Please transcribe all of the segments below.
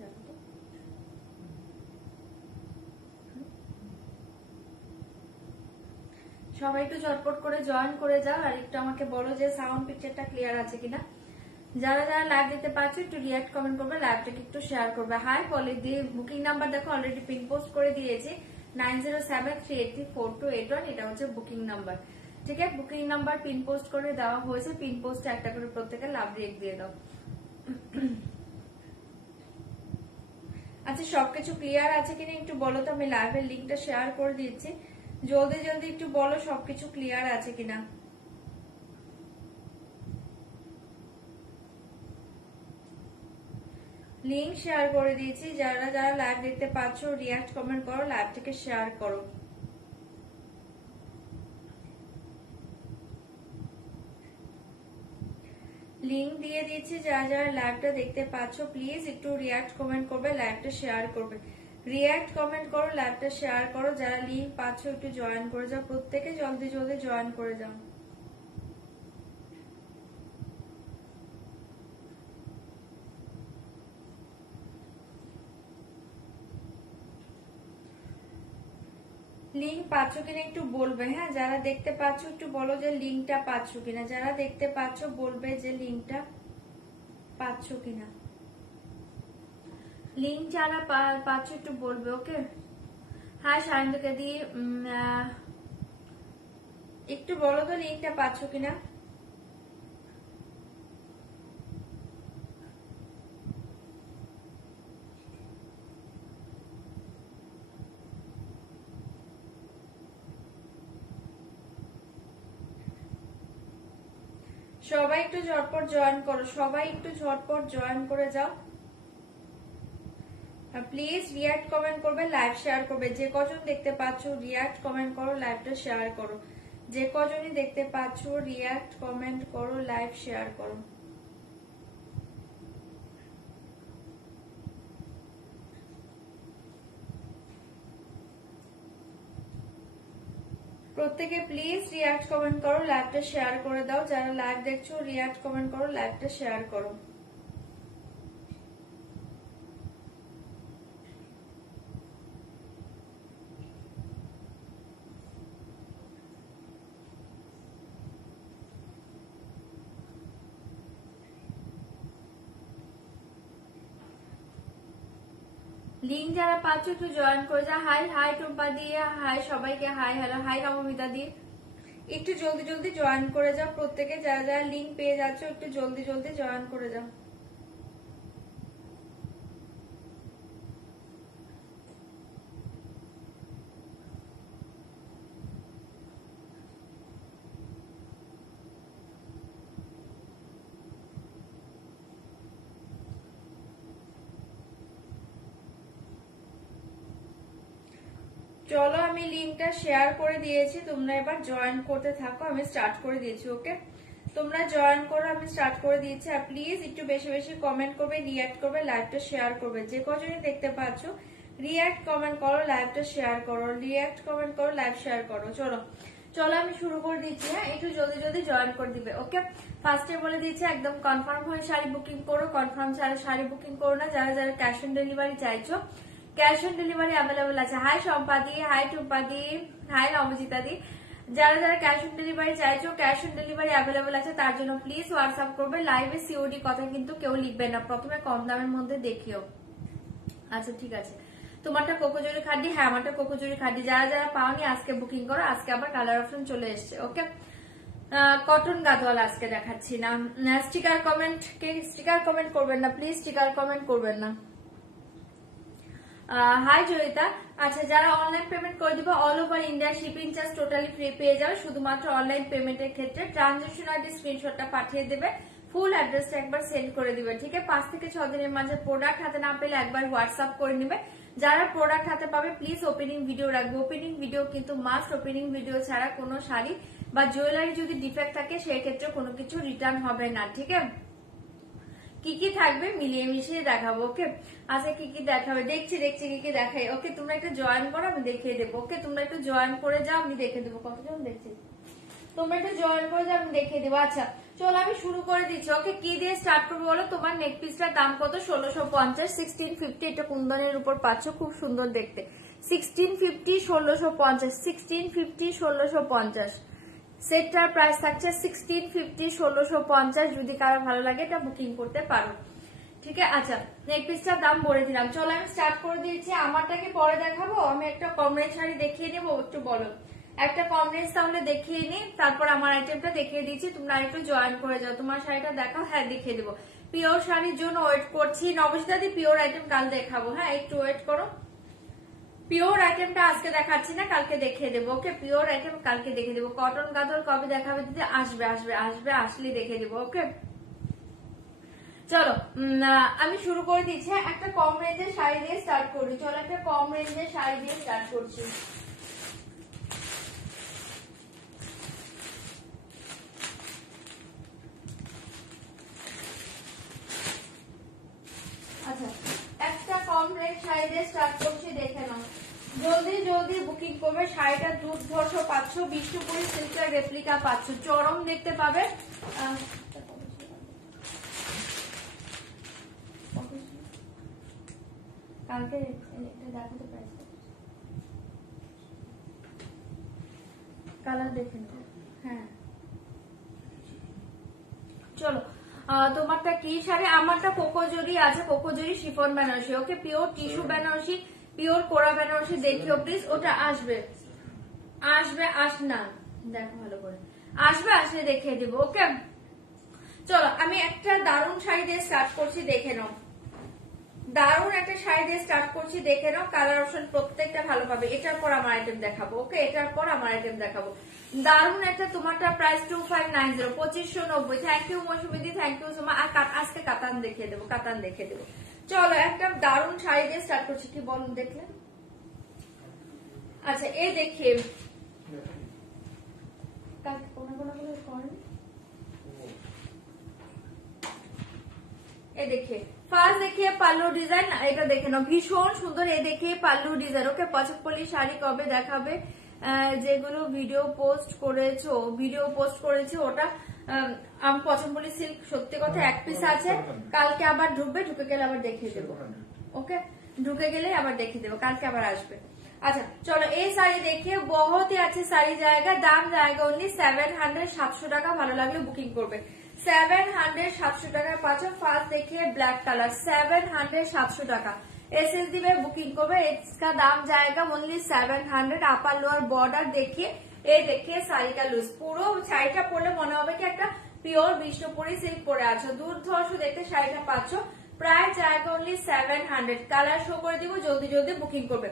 জানো তো? সবাই একটু ঝটপট করে জয়েন করে যাও আর একটু আমাকে বলো যে সাউন্ড পিকচারটা ক্লিয়ার আছে কিনা। যারা যারা লাইভ দেখতে পাচ্ছ একটু রিয়াক্ট কমেন্ট করবে, লাইভটাকে একটু শেয়ার করবে। হাই বলে দিয়ে বুকিং নাম্বার দেখো অলরেডি পিন পোস্ট করে দিয়েছি 9073834281, এটা হচ্ছে বুকিং নাম্বার। ঠিক আছে, বুকিং নাম্বার পিন পোস্ট করে দেওয়া হয়েছে, পিন পোস্টে একটা করে প্রত্যেকে লাভ রিয়েক্ট দিয়ে দাও। আচ্ছা সবকিছু ক্লিয়ার আছে কিনা একটু বলো তো, আমি লাইভের লিঙ্কটা শেয়ার করে দিচ্ছি, জলদি জলদি একটু বলো সবকিছু ক্লিয়ার আছে কিনা। লিঙ্ক শেয়ার করে দিয়েছি, যারা যারা লাইভ দেখতে পাচ্ছ রিয়াক্ট কমেন্ট করো, লাইভটাকে শেয়ার করো। লিঙ্ক দিয়ে দিয়েছি, যারা যারা লাইভটা দেখতে পাচ্ছ প্লিজ একটু রিয়াক্ট কমেন্ট করবে, লাইভটা শেয়ার করবে। রিয়াক্ট কমেন্ট করো, লাইভটা শেয়ার করো। যারা লিঙ্ক পাচ্ছ একটু জয়েন করে যাও, প্রত্যেকে জলদি জলদি জয়েন করে যাও। লিঙ্ক পাচ্ছ কিনা একটু বলবে। হ্যাঁ, যারা দেখতে পাচ্ছ একটু বলো যে লিঙ্কটা পাচ্ছ কিনা, যারা দেখতে পাচ্ছ বলবে যে লিঙ্কটা পাচ্ছ কিনা। লিঙ্ক যারা পাচ্ছ একটু বলবে। ওকে, হ্যাঁ সায়ন্তকে দিয়ে একটু বলো তো লিঙ্কটা পাচ্ছ কিনা। সবাই একটু ঝটপট জয়েন করো, সবাই একটু ঝটপট জয়েন করে যাও প্লিজ। রিয়াক্ট কমেন্ট করবে, লাইভ শেয়ার করবে। যে কজন দেখতে পাচ্ছ রিয়াক্ট কমেন্ট করো, লাইভটা শেয়ার করো। যে কজনই দেখতে পাচ্ছ রিয়াক্ট কমেন্ট করো, লাইভ শেয়ার করো। প্রত্যেকে প্লিজ রিয়াক্ট কমেন্ট করো, লাইভটা শেয়ার করে দাও। যারা লাইভ দেখছো রিয়াক্ট কমেন্ট করো, লাইভটা শেয়ার করো। লিঙ্ক যারা পাচ্ছ একটু জয়েন করে যা। হাই হাই টুম্পা দিয়ে, হাই সবাইকে, হাই হ্যালো, হাই নবমিতা দিয়ে। একটু জলদি জলদি জয়েন করে যাও প্রত্যেকে, যারা যারা লিঙ্ক পেয়ে যাচ্ছ একটু জলদি জলদি জয়েন করে যাও। চলো আমি লিঙ্কটা শেয়ার করে দিয়েছি, তোমরা এবার জয়েন করতে থাকো। আমি স্টার্ট করে দিয়েছি। ওকে, তোমরা জয়েন করো, আমি স্টার্ট করে দিয়েছি। আর প্লিজ একটু বেশি বেশি কমেন্ট করবে, রিয়াক্ট করবে, লাইভটা শেয়ার করবে। যে কজনই দেখতে পাচ্ছ রিয়াক্ট কমেন্ট করো, লাইভটা শেয়ার করো, রিয়াক্ট কমেন্ট করো, লাইভ শেয়ার করো। চলো চলো আমি শুরু করে দিচ্ছি। হ্যাঁ, একটু জলদি জলদি জয়েন করে দিবে। ওকে, ফার্স্টে বলে দিচ্ছি একদম কনফার্ম হয়ে শাড়ি বুকিং করো, কনফার্ম ছাড়া শাড়ি বুকিং করো না। যারা যারা ক্যাশ অন ডেলিভারি চাইছো ক্যাশ অন ডেলিভারি অ্যাভেলেবল আছে। হাই সম্পাদি, হাই টুম্পাদি, হাই নবজিতা দি। যারা যারা ক্যাশ অন ডেলিভারি চাইছো ক্যাশ অন ডেলিভারি অ্যাভেলেবল আছে, তার জন্য প্লিজ হোয়াটসঅ্যাপ করবে। লাইভে সিওডি কথা কিন্তু কেউ লিখবে না, প্রথমে কম দামের মধ্যে দেখিও। আচ্ছা ঠিক আছে, তোমারটা কোকোজরি খাড্ডি। হ্যাঁ, আমারটা কোকোজরি খাড্ডি। যারা যারা পাওনি আজকে বুকিং করো, আজকে আবার কালার অপশন চলে এসছে। ওকে, কটন গাদওয়াল আজকে দেখাচ্ছি না। স্টিকার কমেন্ট, কে স্টিকার কমেন্ট করবেন না প্লিজ, স্টিকার কমেন্ট করবেন না। হাই জয়িতা। আচ্ছা, যারা অনলাইন পেমেন্ট করে দিব all over India shipping charge totally free পেয়ে যাবে। শুধুমাত্র অনলাইন পেমেন্টের ক্ষেত্রে ট্রানজাকশন আইডি স্ক্রিনশটটা পাঠিয়ে দেবে, ফুল অ্যাড্রেসটা একবার সেন্ড করে দিবে। ঠিক আছে, 5 থেকে 6 দিনের মাঝে প্রোডাক্ট হাতে না পেলে একবার হোয়াটসঅ্যাপ করে নিবে। যারা প্রোডাক্ট হাতে পাবে প্লিজ ওপেনিং ভিডিও রাখবে। ওপেনিং ভিডিও কিন্তু মাস্ট। ওপেনিং ভিডিও ছাড়া কোনো শাড়ি বা জুয়েলারি যদি ডিফেক্ট থাকে সেই ক্ষেত্রে কোনো কিছু রিটার্ন হবে না। ঠিক আছে, কি কি থাকবে মিলিয়ে মিশিয়ে দেখাবো। ওকে, আচ্ছা কি কি দেখাবে দেখছি দেখছি কি কি দেখাই। ওকে, তোমরা একটু জয়েন করো, আমি দেখিয়ে দেবো। ওকে, তোমরা একটু জয়েন করে যাও, আমি দেখে দেবো। কতজন দেখছি, তোমরা একটু জয়েন করে যাও, আমি দেখিয়ে দেবো। আচ্ছা, চলো আমি শুরু করে দিচ্ছি। ওকে, কি দিয়ে স্টার্ট করবো বলো? তোমার নেক পিসটার দাম কত? 1650, 1650। এটা কুন্দনের উপর পাচ্ছ, খুব সুন্দর দেখতে। 1650, 1650, 1650, 1650। সেটটার প্রাইস থাকছে 1650, 1650। যদি কারো ভালো লাগে এটা বুকিং করতে পারো, ঠিক আছে? আচ্ছা, নেক পিসটার দাম বলে দিলাম। চলো আমি স্টার্ট করে দিয়েছি। আমারটাকে পরে দেখাবো, আমি একটা কম রেঞ্জ শাড়ি দেখিয়ে নেবো, একটু বলো। একটা কম রেঞ্জ তাহলে দেখিয়ে নি, তারপর আমার আইটেমটা দেখিয়ে দিচ্ছি, তোমরা একটু জয়েন করে যাও। তোমার শাড়িটা দেখাও। হ্যাঁ, দেখিয়ে দেবো। পিওর শাড়ির জন্য ওয়েট করছি। নবশিতাদি পিওর আইটেম কাল দেখাবো, হ্যাঁ একটু ওয়েট করো। পিওর আইটেমটা আজকে দেখাচ্ছি না, কালকে দেখিয়ে দেবো। ওকে, পিওর আইটেম কালকে দেখিয়ে দেবো। কটন গাদর কবে দেখাবে দিদি? আসবে আসবে আসবে, আসলে দেখিয়ে দেবো। ওকে চলো আমি শুরু করে দিচ্ছি। একটা কম রেঞ্জের শাড়ি দিয়ে স্টার্ট করি। চলো একটা কম রেঞ্জের শাড়ি দিয়ে স্টার্ট করছি। আচ্ছা, একটা কম রেঞ্জ শাড়ি দিয়ে স্টার্ট করছি, দেখে নাও। জলদি জলদি বুকিং করবে। শাড়িটা দুর্ধর্ষ পাচ্ছ, বিষ্ণুপুরি সিল্কের রেপ্লিকা পাচ্ছ, চরম দেখতে পাবে। কালকে এটা দেখাতে পারছি, কালার দেখে নেব। হ্যাঁ চলো, তোমারটা কি শাড়ি? আমারটা কোকোজরি আছে, কোকোজরি শিফন বেনারসি। ওকে, পিওর টিস্যু বেনারসি, পিওর কোরা বেনারসি। দেখিও প্লিজ, ওটা আসবে আসবে না, দেখো ভালো করে আসবে, আসলে দেখিয়ে দিব। ওকে চলো আমি একটা দারুণ শাড়ি দিয়ে স্টার্ট করছি, দেখে নাও। দারুণ একটা শাড়ি দিয়ে স্টার্ট করছি, দেখে নাও। কালার অপশন প্রত্যেকটা ভালো পাবে। এটার পর আমার আইটেম দেখাবো। ওকে, এটার পর আমার আইটেম দেখাবো। দারুণ একটা, তোমারটা প্রাইস 2590, 2590। থ্যাংক ইউ মৌসুমিদি, থ্যাংক ইউ সো মাচ। আর আজকে কাতান দেখিয়ে দেবো, কাতান দেখিয়ে দেবো। চলো একটা দারুণ শাড়ি দিয়ে স্টার্ট করছি। কি বলুন, দেখলেন? আচ্ছা, এ দেখিয়ে এ দেখে ফার্স্ট দেখিয়ে পাল্লু ডিজাইন, এটা দেখে নাও, ভীষণ সুন্দর। এ দেখে পাল্লু ডিজাইন। ওকে, পছপলি শাড়ি কবে দেখাবে? যেগুলো ভিডিও পোস্ট করেছো ওটা আমি পছপলি সিল্ক, সত্যি কথা এক পিস আছে, কালকে আবার ঢুকবে, ঢুকে গেলে আবার দেখিয়ে দেবো। ওকে, ঢুকে গেলে আবার দেখিয়ে দেবো, কালকে আবার আসবে। আচ্ছা চলো, এই শাড়ি দেখিয়ে বহুত ही अच्छी শাড়ি জায়গা, দাম জায়গা অনলি 700, 700 টাকা। ভালো লাগলে বুকিং করবে। 700, 700 টাকায় পাচ্ছ। ফার্স্ট देखिए ब्लैक कलर, 700, 700 টাকা। एसएसडी में बुकिंग করবে, इसका दाम जाएगा ओनली 700। আপার লোয়ার বর্ডার দেখিয়ে, এই দেখিয়ে শাড়িটা লুজ। পুরো শাড়িটা পরলে মনে হবে কি একটা পিওর বিষ্ণুপুরি সিল্ক পরে আছো। দুর্ধর্ষ দেখতে শাড়িটা পাচ্ছ। প্রায় জায়গা অনলি 700। কালার শো করে দিব, জলদি জলদি বুকিং করবে।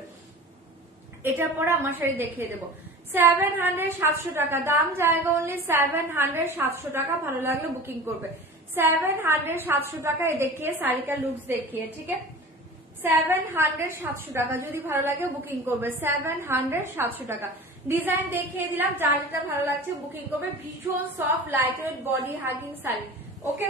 এটার পরে আমার শাড়ি দেখিয়ে দেবো। 700, 700 টাকা, দাম জায়গা অনলি 700, 700 টাকা। ভালো লাগলে বুকিং করবে। 700, 700 টাকা। দেখিয়ে শাড়িটা লুকস দেখিয়ে, ঠিক আছে? 700, 700 টাকা। যদি ভালো লাগে বুকিং করবে। 700, 700 টাকা। ডিজাইন দেখিয়ে দিলাম, যার যেটা ভালো লাগছে বুকিং করবে। ভীষণ soft light weight body hugging sari. Okay,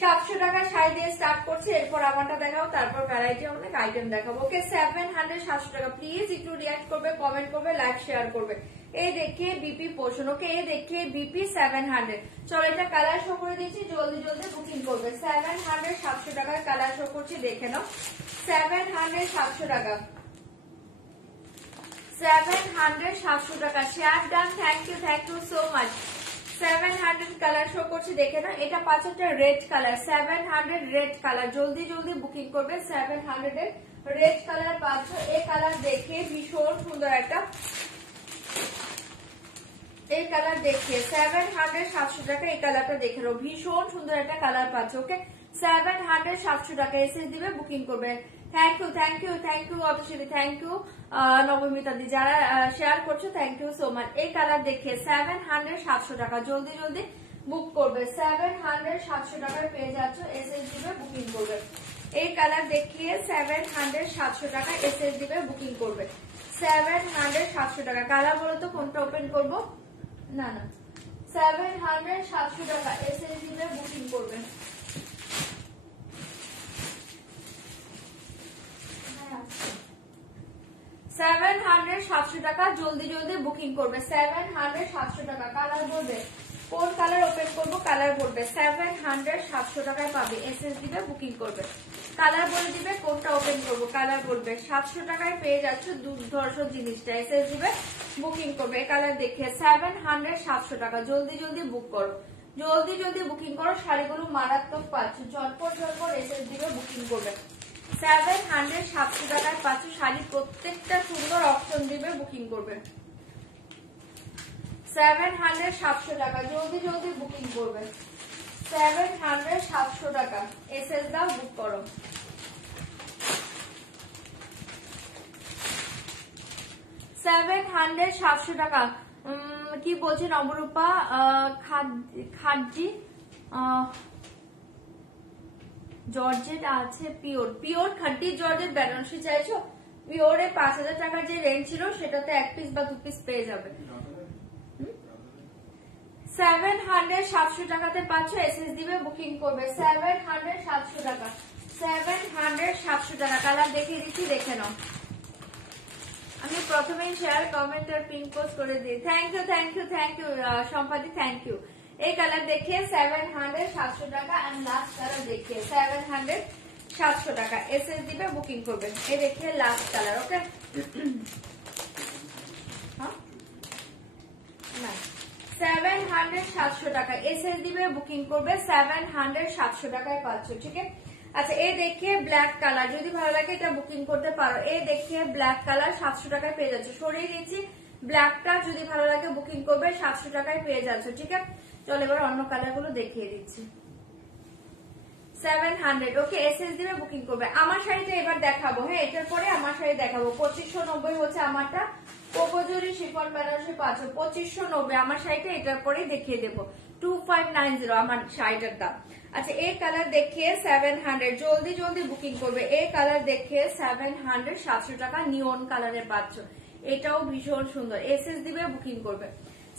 700 টাকার শাড়ি দিয়ে স্টার্ট করছি। এরপর আমারটা দেখাবো, তারপর ভ্যারাইটি অনেক আইটেম দেখাবো। ওকে, 700, 700 টাকা। প্লিজ একটু রিয়াক্ট করবে, কমেন্ট করবে, লাইক শেয়ার করবে। এই দেখিয়ে বিপি পোর্শন। ওকে, এই দেখিয়ে বিপি 700। চলো এটা কালার শো করে দিচ্ছি, জলদি জলদি বুকিং করবে। 700, 700 টাকার কালার শো করছি, দেখে নাও। 700, 700 টাকা। 700, 700 টাকা। Share done, thank you so much. 700 colour show করছি, দেখে না। এটা পাচ্ছে একটা রেড কালার, 700 রেড কালার। জলদি জলদি বুকিং করবে। 700 এর রেড কালার পাচ্ছ। এই কালার দেখে ভীষণ সুন্দর একটা, এই কালার দেখে 700, 700 টাকা। এই কালারটা দেখে নাও, ভীষণ সুন্দর একটা কালার পাচ্ছ। ওকে, 700, 700 টাকা। এসএস দিবে, বুকিং করবে। Thank you Atasi, thank you Nabamita di, যারা শেয়ার করছো থ্যাংক ইউ সো মাচ। এই কালার দেখে 700, 700 টাকা। জলদি জলদি বুক করবে। 700, 700 টাকার পেয়ে যাচ্ছ। এসএস দিবে, বুকিং করবে। এই কালার দেখিয়ে 700, 700 টাকা। এসএস দিবে, বুকিং করবে। 700, 700 টাকা। কালার বলো তো কোনটা ওপেন করবো? না 700, 700 টাকা। এসএস দিবে, বুকিং করবে। 700, 700 টাকা। জলদি জলদি বুকিং করবে। 700, 700 টাকা। কালার বলবে কোন কালার ওপেন করবো কালার বলবে, 700 700 টাকায় পাবে, এসএস দিবে বুকিং করবে, কালার বলে দিবে কোনটা ওপেন করবো কালার বলবে, 700 টাকায় পেয়ে যাচ্ছে দুর্ধর্ষ জিনিসটা, এসএস দিবে বুকিং করবে। কালার দেখে 700 700 টাকা, জলদি জলদি বুক করো, জলদি জলদি বুকিং করো, শাড়িগুলো মারাত্মক পাচ্ছ, ঝটপট ঝটপট এসএস দিবে বুকিং করবে। 700 700 টাকায় পাচ্ছ শাড়ি, প্রত্যেকটা সুন্দর অপশন দিবে বুকিং করবে। 700 700 টাকা, জলদি জলদি বুকিং করবে। 700 700 টাকা, এসএস দাও বুক করো। 700 700 টাকা, কি বলছেন অবরূপা, খাদ্যি জর্জেট আছে, পিওর পিওর খাদ্যি জর্জেট বেনারসি চাইছো, পিওরে 5000 টাকার যে রেঞ্জ ছিল সেটাতে 1 পিস বা 2 পিস পেয়ে যাবে। 700 700 টাকাতে পাচ্ছ, এসএস দিবে বুকিং করবে। 700 700 টাকা, 700 700 টাকা, কালার দেখিয়ে দিচ্ছি দেখে নাও। আমি প্রথমেই শেয়ার কমেন্ট আর পিন পোস্ট করে দিই, thank you thank you thank you সম্পাদি, থ্যাংক ইউ। এই কালার দেখিয়ে 700 700 টাকা, এন্ড লাস্ট কালার দেখিয়ে 700 700 টাকা, এসএস দিবে বুকিং করবে। এই দেখিয়ে লাস্ট কালার, ওকে। হ্যাঁ 700 700 টাকা, এসএস দিবে বুকিং করবে। 700 700 টাকায় পাচ্ছ, ঠিক আছে। আচ্ছা এই দেখিয়ে ব্ল্যাক কালার, যদি ভালো লাগে এটা বুকিং করতে পারো। এই দেখিয়ে ব্ল্যাক কালার 700 টাকায় পেয়ে যাচ্ছে, সরিয়ে দিচ্ছি ব্ল্যাকটা, যদি ভালো লাগে বুকিং করবে, 700 টাকায় পেয়ে যাচ্ছে, ঠিক আছে। চলো এবার অন্য কালার গুলো দেখিয়ে দিচ্ছি। 700, ওকে, এসএস দিবে বুকিং করবে। আমার শাড়িটা এবার দেখাবো, হ্যাঁ এটার পরে আমার শাড়ি দেখাবো। 2590 হচ্ছে আমারটা, কোকোজুরি শিফন বেনারসি পাচ্ছ 2590, আমার শাড়িটা এটার পরেই দেখিয়ে দেবো। 2590 আমার শাড়িটার দাম। আচ্ছা এই কালার দেখিয়ে 700, জলদি জলদি বুকিং করবে। এই কালার দেখিয়ে 700 700 টাকা, নিয়ন কালারের পাচ্ছ, এটাও ভীষণ সুন্দর, এসএস দিবে বুকিং করবে।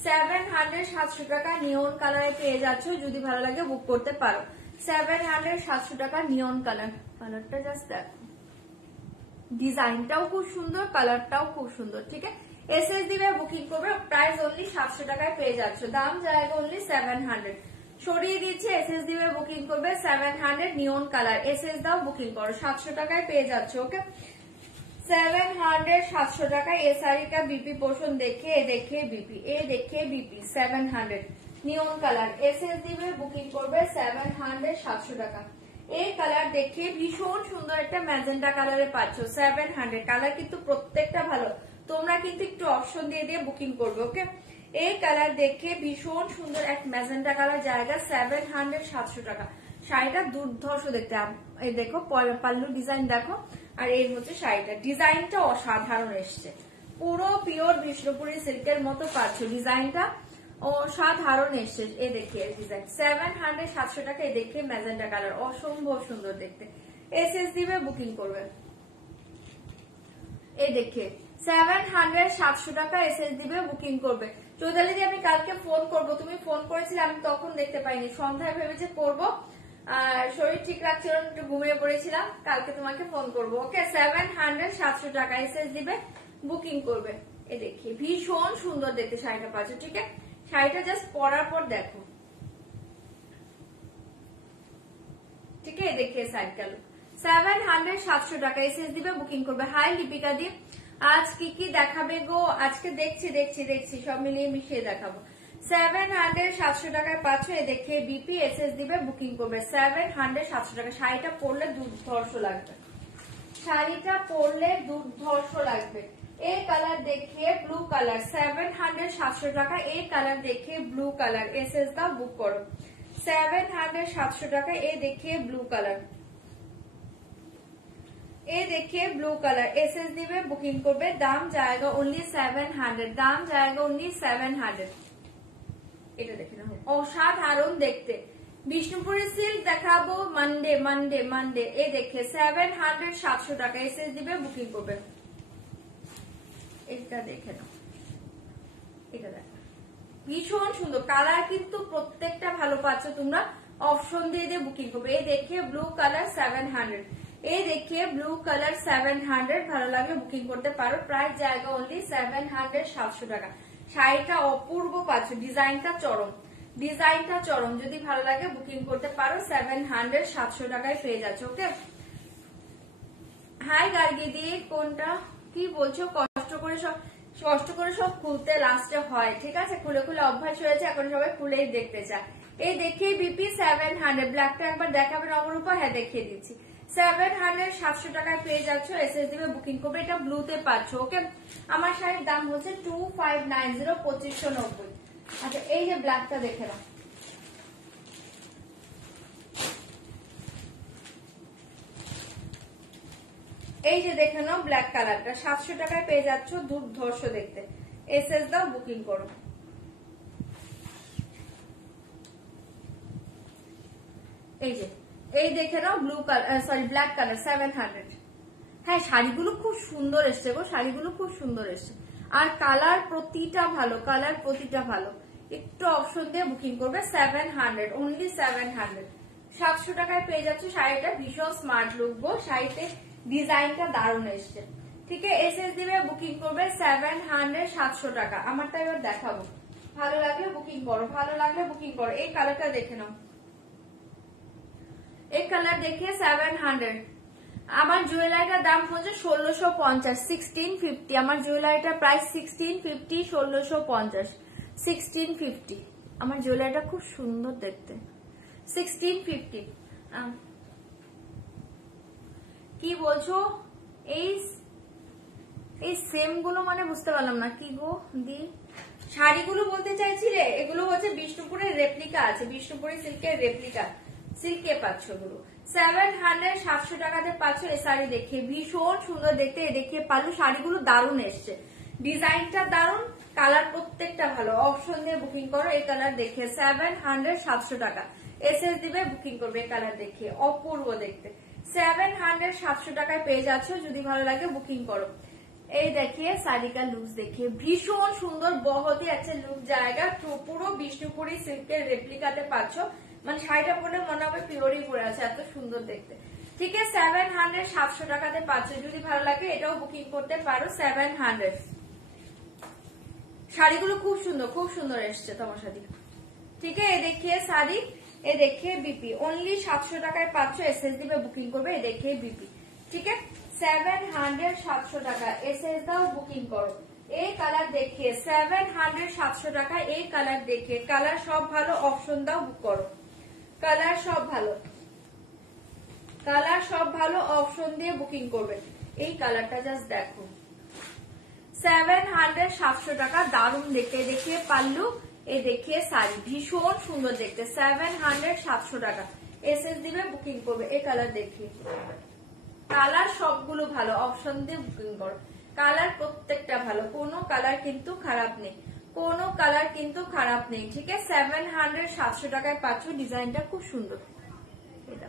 700 700 টাকা, নিয়ন কালারে পেয়ে যাচ্ছ, যদি ভালো লাগে বুক করতে পারো। 700 700 টাকা, নিয়ন কালার, কালারটা জাস্ট দেখো, ডিজাইনটাও খুব সুন্দর, কালারটাও খুব সুন্দর, ঠিক আছে। এসএস দিবে বুকিং করবে, প্রাইস অনলি 700 টাকায় পেয়ে যাচ্ছ, দাম জায়গা অনলি 700, সরিয়ে দিচ্ছে, এসএস দিবে বুকিং করবে। 700 নিয়ন কালার, এসএস দাও বুকিং করো, 700 টাকায় পেয়ে যাচ্ছ, ওকে। 700 700 টাকায় এই শাড়িটা বিপি পোর্শন দেখে দেখে বিপি, এ দেখে বিপি 700 নিয়ন কালার, এসএস দিবে বুকিং করবে। 700 700 টাকা, এই কালার দেখে ভীষণ সুন্দর একটা ম্যাজেন্টা কালারে পাচ্ছ, 700, কালার কিন্তু প্রত্যেকটা ভালো, তোমরা কিন্তু একটু অপশন দিয়ে দিয়ে বুকিং করবে, ওকে। এই কালার দেখে ভীষণ সুন্দর এক ম্যাজেন্টা কালার, জায়গা 700 700 টাকা, শাড়িটা দুর্ধর্ষ দেখতে। এই দেখো পাল্লু ডিজাইন দেখো, আর এই হচ্ছে শাড়িটা, ডিজাইনটা অসাধারণ এসছে, পুরো পিওর বিষ্ণুপুরি সিল্কের মতো পাচ্ছ, ডিজাইনটা অসাধারণ এসছে। এ দেখে ডিজাইন 700 700 টাকা, এ দেখে ম্যাজেন্টা কালার, অসম্ভব সুন্দর দেখতে, এসএস দিবে বুকিং করবে। এ দেখে 700 700 টাকা, এসএস দিবে বুকিং করবে। চৈতালি দি আমি কালকে ফোন করব, তুমি ফোন করেছিলে আমি তখন দেখতে পাইনি, সন্ধ্যায় ভেবেছে করবো, আর শরীর ঠিক রাখছিল, একটু ঘুমিয়ে পড়েছিলাম, কালকে তোমাকে ফোন করবো, ওকে। 700 700 টাকা, এসএস দিবে বুকিং করবে। এ দেখি ভীষণ সুন্দর দেখতে শাড়িটা পাচ্ছ, ঠিক আছে। শাড়িটা জাস্ট পরার পর দেখো, ঠিক আছে, দেখিয়ে সাইড গেল। 700 700 টাকা, এসএস দিবে বুকিং করবে। হাই লিপিকা দি, আজ কি কি দেখাবে গো? আজকে দেখছি দেখছি দেখছি, সব মিলিয়ে মিশিয়ে দেখাবো। 700 700 টাকায় পাচ্ছ, এ দেখে বিপি, এসএস দিবে বুকিং করবে। 700 700 টাকা, শাড়িটা পরলে দুর্ধর্ষ লাগবে, শাড়িটা পরলে দুর্ধর্ষ লাগবে। এই কালার দেখিয়ে ব্লু কালার, 700 700 টাকা, এই কালার দেখিয়ে ব্লু কালার, এসএস দাও বুক করো। 700 700 টাকা, এই দেখিয়ে ব্লু কালার, এ দেখিয়ে ব্লু কালার, এসএস দিবে বুকিং করবে, দাম জায়গা অনলি 700, দাম জায়গা অনলি 700। এটা দেখে নাও, অসাধারণ দেখতে, বিষ্ণুপুরি সিল্ক দেখাবো মানডে মানডে মানডে। এ দেখে 700 700 টাকা, এসএস দিবে বুকিং করবে। এটা দেখে নাও, এটা দেখো ভীষণ সুন্দর কালার, কিন্তু প্রত্যেকটা ভালো পাচ্ছ তোমরা, অপশন দিয়ে দিয়ে বুকিং করবে। এই দেখে ব্লু কালার 700, এই দেখে ব্লু কালার 700, ভালো লাগলে বুকিং করতে পারো, প্রাইস জায়গা অনলি 700 700 টাকা। শাড়িটা অপূর্ব পাচ্ছ, ডিজাইনটা চরম, ডিজাইনটা চরম, যদি ভালো লাগে বুকিং করতে পারো। 700 700 টাকায় পেয়ে যাচ্ছে। ওকে, হাই গার্গিদি, কোনটা কি বলছো? কষ্ট করে সব খুলতে লাস্টে হয়, ঠিক আছে, খুলে খুলে অভ্যাস হয়েছে, এখন সবাই খুলেই দেখতে চায়। এই দেখিয়ে বিপি 700, ব্ল্যাকটা একবার দেখাবেন অপরূপা? হ্যাঁ দেখিয়ে দিচ্ছি। 700 700 টাকায় পেয়ে যাচ্ছ, এসএস দিবে বুকিং করবে। এটা ব্লুতে পাচ্ছ। ওকে, আমার শাড়ির দাম হচ্ছে 2590, 2590। আচ্ছা, এই যে ব্ল্যাকটা দেখে নাও, এই যে দেখে নাও ব্ল্যাক কালারটা 700 টাকায় পেয়ে যাচ্ছ, দুর্ধর্ষ দেখতে। এসএস দাও, বুকিং করো। এই যে এই দেখে নাও blue colour, sorry black colour, 700। হ্যাঁ, শাড়িগুলো খুব সুন্দর এসছে গো, শাড়িগুলো খুব সুন্দর এসছে, আর কালার প্রতিটা ভালো, কালার প্রতিটা ভালো। একটু অপশন দিয়ে বুকিং করবে। 700, অনলি 700। 700 টাকায় পেয়ে যাচ্ছে শাড়িটা, ভীষণ স্মার্ট লুক গো, শাড়িতে ডিজাইনটা দারুণ এসছে। ঠিক আছে, এসএস দিবে বুকিং করবে। 700 700 টাকা। আমারটা এবার দেখাবো, ভালো লাগলে বুকিং করো, ভালো লাগলে বুকিং করো। এই কালারটা দেখে নাও, এই কালার দেখে 700। আমার জুয়েলারিটার দাম হচ্ছে 1650, 1650। আমার জুয়েলারিটার প্রাইস 1650, 1650, 1650। আমার জুয়েলারিটা খুব সুন্দর দেখতে, 1650। কি বলছো? এই এই সেম গুলো মানে বুঝতে পারলাম না কি গো দি। শাড়িগুলো বলতে চাইছি রে, এগুলো হচ্ছে বিষ্ণুপুরের রেপ্লিকা আছে, বিষ্ণুপুরের সিল্কের রেপ্লিকা, সিল্কে পাচ্ছ গুলো। 700 700 টাকাতে পাচ্ছ। এই শাড়ি দেখে ভীষণ সুন্দর দেখতে, দেখিয়ে পারলো। শাড়িগুলো দারুণ এসছে, ডিজাইনটা দারুণ, কালার প্রত্যেকটা ভালো। অপশন দিয়ে বুকিং করো। এই কালার দেখে 700 700 টাকা। এসএস দিবে বুকিং করবে। এই কালার দেখে অপূর্ব দেখতে, 700 700 টাকায় পেয়ে যাচ্ছ। যদি ভালো লাগে বুকিং করো। এই দেখিয়ে সারিকা লুজ দেখিয়ে ভীষণ সুন্দর, বহতি আছে লুক জায়গা, পুরো বিষ্ণুপুরি সিল্কের রেপ্লিকাতে পাচ্ছ। মানে শাড়িটা পরে মনে হবে পিওরই পরে আছে, এত সুন্দর দেখতে। ঠিক আছে, 700 700 টাকাতে পাচ্ছ। যদি ভালো লাগে এটাও বুকিং করতে পারো। 700। শাড়িগুলো খুব সুন্দর, খুব সুন্দর এসছে তোমার শাড়ি। ঠিক আছে, এ দেখিয়ে শাড়ি, এ দেখিয়ে বিপি, অনলি 700 টাকায় পাচ্ছ। এসএস দিবে বুকিং করবে। এ দেখিয়ে বিপি। ঠিক আছে, 700 700 টাকা। এসএস দাও, বুকিং করো। এই কালার দেখিয়ে 700 700 টাকা। এই কালার দেখিয়ে, কালার সব ভালো, অপশন দাও, বুক করো। কালার সব ভালো, কালার সব ভালো, অপশন দিয়ে বুকিং করবে। এই কালারটা জাস্ট দেখো, 700 700 টাকা, দারুণ দেখতে। দেখিয়ে পাল্লু, এ দেখিয়ে শাড়ি, ভীষণ সুন্দর দেখতে। 700 700 টাকা। এসএস দিবে বুকিং করবে। এই কালার দেখিয়ে, কালার সবগুলো ভালো, অপশন দিয়ে বুকিং করো। কালার প্রত্যেকটা ভালো, কোনো কালার কিন্তু খারাপ নেই, কোনো কালার কিন্তু খারাপ নেই। ঠিক আছে, 700 700 টাকায় পাচ্ছ। ডিজাইনটা খুব সুন্দর, এটা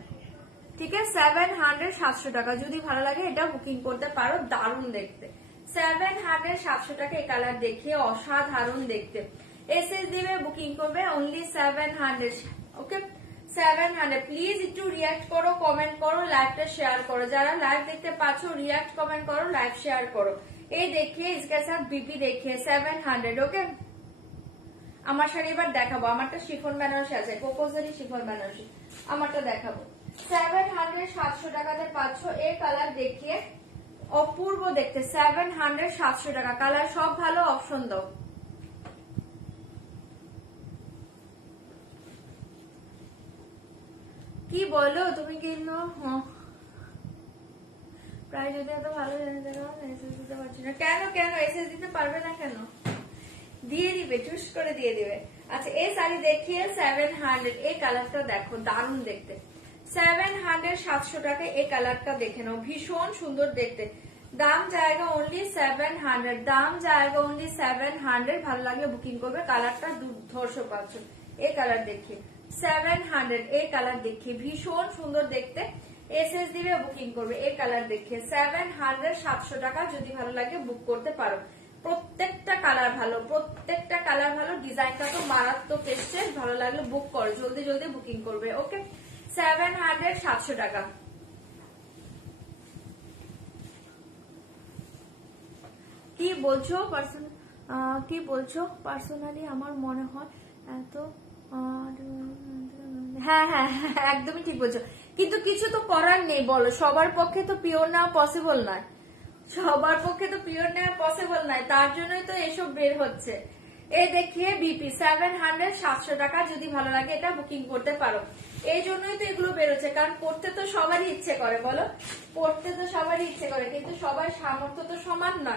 ঠিক আছে। 700 700 টাকা। যদি ভালো লাগে এটা বুকিং করতে পারো, দারুণ দেখতে। 700 700 টাকা। এই কালার দেখিয়ে অসাধারণ দেখতে। এসএস দিবে বুকিং করবে, অনলি 700। ওকে, 700। প্লিজ একটু রিয়াক্ট করো, কমেন্ট করো, লাইভটা শেয়ার করো। যারা লাইভ দেখতে পাচ্ছ রিয়াক্ট কমেন্ট করো, লাইভ শেয়ার করো। এই দেখিয়ে इसके साथ बीपी দেখিয়ে 700। ওকে, আমার শাড়ি এবার দেখাবো। আমারটা শিফন বেনারসি আছে, কোকোজারি শিফন বেনারসি। আমারটা দেখাবো। 700 700 টাকাতে পাচ্ছ। এই কালার দেখিয়ে অপূর্ব দেখতে, 700 700 টাকা। কালার সব ভালো, অপশন দাও। কি বলো তুমি? কিন্তু প্রায় যদি এত ভালো জানি এসএস দিতে পারছি না কেন? কেন এসএস দিতে পারবে না কেন? দিয়ে দিবে, চুজ করে দিয়ে দিবে। আচ্ছা, এই শাড়ি দেখিয়ে 700। এই কালারটা দেখো, দারুণ দেখতে। 700 700 টাকা। এই কালারটা দেখে নাও, ভীষণ সুন্দর দেখতে। দাম জায়গা অনলি 700, দাম জায়গা অনলি 700। ভালো লাগলে বুকিং করবে। কালারটা দুর্ধর্ষ পাচ্ছ। এই কালার দেখিয়ে 700। এই কালার দেখিয়ে ভীষণ সুন্দর দেখতে। এসএস দিবে বুকিং করবে। এই কালার দেখিয়ে 700 700 টাকা। যদি ভালো লাগে বুক করতে পারো। প্রত্যেকটা কালার ভালো, প্রত্যেকটা কালার ভালো। ডিজাইনটা তো মারাত্মক এসছে। ভালো লাগলে বুক করো, জলদি জলদি বুকিং করবে। ওকে, 700 700 টাকা। কি বলছো? কি বলছো? পার্সোনালি আমার মনে হয় এত হ্যাঁ হ্যাঁ হ্যাঁ, একদমই ঠিক বলছো, কিন্তু কিছু তো করার নেই বলো, সবার পক্ষে তো পিওর নেওয়া পসিবল নয়, সবার পক্ষে তো পিওর নেওয়া পসিবল নয়, তার জন্যই তো এসব বের হচ্ছে। এই দেখিয়ে বিপি 700 700 টাকা, যদি ভালো লাগে এটা বুকিং করতে পারো। এই জন্যই তো এগুলো বেরোচ্ছে, কারণ পড়তে তো সবারই ইচ্ছে করে বলো, পড়তে তো সবারই ইচ্ছে করে, কিন্তু সবার সামর্থ্য তো সমান না,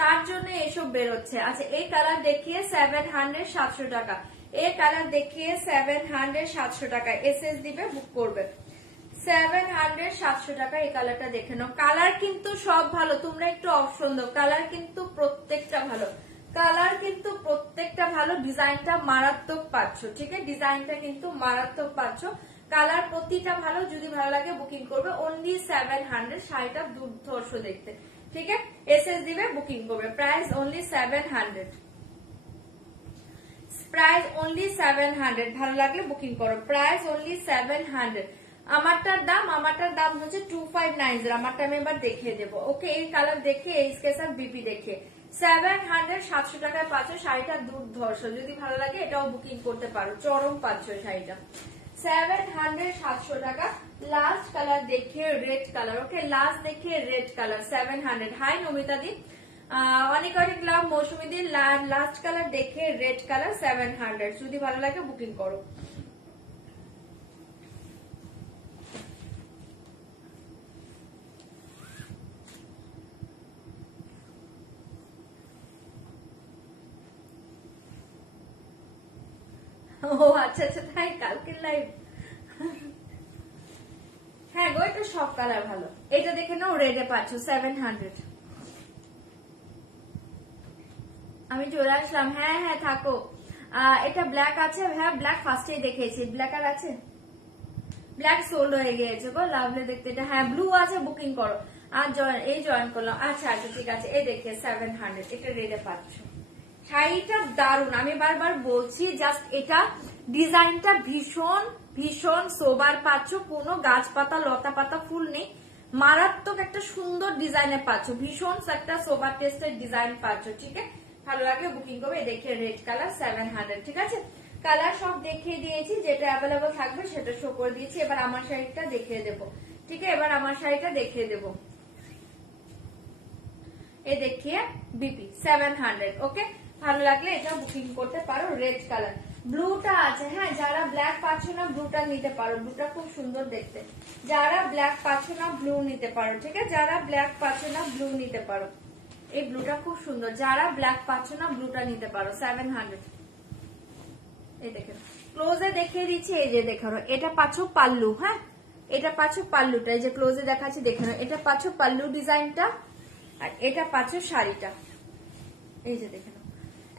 তার জন্য এসব বেরোচ্ছে। আচ্ছা এই কালার দেখিয়ে 700 700 টাকা, এই কালার দেখিয়ে 700 700 টাকা, এসএস দিবে বুক করবে। 700 700 টাকা এই কালারটা দেখে নাও। কালার কিন্তু সব ভালো, তোমরা একটু অপশন দাও, কালার কিন্তু প্রত্যেকটা ভালো, কালার কিন্তু প্রত্যেকটা ভালো, ডিজাইনটা মারাত্মক পাচ্ছ, ঠিক আছে, ডিজাইনটা কিন্তু মারাত্মক পাচ্ছ, কালার প্রতিটা ভালো, যদি ভালো লাগে বুকিং করবে। অনলি 700, শাড়িটা দুর্ধর্ষ দেখতে, ঠিক আছে, এসএস দিবে বুকিং করবে। প্রাইস অনলি 700, প্রাইস অনলি 700, ভালো লাগলে বুকিং করো। Price only 700। আমারটার দাম হচ্ছে 2590, আমারটা আমি এবার দেখিয়ে দেবো। ওকে এই কালার দেখে, এই স্কেচার বিপি দেখে 700 700 টাকায় পাচ্ছ, শাড়িটা দুর্ধর্ষ, যদি ভালো লাগে এটাও বুকিং করতে পারো, চরম পাচ্ছ শাড়িটা। 700 700 টাকা। লাস্ট কালার দেখে রেড কালার, ওকে লাস্ট দেখে রেড কালার 700। হাই নমিতা দি, অনেক অনেক লাভ মৌসুমী দি। লাস্ট কালার দেখে রেড কালার 700, যদি ভালো লাগে বুকিং করো। ও আচ্ছা আচ্ছা, তাই কালকের লাইভ। হ্যাঁ গো, এটা সব কালার ভালো, এটা দেখে নাও, রেডে পাচ্ছ 700। আমি চলে আসলাম, হ্যাঁ হ্যাঁ থাকো। এটা ব্ল্যাক আছে, হ্যাঁ ব্ল্যাক ফার্স্টেই দেখেছি, ব্ল্যাক আর আছে, ব্ল্যাক সোল্ড হয়ে গিয়েছে গো, লাভলি দেখতে এটা। হ্যাঁ ব্লু আছে, বুকিং করো। আর এই জয়েন করলাম, আচ্ছা আচ্ছা ঠিক আছে। এই দেখে 700, এটা রেডে পাচ্ছ, শাড়িটা দারুন, আমি বারবার বলছি, জাস্ট এটা ডিজাইনটা ভীষণ ভীষণ সোবার পাচ্ছ, কোনো গাছপাতা লতা পাতা ফুল নেই, মারাত্মক একটা সুন্দর ডিজাইনে পাচ্ছ, ভীষণ একটা সোবার টেস্টের ডিজাইন পাচ্ছ, ঠিক আছে, ভালো লাগে বুকিং করবে। দেখে রেড কালার 700, ঠিক আছে, কালার সব দেখিয়ে দিয়েছি, যেটা অ্যাভেলেবল থাকবে সেটা শো করে দিয়েছি। এবার আমার শাড়িটা দেখিয়ে দেবো, ঠিক আছে, এবার আমার শাড়িটা দেখিয়ে দেবো। এ দেখিয়ে বিপি 700, ওকে, ভালো লাগলে এটা বুকিং করতে পারো। রেড কালার, ব্লুটা আছে, হ্যাঁ যারা ব্ল্যাক পাচ্ছ না ব্লুটা নিতে পারো, ব্লুটা খুব সুন্দর দেখতে, যারা ব্ল্যাক পাচ্ছ না ব্লু নিতে পারো, ঠিক আছে, যারা ব্ল্যাক পাচ্ছ না ব্লু নিতে পারো, এই ব্লুটা খুব সুন্দর, যারা ব্ল্যাক পাচ্ছ না ব্লুটা নিতে পারো 700। এই দেখেন ক্লোজে দেখিয়ে দিচ্ছি, এই যে দেখানো, এটা পাচ্ছ পাল্লু, হ্যাঁ এটা পাচ্ছ পাল্লুটা, এই যে ক্লোজে দেখাচ্ছি দেখানো, এটা পাচ্ছ পাল্লু ডিজাইনটা, আর এটা পাচ্ছ শাড়িটা, এই যে দেখে নাও,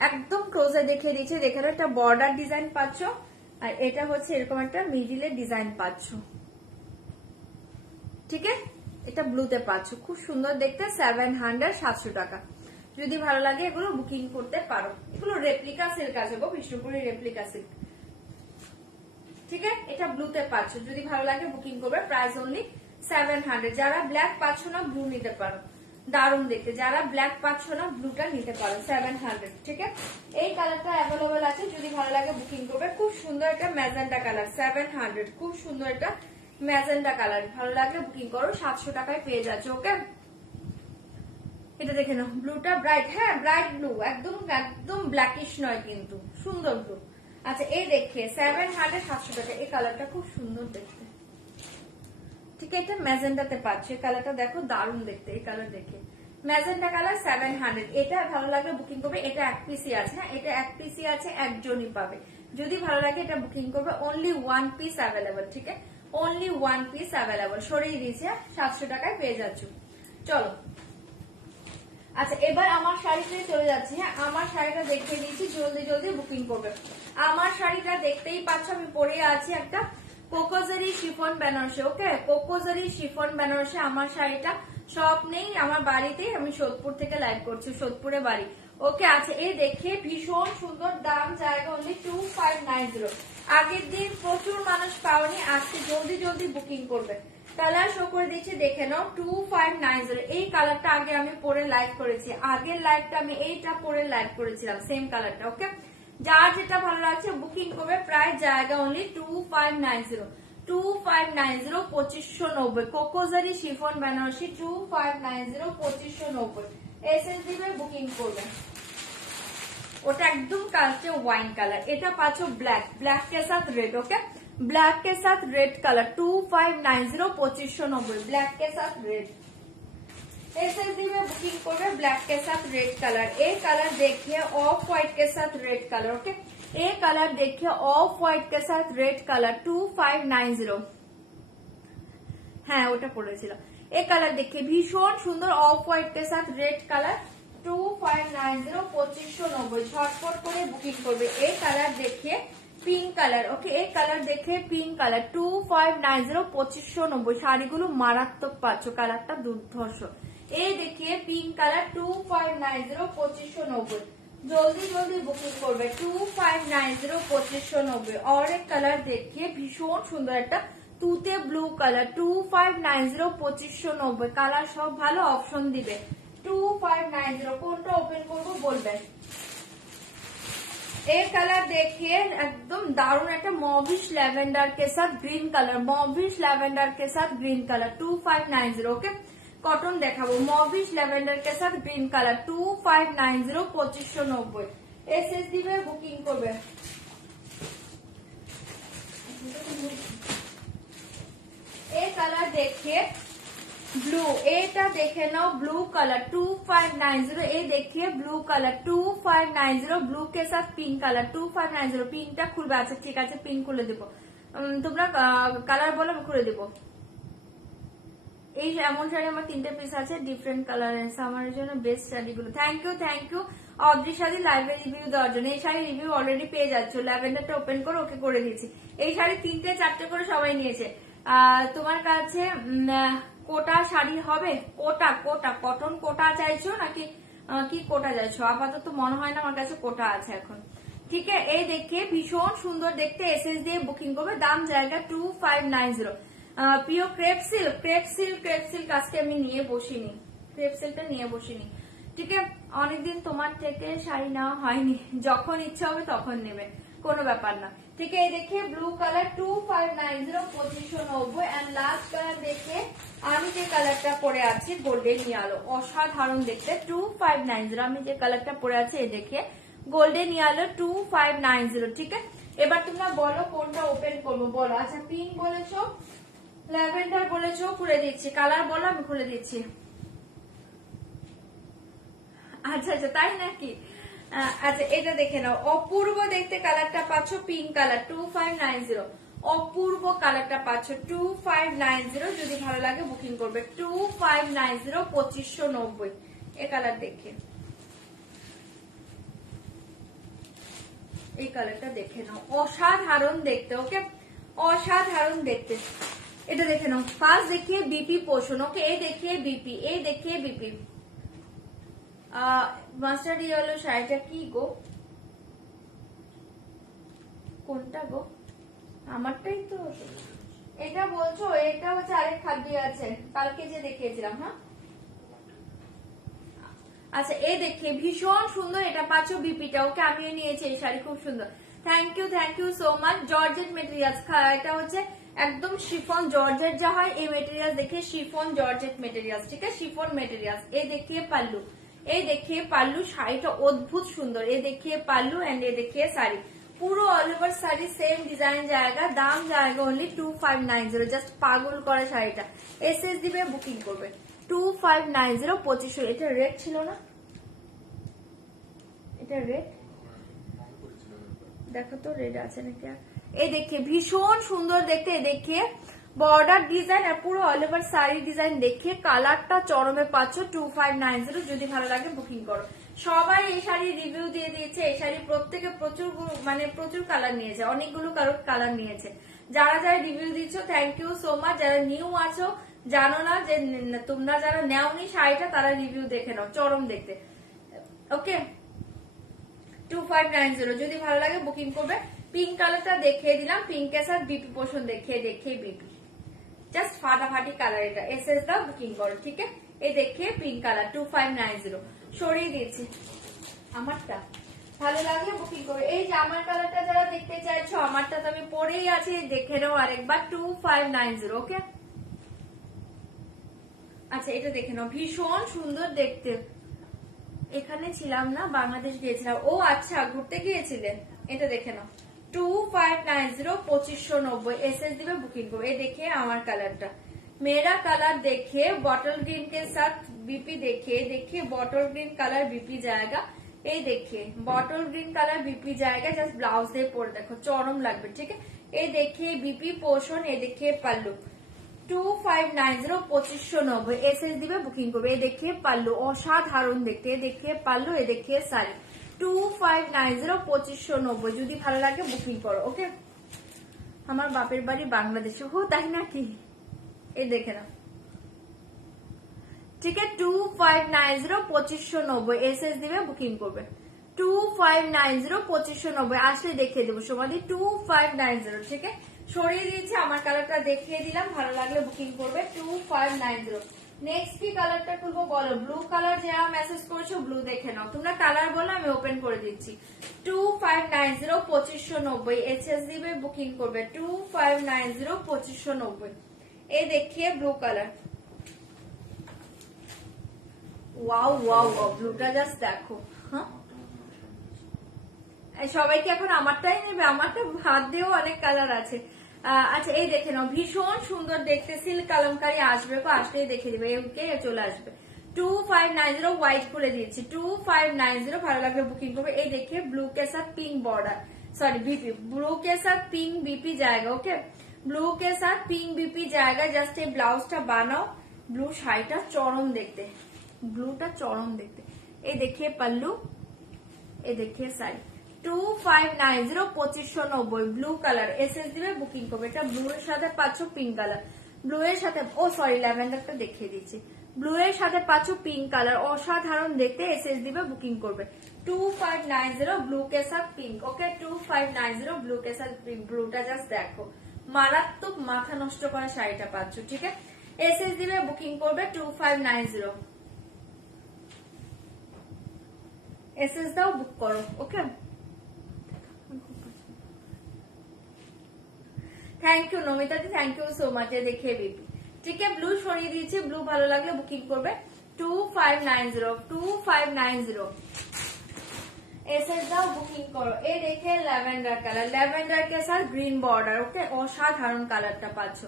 একদম ক্লোজে দেখিয়ে দিচ্ছি, দেখে নাও, একটা বর্ডার ডিজাইন পাচ্ছ, আর এটা হচ্ছে এরকম একটা মিডিলে ডিজাইন পাচ্ছ, ঠিক আছে, এটা ব্লুতে পাচ্ছ, খুব সুন্দর দেখতে, 700 700 টাকা, যদি ভালো লাগে এগুলো বুকিং করতে পারো। এগুলো রেপ্লিকা সিল্ক আছে গো, বিষ্ণুপুরি রেপ্লিকা সিল্ক, ঠিক আছে, এটা ব্লুতে পাচ্ছ, যদি ভালো লাগে বুকিং করবে। Price only 700। যারা ব্ল্যাক পাচ্ছ না ব্লু নিতে পারো, দারুণ দেখতে, যারা ব্ল্যাক পাচ্ছ না ব্লুটা নিতে পারো 700, ঠিক আছে, এই কালারটা অ্যাভেলেবল আছে, যদি ভালো লাগে বুকিং করবে। খুব সুন্দর একটা ম্যাজেন্টা কালার 700, খুব সুন্দর একটা ম্যাজেন্টা কালার, ভালো লাগলে বুকিং করো, 700 টাকায় পেয়ে যাচ্ছে, ওকে। এটা দেখে নাও, ব্লুটা ব্রাইট, হ্যাঁ ব্রাইট ব্লু, একদম একদম ব্ল্যাকিশ নয় কিন্তু, সুন্দর ব্লু। আচ্ছা এই দেখে 700 700 টাকা, এই কালারটা খুব সুন্দর দেখতে, ঠিক আছে, এটা ম্যাজেন্টাতে পাচ্ছে, এই কালারটা দেখো দারুণ দেখতে, এই কালার দেখে ম্যাজেন্টা কালার 700, এটা ভালো লাগলে বুকিং করবে। এটা এক পিসই আছে, হ্যাঁ এটা এক পিসই আছে, একজনই পাবে, যদি ভালো লাগে এটা বুকিং করবে। অনলি ওয়ান পিস অ্যাভেলেবল, ঠিক আছে, অনলি ওয়ান পিস অ্যাভেলেবল, সরিয়ে দিয়েছে, 700 টাকায় পেয়ে যাচ্ছ। চলো আচ্ছা এবার আমার শাড়িতে চলে যাচ্ছি, হ্যাঁ আমার শাড়িটা দেখিয়ে দিচ্ছি, জলদি জলদি বুকিং করবে। আমার শাড়িটা দেখতেই পাচ্ছ, আমি পরে আছি একটা কোকোজারি শিফন বেনারসি, ওকে, কোকোজারি শিফন বেনারসি আমার শাড়িটা, সব নেই আমার বাড়িতেই, আমি সোদপুর থেকে লাইভ করছি, সোদপুরে বাড়ি, ওকে। আচ্ছা এই দেখে ভীষণ সুন্দর, দাম জায়গা অনলি 2590। আগের দিন প্রচুর মানুষ পাওনি, আজকে জলদি জলদি বুকিং করবে। কালার শো করে দিচ্ছি, দেখে নাও, 2590। এই কালারটা আগে আমি পরে লাইভ করেছি, আগের লাইভটা আমি এইটা পরে লাইভ করেছিলাম, সেম কালারটা, ওকে। যার যেটা ভালো লাগছে বুকিং করবে। প্রাইস জায়গা অনলি 2590, 2590, 2590। কোকোজারি শিফন বেনারসি 2590, 2590। এসএস দিবে বুকিং করবে। ওটা একদম কালচে ওয়াইন কালার। এটা পাচ্ছ ব্ল্যাক, ব্ল্যাক के साथ रेड। ओके, ब्लैक के साथ रेड कलर 2590, 2590। ब्लैक के साथ रेड एसएसडी में बुकिंग করবে। ब्लैक के साथ रेड कलर। ये कलर देखिए ऑफ व्हाइट के साथ रेड कलर। ओके, ये कलर देखिए ऑफ व्हाइट के साथ रेड कलर 2590। হ্যাঁ ওটা পড়েছিল। এই কালার দেখে ভীষণ সুন্দর অফ হোয়াইট के साथ रेड कलर 2590, 2590। ঝটপট করে বুকিং করবে। এই কালার দেখে পিঙ্ক কালার। ওকে, এই কালার দেখে পিঙ্ক কালার 2590, 2590। শাড়িগুলো মারাত্মক পাচ্ছ, কালারটা দুর্ধর্ষ। এই দেখিয়ে পিঙ্ক কালার 2590, 2590। জলদি জলদি বুকিং করবে 2590, 2590। और एक कलर देखिए ভীষণ সুন্দর একটা তুতে ব্লু কালার 2590, 2590। কালার সব ভালো, অপশন দিবে 2590। কোনটা ওপেন করবো বলবেন। एक कलर देखिए एकदम दारुण একটা মভিশ ল্যাভেন্ডার के साथ ग्रीन कलर, মভিশ ল্যাভেন্ডার के साथ ग्रीन कलर 2590। ओके, कॉटन দেখাবো মভিশ ল্যাভেন্ডার के साथ ग्रीन कलर 2590, 2590। এসএস দিবে বুকিং করবে। এই কালার देखिए ब्लू, এটা দেখে নাও ব্লু কালার 2590। এই দেখিए ব্লু কালার 2590, ব্লু के साथ पिंक कलर 2590। পিঙ্কটা খুলবে। আচ্ছা ঠিক আছে, পিঙ্ক খুলে দেবো। তোমরা কালার বলো, আমি খুলে দেবো। এই এমন শাড়ি আমার 3টে পিস আছে ডিফারেন্ট কালারের, আমার জন্য বেস্ট শাড়িগুলো। থ্যাংক ইউ অদ্রি শাড়ি লাইভে রিভিউ দেওয়ার জন্য। এই শাড়ি রিভিউ অলরেডি পেয়ে যাচ্ছ। ল্যাভেন্ডারটা ওপেন করে ওকে করে দিয়েছি। এই শাড়ি 3টে 4টে করে সবাই নিয়েছে। তোমার কাছে কোটা শাড়ি হবে? কোটা কোটা কটন কোটা চাইছো নাকি কি কোটা চাইছো? আপাতত মনে হয় না আমার কাছে কোটা আছে এখন। ঠিক আছে, এই দেখে ভীষণ সুন্দর দেখতে এসএস দিয়ে বুকিং করবে। দাম জায়গা 2590। প্রিয় crepe silk, crepe silk, crepe silk আজকে আমি নিয়ে বসিনি, ক্রেপ সিল্কটা নিয়ে বসিনি। ঠিক আছে, অনেকদিন তোমার থেকে শাড়ি নেওয়া হয়নি, যখন ইচ্ছা হবে তখন নেবে, কোনো ব্যাপার না। ঠিক আছে, এই দেখে blue colour 2590, 2590। And last colour দেখে আমি যে কালারটা পরে আছি গোল্ডেন ইয়ালো, অসাধারণ দেখতে 2590। আমি যে কালারটা পরে আছি এই দেখে গোল্ডেন ইয়ালো 2590। ঠিক আছে, এবার তোমরা বলো কোনটা ওপেন করবো বলো। আচ্ছা পিঙ্ক বলেছো, ল্যাভেন্ডার বলেছো, খুলে দিচ্ছি। কালার বলো, আমি খুলে দিচ্ছি। আচ্ছা আচ্ছা তাই নাকি? আচ্ছা এটা দেখে নাও, অপূর্ব দেখতে কালারটা পাচ্ছ পিঙ্ক কালার 2590। অপূর্ব কালারটা পাচ্ছ 2590। যদি ভালো লাগে বুকিং করবে 2590, 2590। এই কালার দেখে, এই কালারটা দেখে নাও, অসাধারণ দেখতে। ওকে, অসাধারণ দেখতে। এটা দেখে নাও। ফার্স্ট দেখিয়ে বিপি পোষণ। ওকে, এই দেখিয়ে বিপি, এই দেখিয়ে বিপি। মাস্টার্ড ইয়েলো শাড়িটা কি গো? কোনটা গো? আমারটাই তো এটা বলছো। এটা হচ্ছে আরেক খাদ্য আছে, কালকে যে দেখিয়েছিলাম। হ্যাঁ আচ্ছা, এই দেখে ভীষণ সুন্দর। এটা পাচ্ছ বিপিটা। ওকে, আমিও নিয়েছি এই শাড়ি, খুব সুন্দর। Thank you so much. Georgette materials, এটা হচ্ছে একদম শিফন জর্জেট যা হয় এই মেটেরিয়ালস দেখে, শিফন জর্জেট মেটেরিয়ালস। ঠিক আছে, শিফন মেটেরিয়ালস। এই দেখিয়ে পাল্লু, এই দেখিয়ে পাল্লু। শাড়িটা অদ্ভুত সুন্দর। এই দেখিয়ে পাল্লু এন্ড এই দেখিয়ে শাড়ি। পুরো all over sari same design জায়গা, দাম জায়গা অনলি 2590। জাস্ট পাগল করে শাড়িটা। এসএস দিবে বুকিং করবে 2590, 2500। এটা রেড ছিল না? এটা রেড দেখো তো, রেড আছে নাকি? এই দেখে ভীষণ সুন্দর দেখতে। দেখিয়ে বর্ডার ডিজাইন আর পুরো অল ওভার শাড়ি ডিজাইন দেখে কালারটা চরমে পাচ্ছ 2590। যদি ভালো লাগে বুকিং করো। সবাই এই শাড়ি রিভিউ দিয়ে দিয়েছে। এই শাড়ি প্রত্যেকে প্রচুর কালার নিয়েছে, অনেকগুলো কালার নিয়েছে। যারা যারা রিভিউ দিচ্ছ থ্যাংক ইউ সো মাচ। যারা নিউ আছো, জানো না যে তোমরা যারা নেওনি শাড়িটা, তারা রিভিউ দেখে নাও, চরম দেখতে। ওকে, 2590। যদি ভালো লাগে বুকিং করবে। পিঙ্ক কালারটা দেখিয়ে দিলাম, পিঙ্কের সাথে বিপি পোষণ দেখিয়ে বিপি, জাস্ট ফাটাফাটি কালার। এটা এসএস দাও বুকিং করো। ঠিক আছে, এই দেখিয়ে পিঙ্ক কালার 2590। সরিয়ে দিয়েছি আমারটা। ভালো লাগলে বুকিং করবে। এই যে আমার কালারটা যারা দেখতে চাইছো, আমারটা তো আমি পরেই আছি, দেখে নাও আরেকবার। 2590। ওকে, আচ্ছা এটা দেখে নাও, ভীষণ সুন্দর দেখতে। এখানে ছিলাম না, বাংলাদেশ গিয়েছিলাম। ও আচ্ছা, ঘুরতে গিয়েছিলেন। এটা দেখে নাও, 2590, 2590। এসএস দিবে, বুকিং করবে। এই দেখে আমার কালারটা, मेरा कलर देखिए बॉटल ग्रीन के साथ बीपी देखिए बॉटल ग्रीन कलर बीपी जाएगा। এই देखिए बॉटल ग्रीन कलर बीपी जाएगा। জাস্ট ব্লাউজ দিয়ে পরে দেখো, চরম লাগবে। ঠিক আছে, এই देखिए बीपी পোর্শন, এই देखिए পাল্লু। 2590, 2590। এসএস দিবে, বুকিং করবে। এই देखिए পাল্লু, অসাধারণ দেখতে। এই देखिए পাল্লু, এই देखिए শাড়ি। 2590, 2590। যদি ভালো লাগে বুকিং করো। ওকে, আমার বাপের বাড়ি বাংলাদেশে। হো তাই নাকি? এই দেখে নাও, ঠিক আছে। 2590, 2590। এসএস দিবে, বুকিং করবে। 2590, 2590। আসলে দেখিয়ে দেবো সমাধি। 2590। ঠিক আছে, সরিয়ে দিয়েছি, আমার কালারটা দেখিয়ে দিলাম। ভালো লাগলে বুকিং করবে। 2590। নেক্সট কি কালারটা খুলবো বলো? ব্লু কালার যারা মেসেজ করেছো, ব্লু দেখে নাও। তোমরা কালার বলো, আমি ওপেন করে দিচ্ছি। 2590, 2590। এসএস দিবে, বুকিং করবে। 2590, 2590। এই দেখিয়ে blue colour. Wow wow wow, ব্লুটা জাস্ট দেখো। হ্যাঁ, সবাইকে এখন আমারটাই নেবে? আমারটা হাত দিয়েও অনেক কালার আছে। আচ্ছা এই দেখে নাও, ভীষণ সুন্দর দেখতে। সিল্ক কালামকারী আসবে, আসলেই দেখে দিবে, এমকে চলে আসবে। 2590, হোয়াইট খুলে দিয়েছি। 2590, ভালো লাগলে বুকিং করবে। এই দেখে ব্লু के साथ pink border, sorry BP, blue के साथ पिंक बीपी जाएगा। ओके, ब्लू के साथ पिंक बीपी जाएगा। জাস্ট এই ব্লাউজটা বানাও। ব্লু শাড়িটা চরম দেখতে, ব্লুটা চরম দেখতে। এই দেখিয়ে পাল্লু, এই দেখিয়ে শাড়ি। 2590, 2590। Blue colour. এসএস দিবে, বুকিং করবে। এটা ব্লু এর সাথে পাচ্ছ পিঙ্ক কালার। ব্লু এর সাথে, ও সরি, ল্যাভেন্ডারটা দেখিয়ে দিচ্ছি। ব্লু এর সাথে পাচ্ছ পিঙ্ক কালার, অসাধারণ দেখতে। এসএস দিবে, বুকিং করবে। 2590, ব্লু কে সাথ পিঙ্ক। ওকে, 2590, ব্লু কে সাথ পিঙ্ক। ব্লুটা জাস্ট দেখো, মারাত্মক মাথা নষ্ট করা শাড়িটা পাচ্ছ। ঠিক আছে, এসএস দিবে, বুকিং করবে। 2590। এসএস দাও, বুক করো। Okay, thank you Namita di, thank you so much. দেখে বিপি। ঠিক আছে, ব্লু সরিয়ে দিয়েছি। ব্লু ভালো লাগলে বুকিং করবে। 2590, 2590। এসএস দাও, বুকিং করো। এই দেখে ল্যাভেন্ডার কালার, ল্যাভেন্ডার কে সাথ গ্রিন বর্ডার। ওকে, অসাধারণ কালারটা পাচ্ছ।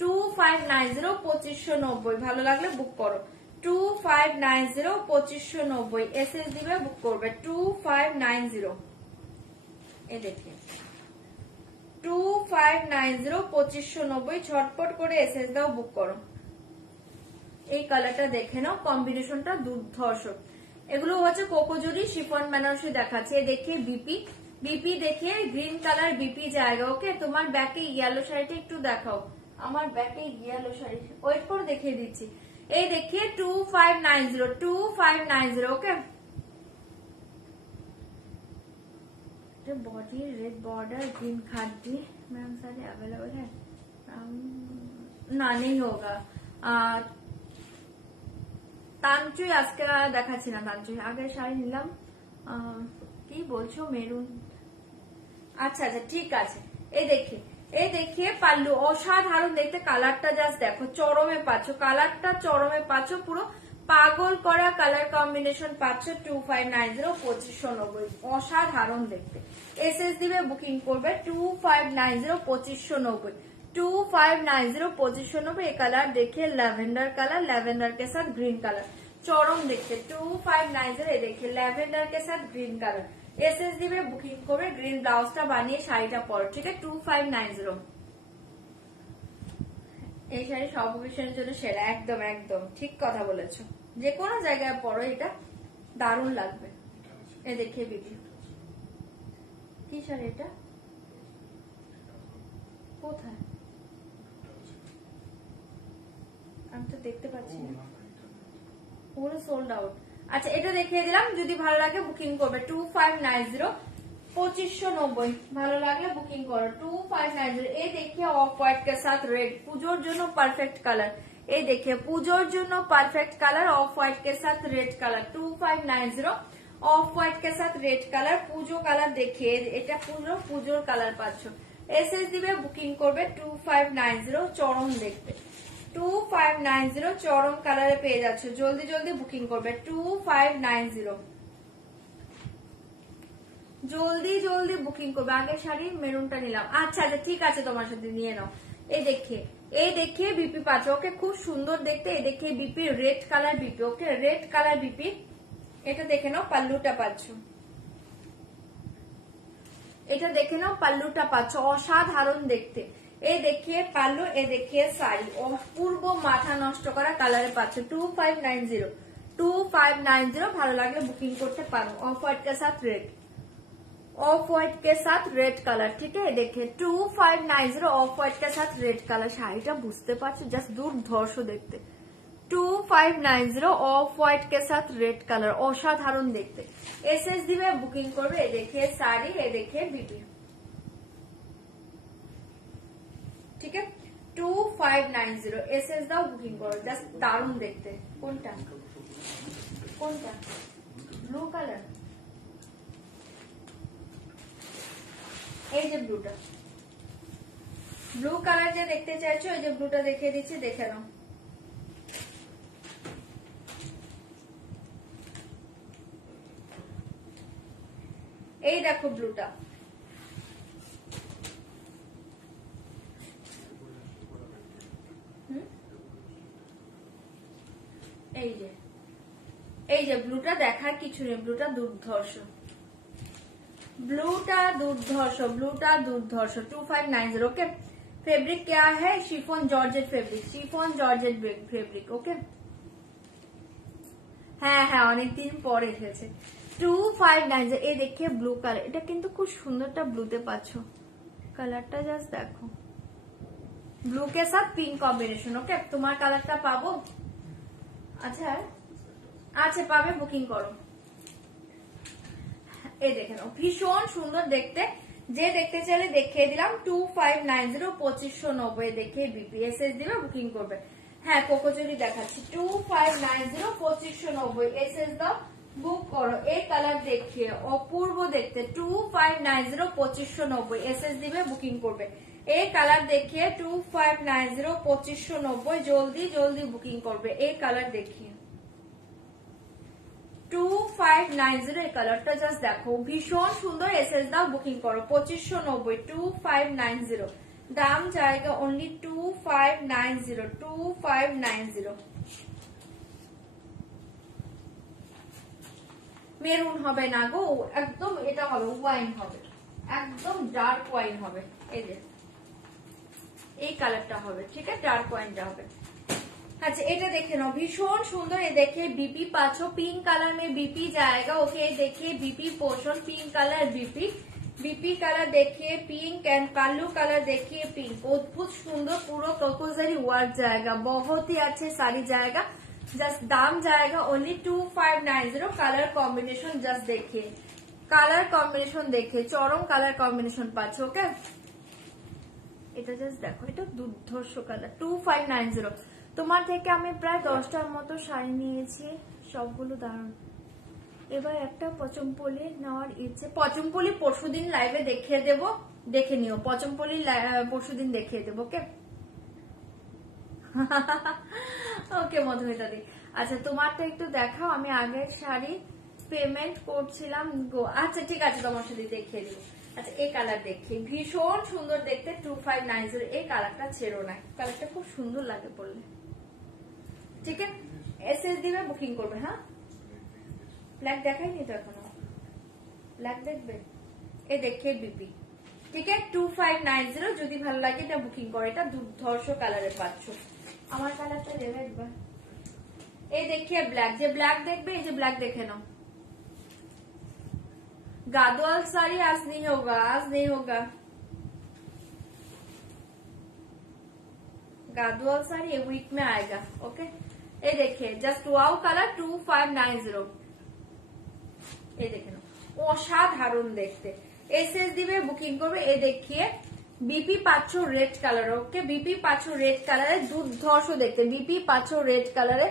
2590, 2590। ভালো লাগলে বুক করো। 2590, 2590। এসএস দিবে, বুক করবে। 2590। এই দেখে 2590, 2590। ঝটপট করে এসএস দাও, বুক করো। এই কালারটা দেখে নাও, কম্বিনেশনটা দুর্ধর্ষ। এগুলো হচ্ছে কোকোজুরি শিফন বেনারসি দেখাচ্ছে। দেখে বিপি, বিপি দেখে গ্রিন কালার বিপি জায়গা। ওকে, তোমার ব্যাকে ইয়েলো শাড়িটা একটু দেখাও। আমার ব্যাকে ইয়েলো শাড়ি, ওয়েট করে দেখিয়ে দিচ্ছি। এই দেখে 2590, 2590। Okay, body red border green khadi. Ma'am सारे अवेलेबल है? না, নেই হোগা। তানচুই আজকে দেখাচ্ছি না। তানচুই আগে শাড়ি নিলাম। কি বলছো মেরুন? আচ্ছা আচ্ছা, ঠিক আছে। এই দেখিয়ে পাল্লু, অসাধারণ দেখতে। কালারটা জাস্ট দেখো, চরমে পাচ্ছ। কালারটা চরমে পাচ্ছ, পুরো পাগল করা কালার কম্বিনেশন পাচ্ছ। 2590, 2590। অসাধারণ দেখতে। এসএস দিবে, বুকিং করবে। 2590, 2590। 2590, 2590। এই কালার দেখে ল্যাভেন্ডার কালার, ল্যাভেন্ডার के साथ ग्रीन কালার, চরম দেখতে। 2590। এই দেখে ল্যাভেন্ডার के साथ ग्रीन কালার। এসএস দিবে, বুকিং করবে। গ্রিন ব্লাউজটা বানিয়ে শাড়িটা পরো। ঠিক আছে, 2590। এই শাড়ি সব অকেশনের জন্য সেরা। একদম একদম ঠিক কথা বলেছো। যে কোনো জায়গায় পরো, এটা দারুণ লাগবে। এ দেখে বিবি, কি শাড়ি এটা? কোথায়? আমি তো দেখতে পাচ্ছি না, পুরো সোল্ড আউট। আচ্ছা, এটা দেখিয়ে দিলাম। যদি ভালো লাগে বুকিং করবে। 2590, 2590। ভালো লাগলে বুকিং করো। 2590। এই দেখিয়ে অফ হোয়াইট के साथ रेड, পুজোর জন্য পারফেক্ট কালার। এই দেখিয়ে পুজোর জন্য পারফেক্ট কালার, অফ হোয়াইট के साथ रेड কালার। 2590, ऑफ व्हाइट के साथ रेड कलर পুজো কালার দেখিয়ে এটা পুরো পুজোর কালার পাচ্ছ এসএস দিবে বুকিং করবে 2590 চরম দেখতে 2590 চরম কালারে পেয়ে যাচ্ছে জলদি জলদি বুকিং করবে 2590 জলদি জলদি বুকিং করবে আগে শাড়ি মেরুনটা নিলাম আচ্ছা আচ্ছা ঠিক আছে তোমার সাথে নিয়ে নাও এই দেখিয়ে বিপি পাচ্ছ ওকে খুব সুন্দর দেখতে এই দেখিয়ে BP red colour BP okay red colour BP এটা দেখে নাও পাল্লুটা পাচ্ছ এটা দেখে নাও পাল্লুটা পাচ্ছ অসাধারণ দেখতে এই দেখিয়ে পাল্লু এই দেখিয়ে শাড়ি অপূর্ব মাথা নষ্ট করা কালারে পাচ্ছ 2590 ভালো লাগলে বুকিং করতে পারো অফ হোয়াইট के साथ रेड ऑफ व्हाइट के साथ रेड कलर ठीक है देखिए 2590 ऑफ व्हाइट के साथ रेड कलर শাড়িটা বুঝতে পারছো জাস্ট দুর্ধর্ষ দেখতে 2590 ऑफ व्हाइट के साथ रेड कलर অসাধারণ দেখতে এসএস দিবে বুকিং করবে এই দেখিয়ে শাড়ি এই দেখিয়ে বিপি ঠিক আছে 2590 এসএস দাও বুকিং করো জাস্ট দারুণ দেখতে কোনটা ব্লু কালার এই যে ব্লুটা ব্লু কালার যে দেখতে চাইছো এই যে ব্লুটা দেখিয়ে দিচ্ছি দেখে নাও এই দেখো ব্লুটা এই যে ব্লুটা দেখার কিছু নেই ব্লুটা দুর্ধর্ষ 2590 ओके फैब्रिक क्या है शिफॉन जॉर्जेट फैब्रिक ओके হ্যাঁ হ্যাঁ অনেকদিন পর এসেছে 2590 এই দেখিয়ে ব্লু কালার এটা কিন্তু খুব সুন্দরটা ব্লুতে পাচ্ছ কালারটা জাস্ট দেখো ব্লু के साथ पिंक कॉम्बिनेशन ओके তোমার কালারটা পাবো আচ্ছা আচ্ছা পাবে বুকিং করো এই দেখে নাও ভীষণ সুন্দর দেখতে যে দেখতে চাইলে দেখিয়ে দিলাম 2590 2590 দেখে বিপিএসএস দিবে বুকিং করবে হ্যাঁ কোকোচুরি দেখাচ্ছি 2590 2590 এসএস দাও বুক করো এই কালার দেখিয়ে অপূর্ব দেখতে 2590 2590 এসএস দিবে বুকিং করবে এই কালার দেখিয়ে 2590 2590 জলদি জলদি বুকিং করবে এই কালার দেখিয়ে 2590 এই কালারটা জাস্ট দেখো ভীষণ সুন্দর এসএস দাও বুকিং করো 2590 2590 দাম জায়গা অনলি 2590 মেরুন হবে না গো একদম এটা হবে ওয়াইন হবে একদম ডার্ক ওয়াইন হবে এই যে এই কালারটা হবে ঠিক আছে ডার্ক ওয়াইনটা হবে अच्छा এটা দেখে নাও ভীষণ সুন্দর এই দেখে बीपी पाछो पिंक कलर में बीपी जाएगा ओके देखिए BP portion pink colour BP colour देखिए पिंक एंड कालू कलर देखिए पिंक अद्भुत सुंदर पूरा प्रपोजरी वर्क जाएगा बहुत ही अच्छे साड़ी जाएगा जस्ट दाम जाएगा ओनली 2590 कलर कॉम्बिनेशन जस्ट देखिए कलर कॉम्बिनेशन देखिए चरम कलर कॉम्बिनेशन पाछो ओके এটা জাস্ট দেখো এটা দুর্ধর্ষ কালার 2590 তোমার থেকে আমি প্রায় 10টার মতো শাড়ি নিয়েছি সবগুলো দারুণ এবার একটা পচমপল্লি নেওয়ার ইচ্ছে পচমপল্লি পরশুদিন লাইভে দেখিয়ে দেব দেখে নিও পচমপল্লি পরশুদিন দেখিয়ে দেব ওকে ওকে মধুমিতা দি আচ্ছা তোমারটা একটু দেখাও আমি আগের শাড়ি পেমেন্ট করছিলাম গো আচ্ছা ঠিক আছে তোমার সাথে দেখিয়ে দিব আচ্ছা এই কালার দেখি ভীষণ সুন্দর দেখতে 2590 এই কালারটা ছেড়ো না কালারটা খুব সুন্দর লাগে পরলে ठीक है एसएस দিবে বুকিং করবে হ্যাঁ ব্ল্যাক দেখাইনি তো এখনো ব্ল্যাক দেখবে এই দেখে বিপি ঠিক আছে 2590 যদি ভালো লাগে এটা বুকিং করো এটা দুর্ধর্ষ কালারে পাচ্ছো আমার কালারটা দেবে একবার এই দেখিয়ে ব্ল্যাক যে ব্ল্যাক দেখবে এই যে ব্ল্যাক দেখে নাও गादवाल साड़ी आज नहीं होगा गादवाल साड़ी ये वीक में आएगा ओके ये देखिए जस्ट वाओ कलर 2590 ये देखे ना অসাধারণ দেখতে এসএস দিবে বুকিং করবে এই দেখিয়ে বিপি পাচ্ছো রেড কালার ওকে বিপি পাচ্ছো রেড কালারে দুর্ধর্ষ দেখতে বিপি পাচ্ছো রেড কালারে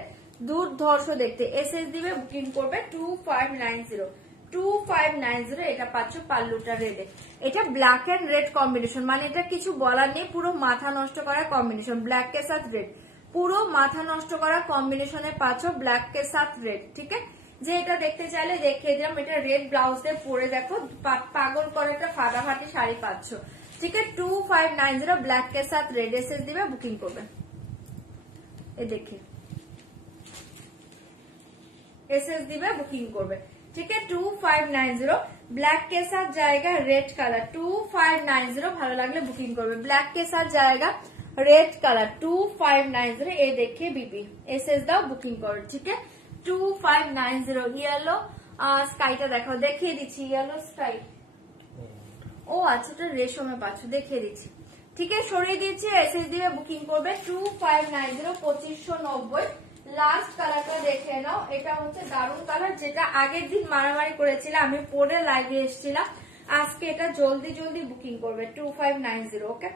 দুর্ধর্ষ দেখতে। এসএস দিবে বুকিং করবে 2590 2590। এটা পাচ্ছ পাল্লুটা রেডে। এটা ব্ল্যাক এন্ড রেড কম্বিনেশন, মানে এটা কিছু বলার নেই, পুরো মাথা নষ্ট করা কম্বিনেশন। ব্ল্যাক কে সাথ রেড, পুরো মাথা নষ্ট করা কম্বিনেশনে পাচ্ছ ব্ল্যাক কে সাথ রেড। ঠিক আছে, যে এটা দেখতে চাইলে দেখিয়ে দিলাম। এটা রেড ব্লাউজ দিয়ে পরে দেখো পাগল করে একটা ফাটাফাটি শাড়ি পাচ্ছ। ঠিক আছে, 2590 ব্ল্যাক কে সাথ রেড। এসএস দিবে বুকিং করবে। এ দেখে एसएस दिवे बुकिंग করবে। ठीक है, 2590 ब्लैक के साथ जाएगा रेड कलर 2590। ভালো লাগলে বুকিং করবে। ব্ল্যাক के साथ जाएगा रेड कलर 2590। ये देखिए बीपी एसएस দাও বুকিং করো। ठीक है, 2590। ইয়েলো স্কাইটা দেখো, দেখিয়ে দিচ্ছি ইয়েলো স্কাই। ও আচ্ছা, এটা রেশমে পাচ্ছ, দেখিয়ে দিচ্ছি। ঠিক আছে, সরিয়ে দিচ্ছি। এসএস দিয়ে বুকিং করবে 2590 2590। লাস্ট কালারটা দেখে নাও, এটা হচ্ছে দারুন কালার, যেটা আগের দিন মারামারি করেছিলাম, আমি পরে লাইভে এসেছিলাম। আজকে এটা জলদি জলদি বুকিং করবে 2590। ওকে,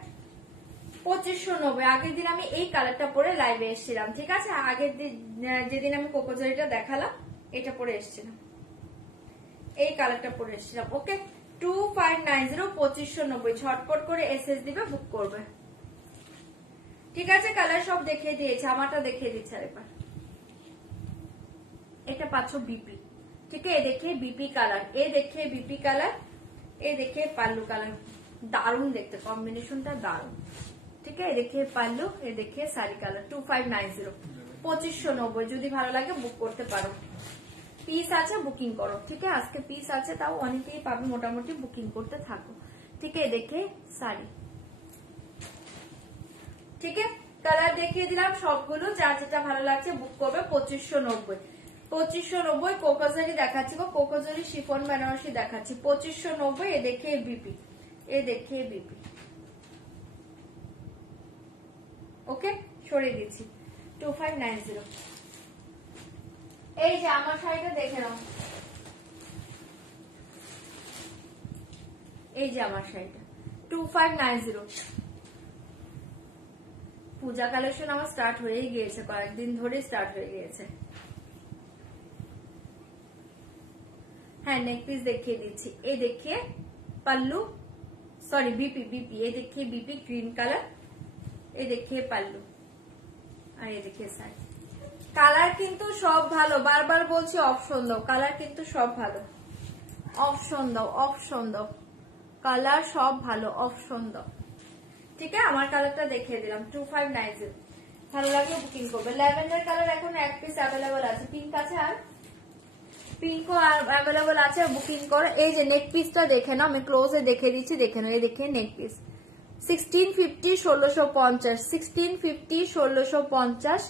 2590। আগের দিন আমি এই কালারটা পরে লাইভে এসেছিলাম। ঠিক আছে, আগের দিন যেদিন আমি কোকোজরিটা দেখালাম, এটা পরে এসেছিলাম, এই কালারটা পরে এসেছিলাম। ওকে, 2590 2590। ঝটপট করে এসএস দিবে, বুক করবে। ঠিক আছে, কালার সব দেখিয়ে দিয়েছে, আমারটা দেখিয়ে দিচ্ছে আরেকবার। এটা পাচ্ছ বিপি। ঠিক আছে, এ देखिए बीपी কালার, এ देखिए बीपी কালার, এ देखिए পাল্লু কালার। দারুণ দেখতে, কম্বিনেশনটা দারুণ। ঠিক আছে, এ देखिए পাল্লু, এ देखिए শাড়ি কালার। 2590 2590। যদি ভালো লাগে বুক করতে পারো। পিস আছে, বুকিং করো। ঠিক আছে, আজকে পিস আছে, তাও অনেকেই পাবে, মোটামুটি বুকিং করতে থাকো। ঠিক আছে, দেখে শাড়ি। ঠিক আছে, কালার দেখিয়ে দিলাম সবগুলো, যার যেটা ভালো লাগছে বুক করবে। 2590 2590। কোকোজরি দেখাচ্ছি, কোকোজরি শিফন বেনারসি দেখাচ্ছি 2590। এ দেখে বিপি, এ দেখে বিপি। ওকে, সরিয়ে দিচ্ছি 2590। এই যে আমার শাড়িটা দেখে নাও, এই যে আমার শাড়িটা 2590। পূজা কালেকশন আমার স্টার্ট হয়ে গিয়েছে, কয়েকদিন ধরে স্টার্ট হয়ে গিয়েছে। হ্যাঁ, নেক পিস দেখিয়ে দিচ্ছি। এই দেখিয়ে পাল্লু, সরি বিপি বিপি। এই দেখিয়ে বিপি গ্রিন কালার, এই দেখিয়ে পাল্লু, আর এই দেখিয়ে শাড়ি। কালার কিন্তু সব ভালো, বারবার বলছি অপশন দাও। কালার কিন্তু সব ভালো, অপশন দাও, অপশন দাও। কালার সব ভালো, অপশন দাও। ঠিক আছে, আমার কালারটা দেখিয়ে দিলাম 2590। ভালো লাগলে বুকিং করবে। ল্যাভেন্ডার কালার এখন এক পিস অ্যাভেলেবল আছে, পিঙ্ক আছে, আর পিঙ্কও অ্যাভেলেবল আছে, বুকিং করো। এই যে নেক পিসটা দেখে নাও, আমি ক্লোজে দেখে দিচ্ছি, দেখে নাও। এই দেখে নেক পিস 1650 1650 1650 1650।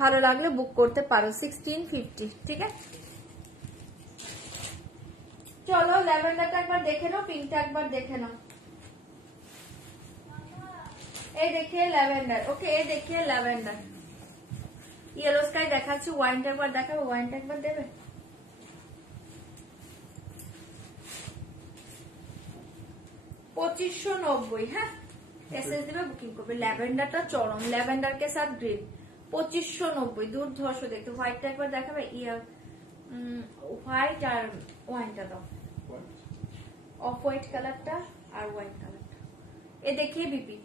ভালো লাগলে বুক করতে পারো 1650। ঠিক আছে, চলো ল্যাভেন্ডারটা একবার দেখে নাও, পিঙ্কটা একবার দেখে নাও। এই দেখিয়ে ল্যাভেন্ডার। ওকে, এই দেখিয়ে ল্যাভেন্ডার। ইয়েলো স্কাই দেখাচ্ছি, ওয়াইনটা একবার দেখাবো, ওয়াইনটা একবার দেবে। 2590। হ্যাঁ, এসএস দিবে, বুকিং করবে। ল্যাভেন্ডারটা চরম, ল্যাভেন্ডার কে সাথ গ্রিন 2590। দুর্ধর্ষ দেখতে। হোয়াইটটা একবার দেখাবে, হোয়াইট আর ওয়াইনটা দাও, অফ হোয়াইট কালারটা আর হোয়াইট কালারটা। এ দেখিয়ে বিপি।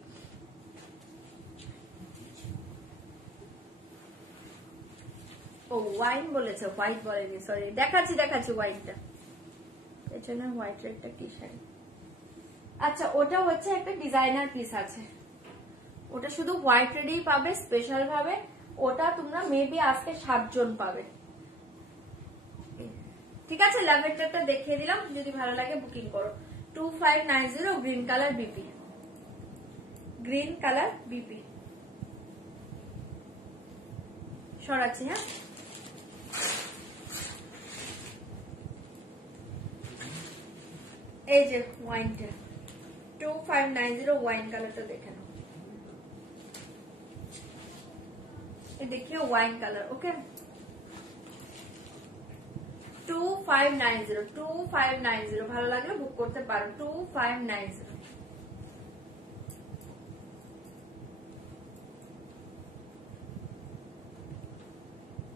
ও ওয়াইন বলেছে, হোয়াইট বলেনি, সরি। দেখাচ্ছি দেখাচ্ছি হোয়াইটটা, এর জন্য হোয়াইট একটা কি শাড়ি। আচ্ছা, ওটা হচ্ছে একটা ডিজাইনার পিস আছে, ওটা শুধু হোয়াইট রেডেই পাবে স্পেশাল ভাবে। ওটা তোমরা মেবি আজকে 7 জন পাবে। ঠিক আছে, ল্যাভেন্ডারটা দেখিয়ে দিলাম, যদি ভালো লাগে বুকিং করো 2590। Green colour BP, green colour BP. সরাচ্ছি। হ্যাঁ, এই যে ওয়াইনটা 2590। ওয়াইন কালারটা দেখে নাও, देखिए वाइन कलर। ओके, 2590 ভালো লাগলে বুক করতে পারো 2590।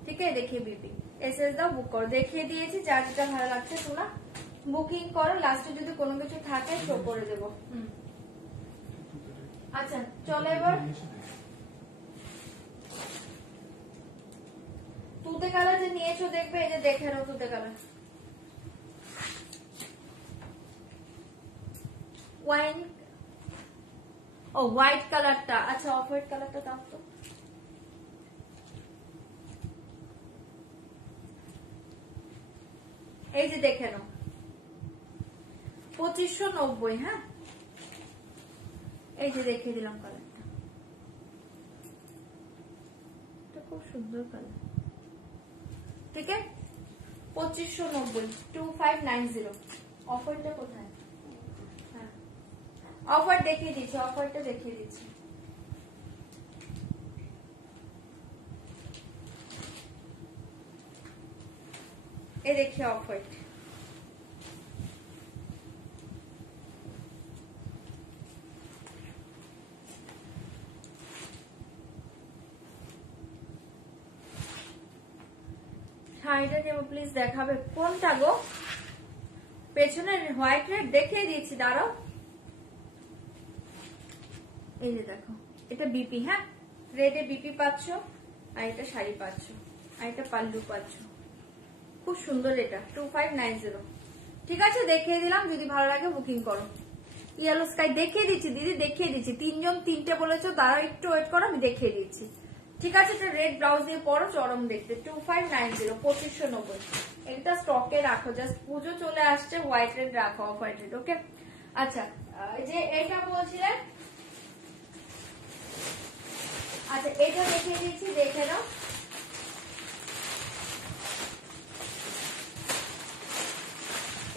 ঠিক আছে, দেখিয়ে বিপি এসএস দাও, বুক করো। দেখিয়ে দিয়েছি, যার যেটা ভালো লাগছে তোমরা বুকিং করো। লাস্টে যদি কোনো কিছু থাকে শো করে দেবো। আচ্ছা চলো এবার তুতে কালার যে নিয়েছো দেখবে, এই যে দেখে নাও তুতে কালার, ওয়াইন ও হোয়াইট কালারটা। আচ্ছা অফ হোয়াইট কালারটা দাও তো। এই যে দেখে নাও 2590। হ্যাঁ এই যে দেখিয়ে দিলাম কালারটা, খুব সুন্দর কালার। ঠিক আছে 2590 2590। অফারটা কোথায়? হ্যাঁ অফার দেখিয়ে দিচ্ছি, অফারটা দেখিয়ে দিচ্ছি। এ দেখিয়ে অফার, শাড়িটা নেবো প্লিজ, দেখাবে কোনটা গো? পেছনের হোয়াইট রেড দেখিয়ে দিয়েছি, দাঁড়াও। এই যে দেখো এটা বিপি। হ্যাঁ রেডে বিপি পাচ্ছ, আর এটা শাড়ি পাচ্ছ, আর এটা পাল্লু পাচ্ছ। খুব সুন্দর এটা 2590। ঠিক আছে দেখিয়ে দিলাম, যদি ভালো লাগে বুকিং করো। ইয়েলো স্কাই দেখিয়ে দিচ্ছি দিদি, দেখিয়ে দিচ্ছি। 3 জন 3টে বলেছো, দাঁড়াও একটু ওয়েট করো, আমি দেখিয়ে দিচ্ছি। ঠিক আছে এটা রেড ব্লাউজ দিয়ে পরো, চরম দেখতে। 2590 2590। এটা স্টকে রাখো, জাস্ট পুজো চলে আসছে, হোয়াইট রেড রাখো, অফ হোয়াইট রেড। ওকে আচ্ছা যে এটা বলছিলেন, আচ্ছা এটা দেখিয়ে দিচ্ছি, দেখে নাও।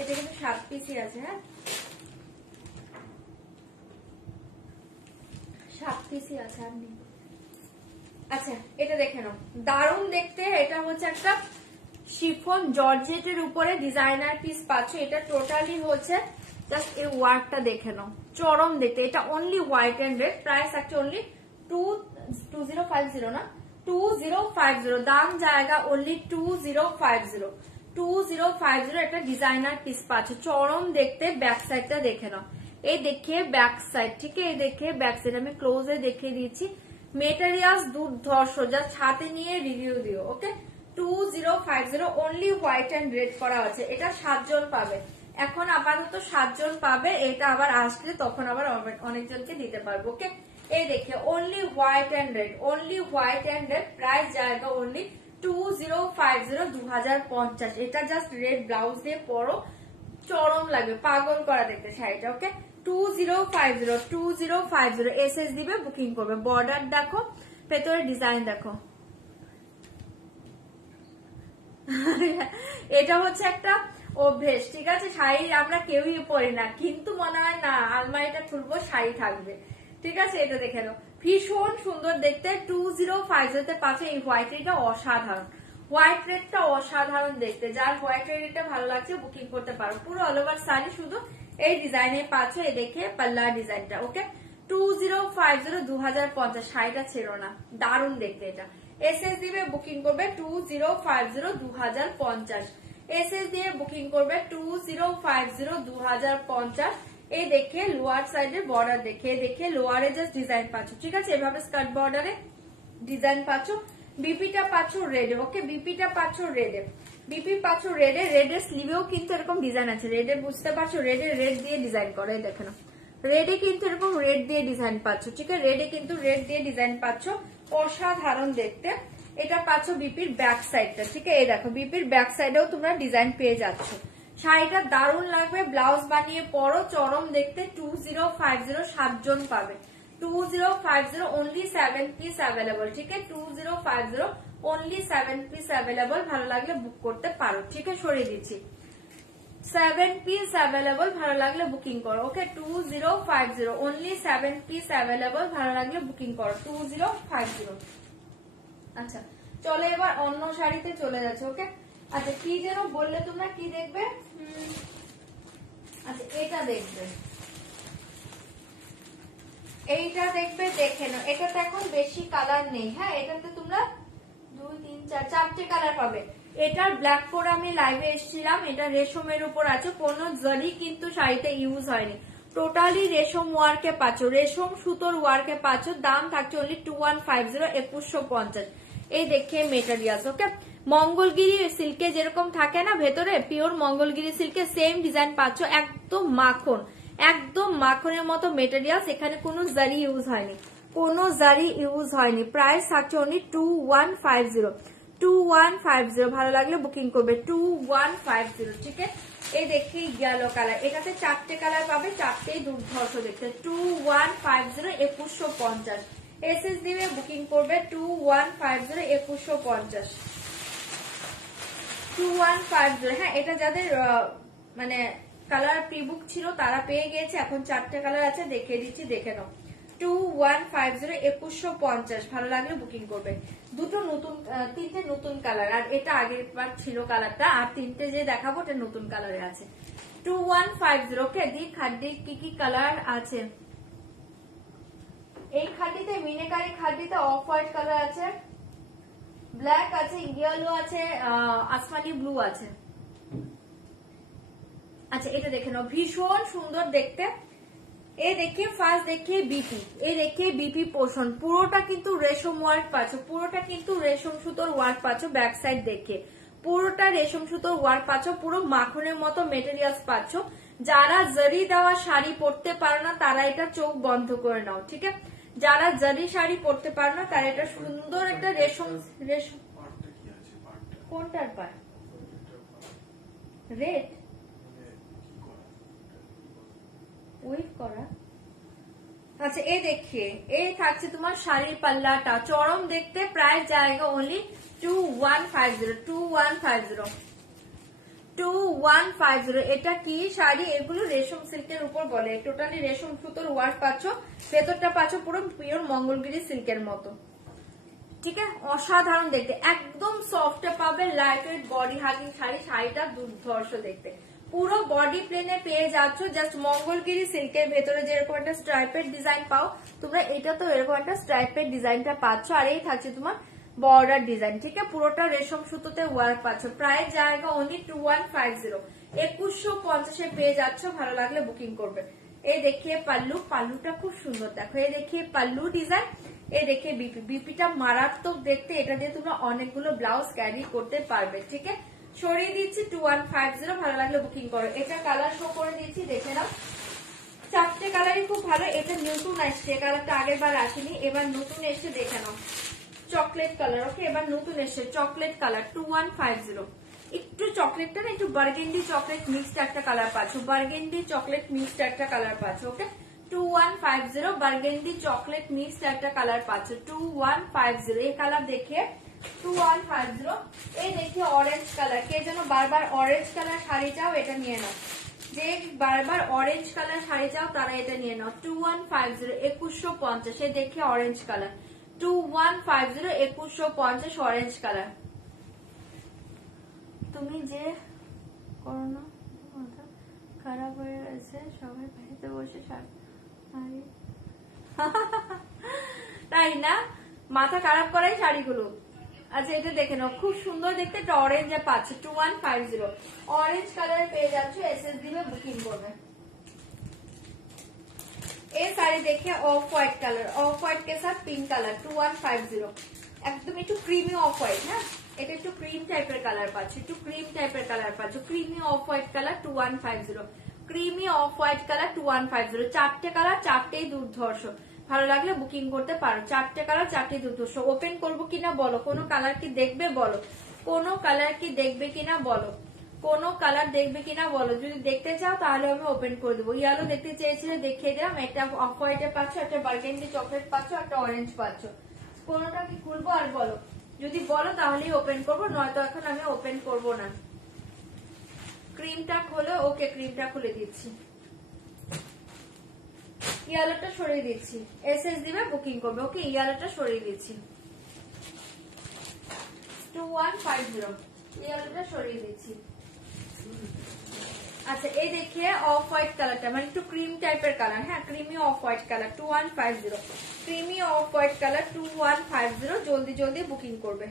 এটা কিন্তু 7 পিসই আছে। হ্যাঁ 7 পিসই আছে আর নেই। আচ্ছা এটা দেখে নাও, দারুণ দেখতে। এটা হচ্ছে একটা শিফন জর্জেটের উপরে ডিজাইনার পিস পাচ্ছ। এটা টোটালি হচ্ছে জাস্ট এই ওয়ার্কটা দেখে নাও, চরম দেখতে। এটা only white and red, price আছে অনলি 2050 না 2050। দাম জায়গা অনলি 2050 2050। একটা ডিজাইনার পিস পাচ্ছ, চরম দেখতে। ব্যাক সাইডটা দেখে নাও, এই দেখে ব্যাক সাইড। ঠিক আছে এই দেখে ব্যাক সাইড, আমি ক্লোজে দেখিয়ে দিয়েছি। মেটেরিয়ালস দুর্ধর্ষ, জাস্ট হাতে নিয়ে রিভিউ দিও। ওকে 2050 অনলি হোয়াইট এন্ড রেড করা আছে। এটা 7 জন পাবে, এখন আপাতত 7 জন পাবে। এটা আবার আসলে তখন আবার অনেকজনকে দিতে পারবো। ওকে এই দেখে only white and red, only white and red. Price জায়গা অনলি 2050 2050। এটা জাস্ট রেড ব্লাউজ দিয়ে পরো, চরম লাগবে, পাগল করা দেখতে শাড়িটা। ওকে 2050 2050 এসএস দিবে, বুকিং করবে। বর্ডার দেখো, ভেতরে ডিজাইন দেখো। এটা হচ্ছে একটা অভ্যেস। ঠিক আছে শাড়ি আমরা কেউই পরি না, কিন্তু মনে হয় না আলমারিটা খুলবো শাড়ি থাকবে। ঠিক আছে এটা দেখে নাও, ভীষণ সুন্দর দেখতে। 2050 তে পাচ্ছে। এই হোয়াইট রেডটা অসাধারণ, হোয়াইট রেডটা অসাধারণ দেখতে। যার হোয়াইট রেডটা ভালো লাগছে বুকিং করতে পারো। পুরো অল ওভার শাড়ি শুধু এই ডিজাইনে পাচ্ছ। এই দেখে পাল্লা ডিজাইনটা। ওকে 2050 2050। শাড়িটা ছেড়ো না, দারুণ দেখতে। এটা এসএস দিবে, বুকিং করবে 2050 2050। এসএস দিয়ে বুকিং করবে 2050 2050। এই দেখে লোয়ার সাইডের বর্ডার দেখে দেখে লোয়ারে জাস্ট ডিজাইন পাচ্ছ। ঠিক আছে এভাবে স্কার্ট বর্ডারে ডিজাইন পাচ্ছ। বিপিটা পাচ্ছ রেডে। ওকে বিপিটা পাচ্ছ রেডে, বিপি পাচ্ছ রেডে। রেডের স্লিভেও কিন্তু এরকম ডিজাইন আছে। রেডে বুঝতে পারছো, রেডে রেড দিয়ে ডিজাইন করে দেখে নাও। রেডে কিন্তু এরকম রেড দিয়ে ডিজাইন পাচ্ছ। ঠিক আছে রেডে কিন্তু রেড দিয়ে ডিজাইন পাচ্ছ, অসাধারণ দেখতে। এটা পাচ্ছ বিপির ব্যাক সাইডটা। ঠিক আছে এই দেখো বিপির ব্যাক সাইডেও তোমরা ডিজাইন পেয়ে যাচ্ছ। শাড়িটা দারুণ লাগবে, ব্লাউজ বানিয়ে পরো, চরম দেখতে। 2050 7 জন পাবে। 2050 অনলি 7 পিস অ্যাভেলেবল। ঠিক আছে 2050 অনলি 7 পিস অ্যাভেলেবল। ভালো লাগলে বুক করতে পারো। ঠিক আছে সরিয়ে দিচ্ছি, 7 পিস অ্যাভেলেবল, ভালো লাগলে বুকিং করো। ওকে 2050 অনলি 7 পিস অ্যাভেলেবল, ভালো লাগলে বুকিং করো 2050। আচ্ছা চলো এবার অন্য শাড়িতে চলে যাচ্ছে। ওকে আচ্ছা কি যেন বললে তোমরা, কি দেখবে? আচ্ছা এটা দেখবে, এইটা দেখবে, দেখে নাও। এটাতে এখন বেশি কালার নেই। হ্যাঁ এটাতে তোমরা 2 3 চারটে কালার পাবে। এটার ব্ল্যাক পরে আমি লাইভে এসেছিলাম, এটা রেশমের উপর আছে, কোনো জরি কিন্তু শাড়িতে ইউজ হয়নি, টোটালি রেশম ওয়ার্কে পাচ্ছ, রেশম সুতোর ওয়ার্কে পাচ্ছ। দাম থাকছে অনলি 2150, 2150। এই দেখে মেটেরিয়ালস, ওকে। মঙ্গলগিরি সিল্কে যেরকম থাকে না ভেতরে, পিওর মঙ্গলগিরি সিল্কে সেম ডিজাইন পাচ্ছ, একদম মাখন, একদম মাখনের মতো মেটেরিয়ালস। এখানে কোনো জারি ইউজ হয়নি, কোনো জারি ইউজ হয়নি। প্রাইস থাকছে অনলি 2150, 2150। ভালো লাগলে বুকিং করবে 2150, ঠিক আছে। এই দেখি ইয়েলো কালার, এটাতে চারটে কালার পাবে, চারটেই দুর্ধর্ষ দেখতে। 2150, 2150। এসএস দিবে বুকিং করবে 2150, 2150, 2150। হ্যাঁ, এটা যাদের মানে কালার প্রিবুক ছিল তারা পেয়ে গিয়েছে, এখন চারটে কালার আছে, দেখিয়ে দিচ্ছি, দেখে নাও। 2150, 2150। ভালো লাগলে বুকিং করবে। দুটো নতুন, তিনটে নতুন কালার, আর এটা আগের বার ছিল কালারটা, আর তিনটে যে দেখাবো এটা নতুন কালারে আছে। 2150, ওকে। দি খাদ্দি কি কি কালার আছে, এই খাদ্দিতে মিনেকারি খাদ্দিতে অফ হোয়াইট কালার আছে, ব্ল্যাক আছে, ইয়েলো আছে, আসমানি ব্লু আছে। আচ্ছা, এটা দেখে নাও, ভীষণ সুন্দর দেখতে। এই দেখিয়ে ফার্স্ট দেখিয়ে বিপি, এই দেখিয়ে বিপি পোর্শন, পুরোটা কিন্তু রেশম ওয়ার্ক পাচ্ছ, পুরোটা কিন্তু রেশম সুতোর ওয়ার্ক পাচ্ছ। ব্যাক সাইড দেখে পুরোটা রেশম সুতোর ওয়ার্ক পাচ্ছ, পুরো মাখনের মতো মেটেরিয়ালস পাচ্ছ। যারা জরি দেওয়া শাড়ি পরতে পারো না তারা এটা চোখ বন্ধ করে নাও, ঠিক আছে। যারা জরি শাড়ি পরতে পারো না তারা এটা সুন্দর একটা রেশম, রেশম কোনটার পার রেড উইভ করা। আচ্ছা, এই দেখিয়ে এই থাকছে তোমার শাড়ির পাল্লাটা, চরম দেখতে। প্রাইস জায়গা অনলি 2150, 2150, 2150। এটা কি শাড়ি, এগুলো রেশম সিল্কের উপর বলে, টোটালি রেশম সুতোর ওয়ার্ক পাচ্ছ, ভেতরটা পাচ্ছ পুরো পিওর মঙ্গলগিরি সিল্কের মতো, ঠিক আছে। অসাধারণ দেখতে, একদম সফট পাবে, light weight body hugging sari. শাড়িটা দুর্ধর্ষ দেখতে, পুরো বডি প্লেনে পেয়ে যাচ্ছ। জাস্ট মঙ্গলগিরি সিল্কের ভেতরে যেরকম একটা স্ট্রাইপের ডিজাইন পাও তোমরা, এটা তো এরকম একটা স্ট্রাইপের ডিজাইনটা পাচ্ছ। আর এই থাকছে তোমার বর্ডার ডিজাইন, ঠিক আছে। পুরোটা রেশম সুতোতে ওয়ার্ক পাচ্ছ। প্রাইস জায়গা অনলি 2150, 2150 পেয়ে যাচ্ছ। ভালো লাগলে বুকিং করবে। এই দেখিয়ে পাল্লু, পাল্লুটা খুব সুন্দর দেখো। এই দেখিয়ে পাল্লু ডিজাইন, এই দেখিয়ে বিপি, বিপিটা মারাত্মক দেখতে। এটা দিয়ে তোমরা অনেকগুলো ব্লাউজ ক্যারি করতে পারবে, ঠিক আছে। সরিয়ে দিচ্ছি 2150, ভালো লাগলে বুকিং করো। এটা কালার শো করে দিচ্ছি, দেখে নাও। চারটে কালারই খুব ভালো। এটা নতুন আসছে, কালারটা আগের বার আসেনি, এবার নতুন এসে, দেখে নাও। চকলেট কালার, ওকে। এবার নতুন এসছে চকলেট কালার 2150। একটু চকলেটটা না একটু বার্গেন্ডি চকলেট মিক্সড একটা কালার পাচ্ছ, বার্গেন্ডি চকলেট মিক্সড একটা কালার পাচ্ছ, ওকে। 2150, বার্গেন্ডি চকলেট মিক্সড একটা কালার পাচ্ছ, 2150। এই কালার দেখে 2150। এই দেখে অরেঞ্জ কালার, কে যেন বারবার অরেঞ্জ কালার শাড়ি চাও, এটা নিয়ে নাও। যে বারবার অরেঞ্জ কালার শাড়ি চাও তারা এটা নিয়ে নাও। 2150, 2150। এই দেখে অরেঞ্জ কালার 2150, 2150 অরেঞ্জ কালার। তুমি যে করো না, মাথা খারাপ হয়ে গেছে, সবাই বাড়িতে বসে তাই না, মাথা খারাপ করাই শাড়িগুলো। আচ্ছা, এটা দেখে নাও, খুব সুন্দর দেখতে, একটা অরেঞ্জ পাচ্ছে 2150। অরেঞ্জ কালার পেয়ে যাচ্ছ, এসএস দিবে বুকিং করবে। এই শাড়ি দেখে off white colour, off white কে সাথ পিঙ্ক কালার 2150। একদম একটু ক্রিমি অফ হোয়াইট, হ্যাঁ এটা একটু ক্রিম টাইপের কালার পাচ্ছ, একটু ক্রিম টাইপের কালার পাচ্ছ, creamy of white colour 2150, creamy of white colour 2150। চারটে কালার, চারটেই দুর্ধর্ষ। ভালো লাগলে বুকিং করতে পারো। চারটে কালার, চারটেই দুর্ধর্ষ। ওপেন করবো কিনা বলো, কোনো কালার কি দেখবে বলো, কোনো কালার কি দেখবে কিনা বলো, কোনো কালার দেখবে কিনা বলো। যদি দেখতে চাও তাহলে আমি ওপেন করে দেবো। ইয়েলো দেখতে চেয়েছিলে দেখিয়ে দিলাম, একটা অফ হোয়াইটে পাচ্ছ, একটা বার্গেন্ডি চকলেট পাচ্ছ, একটা অরেঞ্জ পাচ্ছ। কোনোটা কি খুলবো আর বলো, যদি বলো তাহলেই ওপেন করবো, নয়তো এখন আমি ওপেন করবো না। ক্রিমটা খোলো, ওকে ক্রিমটা খুলে দিচ্ছি, ইয়েলোটা সরিয়ে দিচ্ছি, এসএস দিবে বুকিং করবে, ওকে ইয়েলোটা সরিয়ে দিচ্ছি 2150, ইয়েলোটা সরিয়ে দিচ্ছি। আচ্ছা, এই দেখিয়ে অফ হোয়াইট কালারটা, মানে একটু ক্রিম টাইপের কালার, হ্যাঁ creamy of white colour 2150, creamy of white colour 2150। জলদি জলদি বুকিং করবে।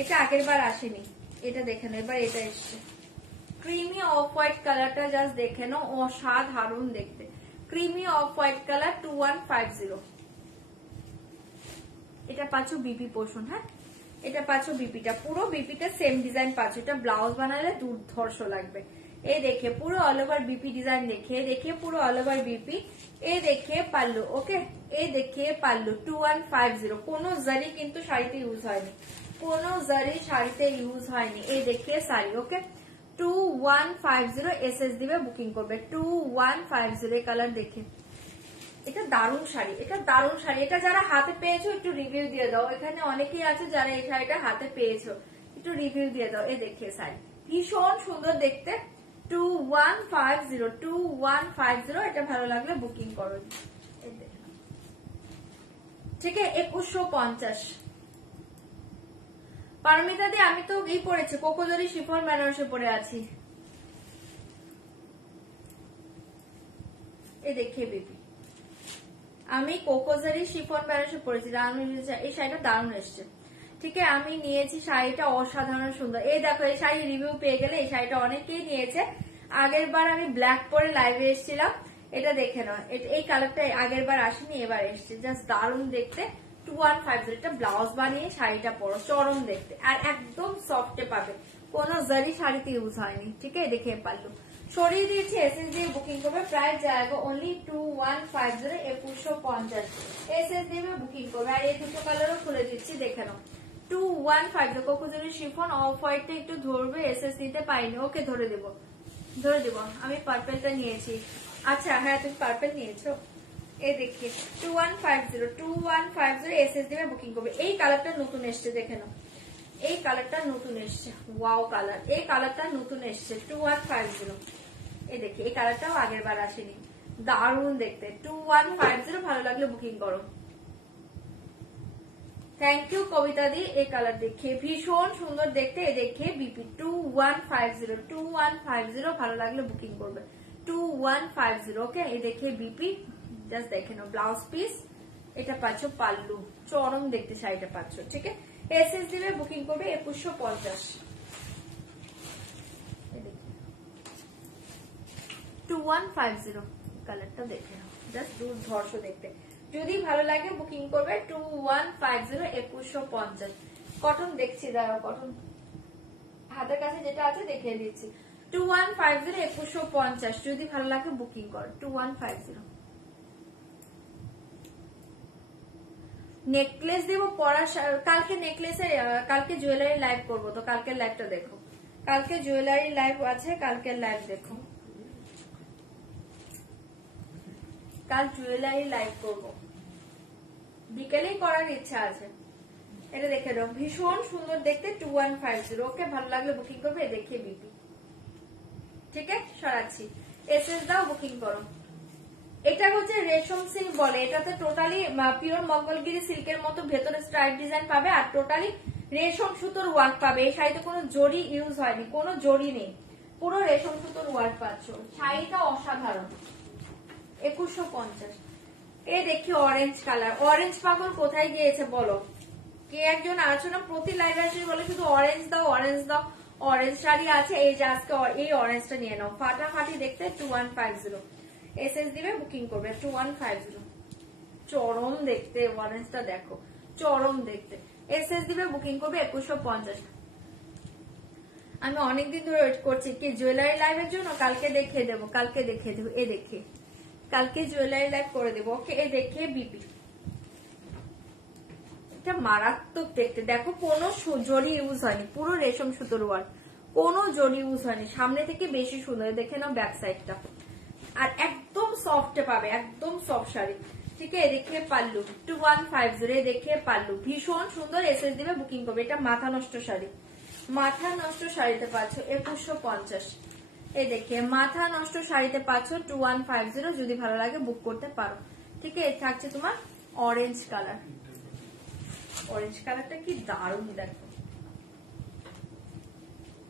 এটা আগের বার আসেনি, এটা দেখে নাও, এবার এটা এসছে। ক্রিমি অফ হোয়াইট কালারটা জাস্ট দেখে নাও, অসাধারণ দেখতে। Creamy of white colour 2150। এটা পাচ্ছ বিপি পোর্শন। হ্যাঁ, এটা পাচ্ছ বিপিটা, পুরো বিপিটা সেম ডিজাইন পাচ্ছ। এটা ব্লাউজ বানালে দুর্ধর্ষ লাগবে। এই দেখে পুরো অল ওভার বিপি ডিজাইন দেখে, দেখে পুরো অল ওভার বিপি। এই দেখে পাল্লু, ওকে, এই দেখে পাল্লু 2150। কোনো জারি কিন্তু শাড়িতে ইউজ হয়নি, কোনো জারি শাড়িতে ইউজ হয়নি। এই দেখে শাড়ি, ওকে, 2150 এসএস দিবে, বুকিং করবে 2150। কালার দেখে এটা দারুণ শাড়ি, এটা দারুণ শাড়ি। এটা যারা হাতে পেয়েছো একটু রিভিউ দিয়ে দাও। এখানে অনেকেই আছে যারা এই শাড়িটা হাতে পেয়েছো, একটু রিভিউ দিয়ে দাও। এই দেখে শাড়ি ভীষণ সুন্দর দেখতে, 2150। এটা ভালো লাগলে বুকিং করো। ঠিক আছে, 2150। পারমিতা দি, আমি তো এই পড়েছি কোকোজরি শিফন বেনারসে পরে আছি। এই দেখে বেবি, আমি কোকোজরি শিফন বেনারসে পরেছি, এই শাড়িটা দারুণ এসছে। ঠিক আছে, আমি নিয়েছি শাড়িটা, অসাধারণ সুন্দর। এই দেখো, এই শাড়ি রিভিউ পেয়ে গেলে, এই শাড়িটা অনেকেই নিয়েছে। আগের বার আমি ব্ল্যাক পরে লাইভে এসেছিলাম, এটা দেখে নাও। এই কালারটা আগের বার আসেনি, এবার এসছে, জাস্ট দারুণ দেখতে। 2150। এটা ব্লাউজ বানিয়ে শাড়িটা পরো, চরম দেখতে, আর একদম সফটে পাবে, কোনো জারি শাড়িতে ইউজ হয়নি। ঠিক আছে, দেখে পারলো সরিয়ে দিয়েছি, এসএস দিয়ে বুকিং করবে। প্রাইস যাবে অনলি 2150, 2150 এসএস দিয়ে বুকিং করবে। আর এই দুটো কালারও খুলে দিচ্ছি, দেখে নাও, 2150। কোকোজরি শিফন অফ হোয়াইটটা একটু ধরবে, এসএস দিতে পাইনি, ওকে ধরে দেবো, ধরে দেবো। আমি পার্পেলটা নিয়েছি। আচ্ছা, হ্যাঁ, তুমি পার্পেল নিয়েছো। এই দেখি 2150 এসএস দিবে, বুকিং করবে। এই কালারটা নতুন এসছে, দেখে নাও, এই কালারটা নতুন এসছে, ওয়াও কালার, এই কালারটা নতুন এসছে 2150। এই দেখি, এই কালারটাও আগের বার আসেনি, দারুণ দেখতে 2150। ভালো লাগলে বুকিং করো। থ্যাংক ইউ কবিতা দি। এই কালার দেখে ভীষণ সুন্দর দেখতে, এই দেখে বিপি 2150। ভালো লাগলে বুকিং করবে 2150। ওকে, এই দেখে বিপি, জাস্ট দেখে নাও, ব্লাউজ পিস। এটা পাচ্ছ পাল্লু, চরম দেখতে শাড়িটা পাচ্ছ। ঠিক আছে, এসএস দিবে, বুকিং করবে 2150। 2150 কালারটা দেখে নাও, জাস্ট দুর্ধর্ষ দেখতে। যদি ভালো লাগে বুকিং করবে 2150, 2150। কটন দেখছি, দাঁড়াও, কটন হাতের কাছে যেটা আছে দেখিয়ে দিচ্ছি। 2150, 2150। যদি ভালো লাগে বুকিং কর 2150। নেকলেস দেবো পরা, কালকে নেকলেসে, কালকে জুয়েলারি লাইভ করবো, তো কালকের লাইভটা দেখো। কালকে জুয়েলারি লাইভ আছে, কালকের লাইভ দেখো। কাল জুয়েলারি লাইভ করবো, বিকেলেই করার ইচ্ছা আছে। এটা দেখে নাও, ভীষণ সুন্দর দেখতে 2150। ওকে, ভালো লাগলে বুকিং করবে। দেখে বিপি, ঠিক আছে, সরাচ্ছি, এসএস দাও, বুকিং করো। এটা হচ্ছে রেশম সিল্ক বলে, এটাতে টোটালি পিওর মঙ্গলগিরি সিল্কের মতো ভেতরে স্ট্রাইপ ডিজাইন পাবে, আর টোটালি রেশম সুতোর ওয়ার্ক পাবে। এই শাড়িতে কোনো জরি ইউজ হয়নি, কোনো জরি নেই, পুরো রেশম সুতোর ওয়ার্ক পাচ্ছ। শাড়িটা অসাধারণ। 2150। এ দেখি অরেঞ্জ কালার, অরেঞ্জ পাগল কোথায় গিয়েছে বলো? কে একজন আছো না, প্রতি লাইভ আসে বলে শুধু অরেঞ্জ দাও, অরেঞ্জ দাও। অরেঞ্জ শাড়ি আছে, এই যে আজকে এই অরেঞ্জটা নিয়ে নাও, ফাটাফাটি দেখতে 2150। এসএস দিবে, বুকিং করবে 2150। চরম দেখতে, অরেঞ্জটা দেখো, চরম দেখতে। এসএস দিবে, বুকিং করবে 2150। আমি অনেকদিন ধরে ওয়েট করছি কি জুয়েলারি লাইভের জন্য, কালকে দেখিয়ে দেবো, কালকে দেখিয়ে দেবো। এ দেখে কালকে জুয়েলারি লাইভ করে দেবো। ওকে, এ দেখে বিপি, এটা মারাত্মক দেখতে। দেখো, কোনো জরি ইউজ হয়নি, পুরো রেশম সুতোর ওয়ার্ক, কোনো জরি ইউজ হয়নি। সামনে থেকে বেশি সুন্দর, দেখে নাও ব্যাক সাইডটা, আর একদম সফটে পাবে, একদম সফট শাড়ি। ঠিক আছে, দেখে পাল্লু 2150। দেখে পাল্লু ভীষণ সুন্দর, এসএস দিবে, বুকিং করবে। এটা মাথা নষ্ট শাড়ি, মাথা নষ্ট শাড়িতে পাচ্ছ 2150। এই দেখে মাথা নষ্ট শাড়িতে পাচ্ছ 2150। যদি ভালো লাগে বুক করতে পারো। ঠিক আছে, থাকছে তোমার অরেঞ্জ কালার, অরেঞ্জ কালারটা কি দারুণ দেখো।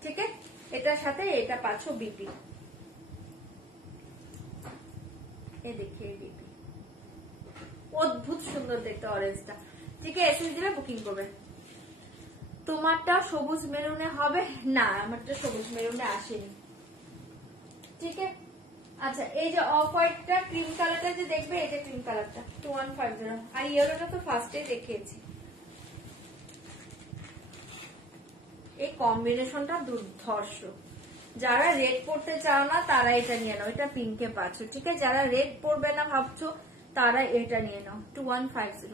ঠিক আছে, এটার সাথে এটা পাচ্ছ বিপি। এই দেখে বিপি, অদ্ভুত সুন্দর দেখতে অরেঞ্জটা। ঠিক আছে, এসএস দিবে, বুকিং করবে। তোমারটা সবুজ মেরুনে হবে না, আমারটা সবুজ মেরুনে আসেনি, ঠিক আছে। আচ্ছা এই যে অফ হোয়াইটটা ক্রিম কালারটা যে দেখবে, এই যে ক্রিম কালারটা 2150, আর ইয়েলোটা তো ফার্স্টে দেখিয়েছি। এই কম্বিনেশনটা দুর্ধর্ষ। যারা রেড পরতে চাও না তারা এটা নিয়ে নাও, এটা পিঙ্কে পাচ্ছ, ঠিক আছে। যারা রেড পরবে না ভাবছো তারা এটা নিয়ে নাও। 2150,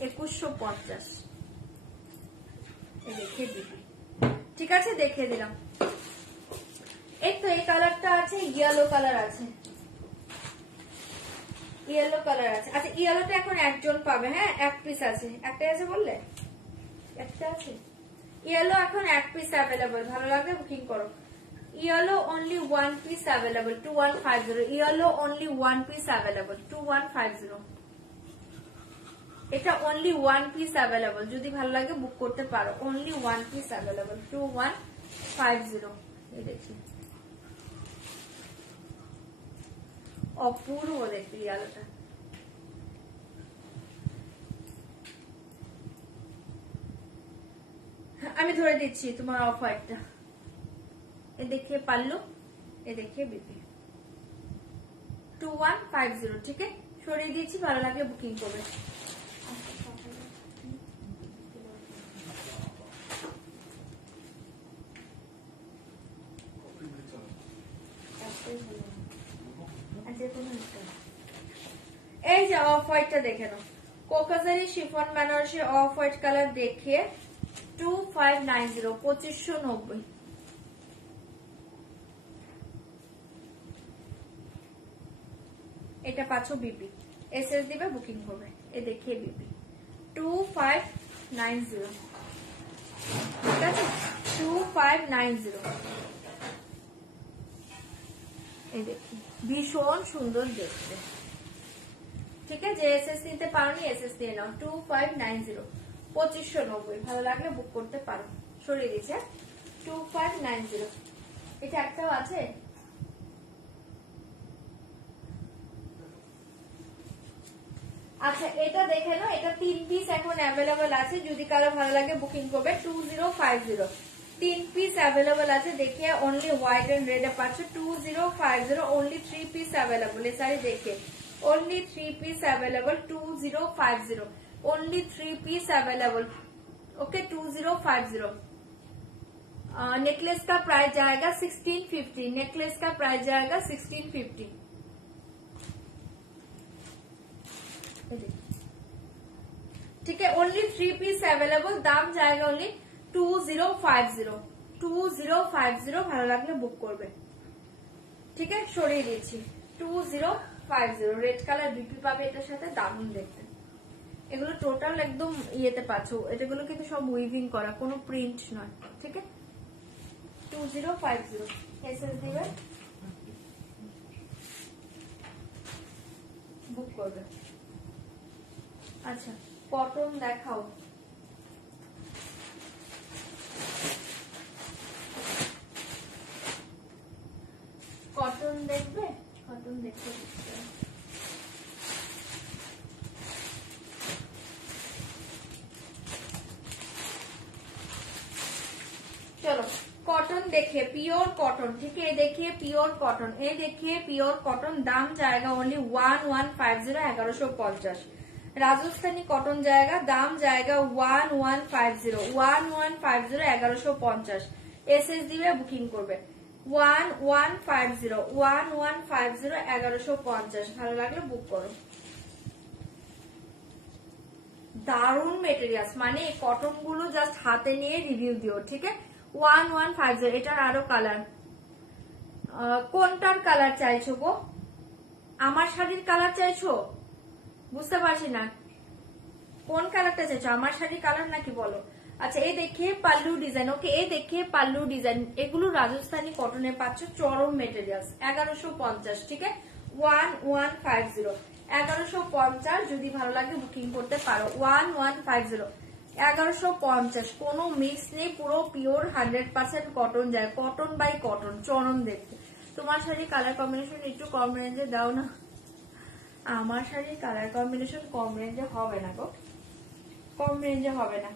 2150 দেখে দিবি, ঠিক আছে, দেখে দিলাম। এই তো এই কালারটা আছে, ইয়েলো কালার আছে, ইয়েলো কালার আছে। আচ্ছা ইয়েলোটা এখন একজন পাবে, হ্যাঁ এক পিস আছে, একটাই আছে বললে, একটা আছে। ইয়েলো এখন এক পিস অ্যাভেলেবল, ভালো লাগবে বুকিং করো। Yellow only one piece available, 2150। Yellow only one piece available, 2150। এটা অনলি ওয়ান পিস অ্যাভেলেবল, যদি ভালো লাগে বুক করতে পারো। Only one piece available, 2150। এই দেখি অপূর্ব দেখতে ইয়েলোটা। আমি ধরে দিচ্ছি তোমার অফ হোয়াইটটা, এ দেখিয়ে পারলো, এ দেখিয়ে বিপি, 2150, ঠিক আছে। সরিয়ে দিয়েছি, ভালো লাগে বুকিং করবে। এই যে অফ হোয়াইটটা দেখে নাও, কোকাজারি chiffon Banarasi off white colour দেখিয়ে 2590, 2590। এটা পাচ্ছ বিপি, এসএস দিবে বুকিং করবে। এ দেখিয়ে বিপি 2590, ঠিক আছে, 2590। এই দেখি ভীষণ সুন্দর দেখতে, ঠিক আছে। এসএস নিতে পারোনি এসএস নিয়ে নাও, 2590, 2590। ভালো লাগলে বুক করতে পারো। সরিয়ে দিচ্ছে 2590। এটা একটাও আছে। আচ্ছা এটা দেখে নাও, এটা 3 পিস এখন অ্যাভেলেবল আছে, যদি কারো ভালো লাগে বুকিং করবে। 2050, 3 পিস অ্যাভেলেবল আছে, দেখিয়ে অনলি হোয়াইট এন্ড রেড এ পাচ্ছ। 2050, অনলি 3 পিস অ্যাভেলেবল। এই শাড়ি দেখে only 3 piece available, 2050, only 3 piece available, okay, 2050। Necklace का प्राइस जाएगा 1650, नेकलेस का प्राइस जाएगा 1650। ठीक है, ओनली 3 पीस अवेलेबल, दाम जाएगा ओनली 2050, 2050। ভালো লাগলে বুক করবে, ঠিক আছে। সরিয়ে দিচ্ছি 2050, রেড কালার বিপি পাবে এটার সাথে, দারুণ দেখতে। এগুলো টোটাল একদম ইয়েতে পাচ্ছ, এটাগুলো কিন্তু সব উইভিং করা, কোনো প্রিন্ট নয়, ঠিক আছে। 2050 এসএস দিবে, বুক করবে। আচ্ছা কটন দেখাও, কটন দেখবে, কটন দেখতে चलो कॉटन देखिए, प्योर कॉटन, ठीक है। देखिए प्योर कॉटन, ये देखिए प्योर कॉटन, दाम जाएगा ओनली 1150, 1150। राजस्थानी कॉटन जाएगा, दाम जाएगा 1150, 1150, 1150। एसएस दिवे बुकिंग करबे 1150, 1150, 1150। ভালো লাগলে বুক করো। দারুণ মেটেরিয়ালস, মানে এই কটন গুলো জাস্ট হাতে নিয়ে রিভিউ দিও, ঠিক আছে। 1150, এটার আরো কালার, কোনটার কালার চাইছো গো? আমার শাড়ির কালার চাইছো? বুঝতে পারছি না কোন কালারটা চাইছো, আমার শাড়ির কালার নাকি বলো। আচ্ছা এই দেখিয়ে পাল্লু ডিজাইন, ওকে, এই দেখিয়ে পাল্লু ডিজাইন। এগুলো রাজস্থানী কটনে পাচ্ছ, চরম মেটেরিয়ালস, 1150, ঠিক আছে। 1150, 1150। যদি ভালো লাগে বুকিং করতে পারো। 1150, 1150, কোনো মিক্স নেই, পুরো পিওর 100% কটন যায়, কটন বাই কটন, চরম দেখতে। তোমার শাড়ির কালার কম্বিনেশন একটু কম রেঞ্জে দাও না, আমার শাড়ির কালার কম্বিনেশন কম রেঞ্জে হবে না গো। কম রেঞ্জে হবে না।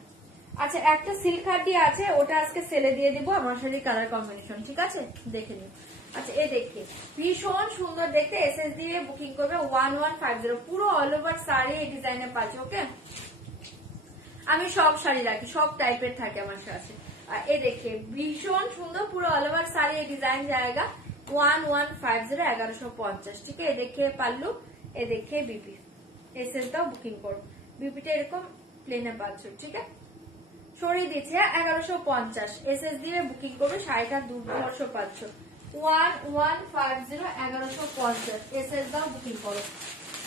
আচ্ছা একটা সিল্ক হাড্ডি আছে, ওটা আজকে সেলে দিয়ে দিব আমার সাথে কালার কম্বিনেশন, ঠিক আছে দেখে নিও। আচ্ছা এই দেখে ভীষণ সুন্দর দেখতে, এসএস দিয়ে বুকিং করবে 1150, পুরো অল ওভার শাড়ি এই ডিজাইনে পাচ্ছে। ওকে, আমি সব শাড়ি রাখি, সব টাইপের থাকে আমার কাছে। আর এই দেখে ভীষণ সুন্দর পুরো অল ওভার শাড়ি এই ডিজাইন জায়গা 1150, 1150, ঠিক আছে। এ দেখে পাল্লু, এ দেখে বিপি, এসএস দাও বুকিং করো। বিপিটা এরকম প্লেনে পাচ্ছ, ঠিক আছে। সরিয়ে দিচ্ছে 1150, এসএস দিয়ে বুকিং করবে, শাড়িটা দুর্ধর্ষ পাচ্ছ 1150, 1150, এসএস দাও বুকিং করো।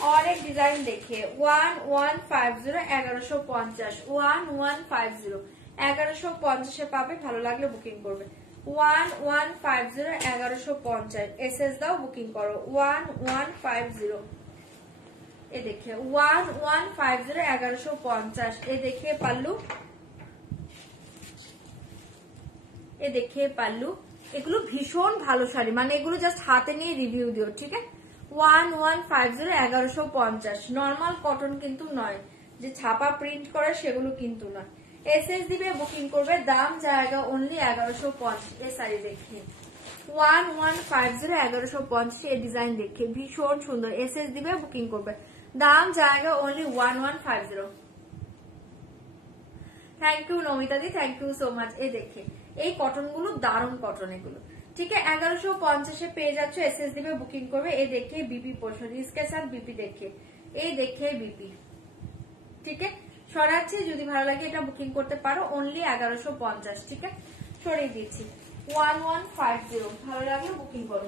और एक डिजाइन देखिए 1150, 1150, 1150, 1150 পাবে, ভালো লাগলে বুকিং করবে। 1150, 1150, এসএস দাও বুকিং করো 1150। এ देखिए 1150, 1150, এ देखिए পাল্লু, এ देखिए পাল্লু। এগুলো ভীষণ ভালো শাড়ি, মানে এগুলো জাস্ট হাতে নিয়ে রিভিউ দিও, ঠিক আছে। 1150, 1150, নর্মাল কটন কিন্তু নয়, যে ছাপা প্রিন্ট করে সেগুলো কিন্তু নয়। এসএস দিবে বুকিং করবে, দাম জায়গা অনলি 1150। এই শাড়ি দেখিয়ে 1150, 1150, এই ডিজাইন দেখে ভীষণ সুন্দর, এসএস দিবে বুকিং করবে, দাম জায়গা only 1150। Thank you Namita di, thank you so much. এই দেখে এই কটন গুলো দারুণ কটন এগুলো, ठीक है। 1150 পেয়ে যাচ্ছ, এসএস দিবে বুকিং করবে। এই দেখে বিপি পোর্শন, इसके साथ বিপি দেখে, এই দেখে বিপি, ঠিক আছে। সরাচ্ছি, যদি ভালো লাগে এটা বুকিং করতে পারো, অনলি 1150, ঠিক আছে। সরিয়ে দিচ্ছি 1150, ভালো লাগলে বুকিং করো।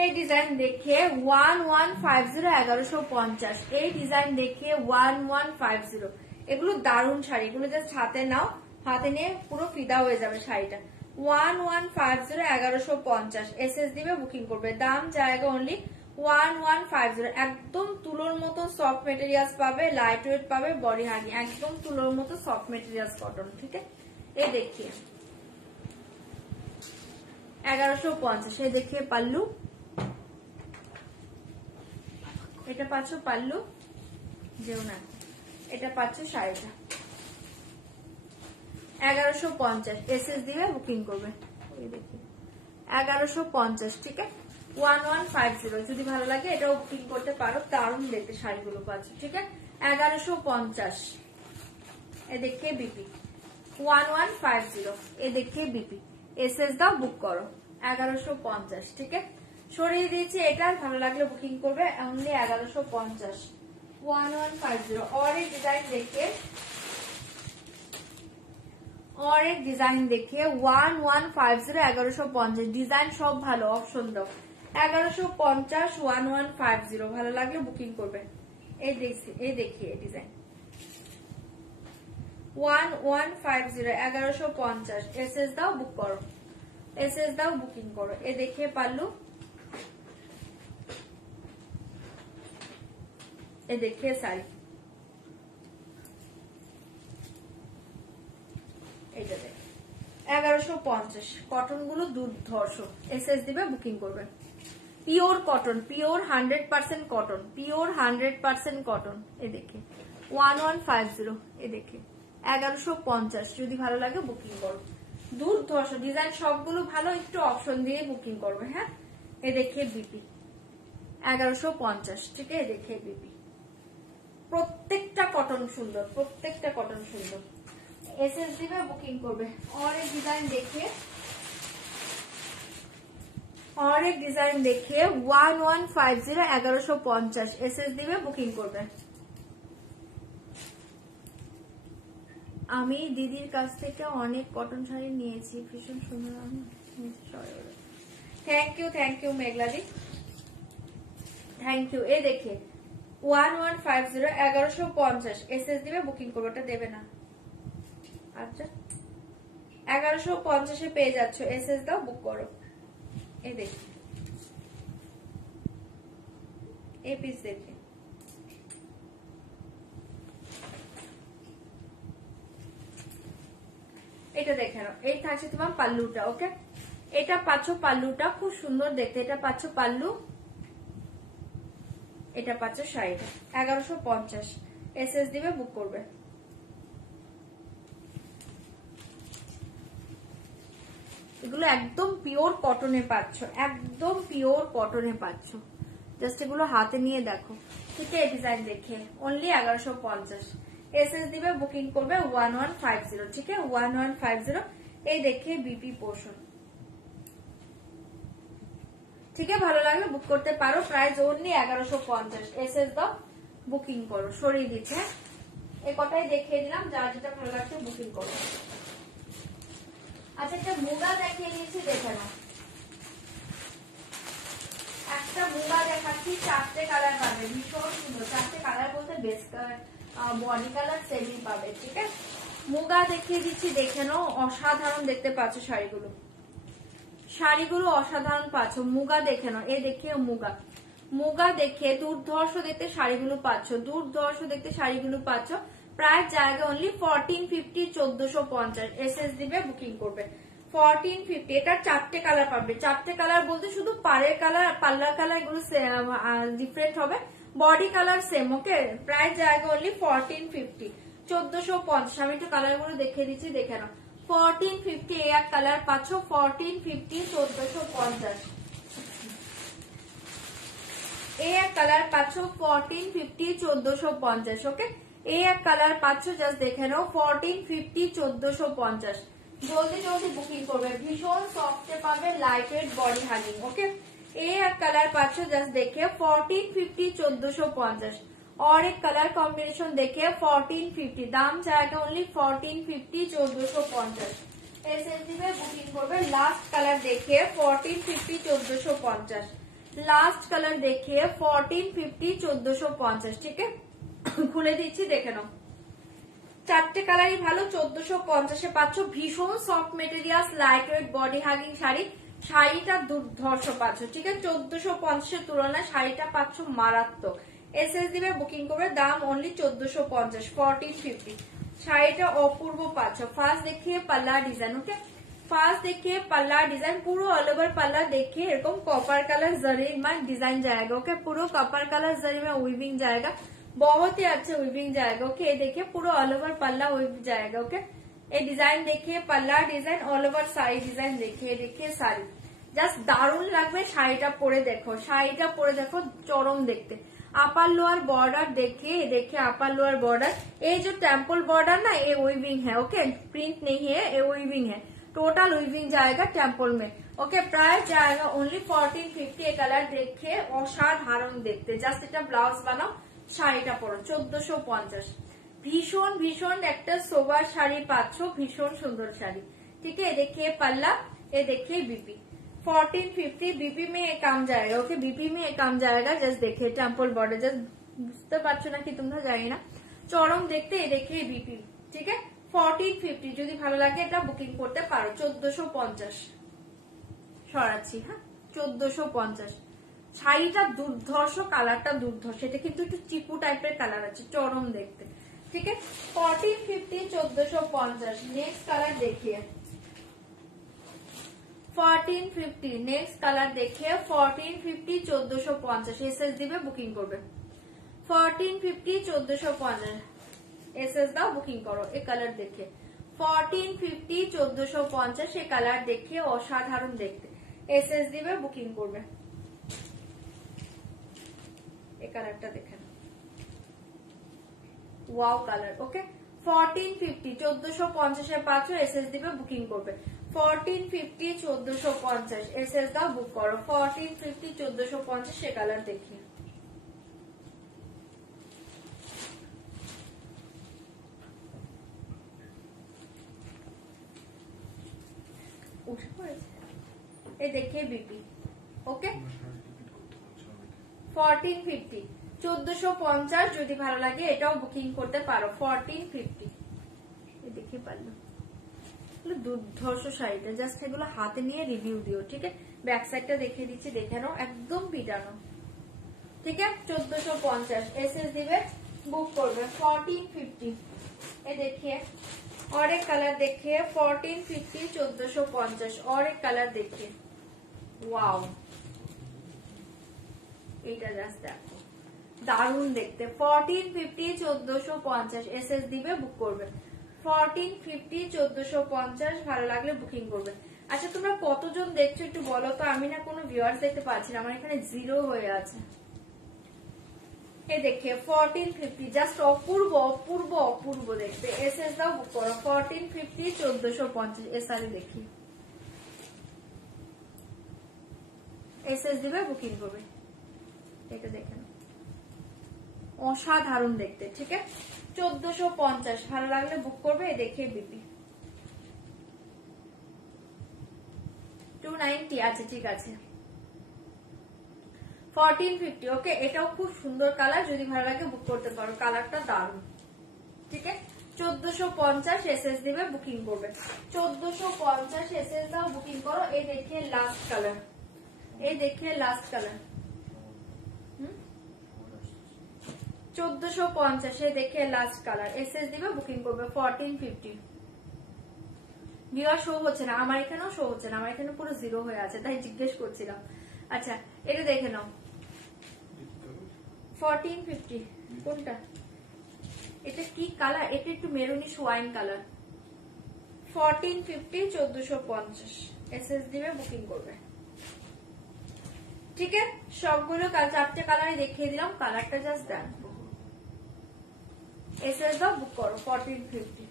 এই ডিজাইন দেখে 1150, 1150, এই ডিজাইন দেখে 1150, এগুলো দারুণ শাড়ি, এগুলো জাস্ট হাতে নাও, হাতে নিয়ে পুরো ফিদা হয়ে যাবে শাড়িটা। 1150, 1150, এসএস দিবে বুকিং করবে, দাম জায়গা অনলি 1150। একদম তুলোর মতো সফট মেটেরিয়ালস পাবে, লাইট ওয়েট পাবে, বডি হাগি, একদম তুলোর মতো সফট মেটেরিয়ালস কটন, ঠিক আছে। এই দেখিয়ে 1150, এই দেখিয়ে পাল্লু, এটা পাচ্ছ পাল্লু, যেও না, এটা পাচ্ছ শাড়িটা 1150, এসএস দিয়ে বুকিং করবে। 1150, ঠিক আছে। 1150, যদি ভালো লাগে এটাও বুকিং করতে পারো, দারুণ দেখতে শাড়িগুলো পাচ্ছ, ঠিক আছে। 1150, এ দেখে বিপি 1150, এ দেখে বিপি, এসএস দাও বুক করো 1150, ঠিক আছে। সরিয়ে দিয়েছি এটা, ভালো লাগলে বুকিং করবে, অনলি 1150, 1150। और एक डिजाइन देखिए, और एक डिजाइन देखिए 1150, 1150, ডিজাইন সব ভালো, অপশন দাও 1150, 1150, ভালো লাগলে বুকিং করবে। এই দেখিয়ে ডিজাইন 1150, 1150, এসএস দাও বুক করো, এসএস দাও বুকিং করো। এ দেখিয়ে পাল্লু, এ দেখিয়ে শাড়ি, এটা দেখ 1150, কটন গুলো দুর্ধর্ষ, এসএস দিবে বুকিং করবে। Pure cotton, pure 100% cotton, pure 100% cotton. এ দেখে 1150, এ দেখে 1150, যদি ভালো লাগে বুকিং করো, দুর্ধর্ষ ডিজাইন সবগুলো ভালো, একটু অপশন দিয়ে বুকিং করবে, হ্যাঁ। এ দেখে বিপি 1150, ঠিক আছে। এ দেখে বিপি, প্রত্যেকটা কটন সুন্দর, প্রত্যেকটা কটন সুন্দর, এসএস দিবে বুকিং করবে। और एक डिजाइन देखिए, और एक डिजाइन देखिए 1150, 1150, এসএস দিবে বুকিং করবে। আমি দিদির কাছ থেকে অনেক কটন শাড়ি নিয়েছি, ভীষণ সুন্দর। থ্যাংক ইউ মেঘলাদি, থ্যাংক ইউ। এ দেখে 1150, 1150, এসএস দিবে বুকিং করবে, ওটা দেবে না। আচ্ছা 1150 পেয়ে যাচ্ছ, এসএস দাও বুক করো। এই দেখি এই পিস দেখে, এটা দেখে নাও। এই থাকছে তোমার পাল্লুটা, ওকে। এটা পাচ্ছ পাল্লুটা, খুব সুন্দর দেখতে, এটা পাচ্ছ পাল্লু, এটা পাচ্ছ শাড়িটা 1150, এসএস দিবে বুক করবে। এগুলো একদম পিওর কটনে পাচ্ছ, একদম পিওর কটনে পাচ্ছ। জাস্ট এগুলো হাতে নিয়ে দেখো, ঠিক আছে? ডিজাইন দেখে অনলি 1150, এসএস দিবে বুকিং করবে 1150, ঠিক আছে? 1150। এই দেখে বিপি পোর্শন, ঠিক আছে? ভালো লাগলে বুক করতে পারো, প্রাইস অনলি 1150, এসএস দাও বুকিং করো। সরিয়ে দিচ্ছে, এই কটাই দেখিয়ে দিলাম, যার যেটা ভালো লাগছে বুকিং করো। আচ্ছা, একটা মুগা দেখিয়ে দিয়েছি, দেখে নাও। একটা মুগা দেখাচ্ছি, 4টে কালার পাবে, ভীষণ সুন্দর। 4টে কালার বলতে বেস কালার, বডি কালার সেমই পাবে, ঠিক আছে? মুগা দেখিয়ে দিচ্ছি, দেখে নাও। অসাধারণ দেখতে পাচ্ছ শাড়িগুলো, শাড়িগুলো অসাধারণ পাচ্ছ। মুগা দেখে নাও, এই দেখে মুগা, মুগা দেখে দুর্ধর্ষ দেখতে শাড়িগুলো পাচ্ছ, দুর্ধর্ষ দেখতে শাড়িগুলো পাচ্ছ। প্রাইস জায়গা অনলি 1450, 1450, এসএস দিবে বুকিং করবে 1450। এটা 4টে কালার পাবে, 4টে কালার বলতে শুধু পাড়ের কালার, পাল্লার কালার গুলো ডিফারেন্ট হবে, বডি কালার সেম, ওকে? প্রাইস জায়গা অনলি 1450, 1450। আমি একটু কালার গুলো দেখিয়ে দিচ্ছি, দেখে নাও। 1450 এই এক কালার পাচ্ছ, 1450, 1450। এই এক কালার পাচ্ছ 1450, 1450, ওকে? এই এক কালার পাচ্ছ, জাস্ট দেখে নাও 1450, 1450। জলদি জলদি বুকিং করবে, ভীষণ সফটে পাবে, লাইট ওয়েট, বডি হাগিং, ওকে? এই এক কালার পাচ্ছ, জাস্ট দেখে 1450, 1450। और एक कलर कॉम्बिनेशन देखिए 1450, दाम जाएगा ओनली 1450, 1450, एसएसडी में बुकिंग করবে। लास्ट कलर देखिए 1450, 1450, लास्ट कलर देखिए 1450, 1450, ठीक है? খুলে দিচ্ছি, দেখে নাও। 4টে কালারই ভালো, 1450 পাচ্ছ। ভীষণ soft material, light weight, body hugging sari, শাড়িটা দুর্ধর্ষ পাচ্ছ, ঠিক আছে? 1450 তুলনায় শাড়িটা পাচ্ছ মারাত্মক। এসএস দিবে বুকিং করবে, দাম অনলি 1450, 1450। শাড়িটা অপূর্ব পাচ্ছ। ফার্স্ট দেখিয়ে পাল্লা ডিজাইন, ওকে? ফার্স্ট देखिए पल्ला डिजाइन, पूरा ऑल ओवर पल्ला देखिए এরকম कॉपर कलर जरी में डिजाइन जाएगा, ओके? पूरा कॉपर कलर जरी में वीविंग जाएगा, बहुत ही अच्छे वीविंग जाएगा, ओके? ये देखिए पूरा ऑल ओवर पल्ला वीव जाएगा, ओके? ये डिजाइन देखिए, पल्ला design, all over sari design देखिए, देखिए साड़ी জাস্ট দারুণ লাগবে। শাড়িটা পরে দেখো, শাড়িটা পরে দেখো, চরম দেখতে। अपर लोअर बॉर्डर देखिए, देखिए अपर लोअर बॉर्डर, ये जो टेम्पल बॉर्डर ना, ये वीविंग है, ओके? प्रिंट नहीं है, ये वीविंग है, टोटल वीविंग जाएगा टेम्पल में, ओके? प्राइस जाएगा ओनली 1450। ये कलर देखिए असाधारण देखते, জাস্ট এটা ব্লাউজ বানাও, শাড়িটা পরো 1450। ভীষণ ভীষণ একটা সোবার শাড়ি পাচ্ছ, ভীষণ সুন্দর শাড়ি, ठीक है? देखिए पल्ला, ये देखिए बीपी 1450, बीपी में ये काम जाएगा, ओके? बीपी में ये काम जाएगा, जस्ट देखिए टेम्पल बॉर्डर, जस्ट বুঝতে পারছো না কি তোমরা, জানি না, চরম দেখতে। ये देखिए बीपी, ठीक है? 1450, যদি ভালো লাগে এটা বুকিং করতে পারো। 1450 সরাচ্ছি, হ্যাঁ? 1450। শাড়িটা দুর্ধর্ষ, কালারটা দুর্ধর্ষ, এটা কিন্তু একটু চিপু টাইপের কালার আছে, চরম দেখতে, ঠিক আছে? 1450, 1450। নেক্সট কালার দেখিয়ে 1450, নেক্সট কালার দেখিয়ে 1450, 1450, এসএস দিবে বুকিং করবে 1450, 1450, এসএস দাও বুকিং করো। এই কালার দেখে 1450, 1450, এই কালার দেখে অসাধারণ দেখতে, এসএস দিবে বুকিং করবে। এই কালারটা দেখেন, ওয়াও কালার, ওকে? 1450, 1450 এ পাচ্ছ, এসএস দিবে বুকিং করবে 1450, 1450, এসএস দাও বুক করো 1450, 1450। এই কালার দেখিয়ে ये देखिए बीपी, ओके? 1450, 1450, যদি ভালো লাগে এটাও বুকিং করতে পারো 1450। ये देखिए পারলো, দুর্ধর্ষ শাড়িটা, জাস্ট এগুলো হাতে নিয়ে রিভিউ দিও, ঠিক আছে? ব্যাক সাইডটা দেখিয়ে দিচ্ছি, দেখে নাও, একদম পিটানো, ঠিক আছে? 1450, এসএস দিবে বুক করবে 1450। ये देखिए और एक कलर देखिए 1450, 1450, और एक कलर देखिए, वाओ, এটা জাস্ট দেখো, দারুণ দেখতে। 1450 1450 এসএস দিবে, বুক করবে। 1450 1450 ভালো লাগলে বুকিং করবে। আচ্ছা তোমরা কতজন দেখছো একটু বলো তো, আমি না কোনো ভিউয়ার্স দেখতে পাচ্ছি না, আমার এখানে জিরো হয়ে আছে। এই দেখে 1450 জাস্ট অপূর্ব অপূর্ব অপূর্ব দেখতে। এসএস দাও, বুক করো। 1450 1450 এসআরই দেখি, এসএস দিবে, বুকিং করবে। এটা দেখে নাও, অসাধারণ দেখতে। ঠিক আছে 1450 ভালো লাগলে বুক করবে। দেখে বিপি 290। আচ্ছা ঠিক আছে 1450। ওকে, এটাও খুব সুন্দর কালার, যদি ভালো লাগে বুক করতে পারো, কালারটা দারুণ। ঠিক আছে 1450 এসএস দিবে, বুকিং করবে। 1450 এসএস দাও, বুকিং করো। এই দেখিয়ে লাস্ট কালার, এই দেখিয়ে লাস্ট কালার 1450 দেখে লাস্ট কালার। এসএস দিবে, বুকিং করবে। 1450 ভিউয়ার শো হচ্ছে না, আমার এখানেও শো হচ্ছে না, আমার এখানে পুরো জিরো হয়ে আছে, তাই জিজ্ঞেস করছিলাম। আচ্ছা এটা দেখে নাও 1450 কোনটা, এটা কি কালার, এটা একটু মেরুনিশ ওয়াইন কালার। 1450 1450 এসএস দিবে, বুকিং করবে। ঠিক আছে সবগুলো চারটে কালারই দেখিয়ে দিলাম, কালারটা জাস্ট দেন। এসএস দাও, বুক করো। 1450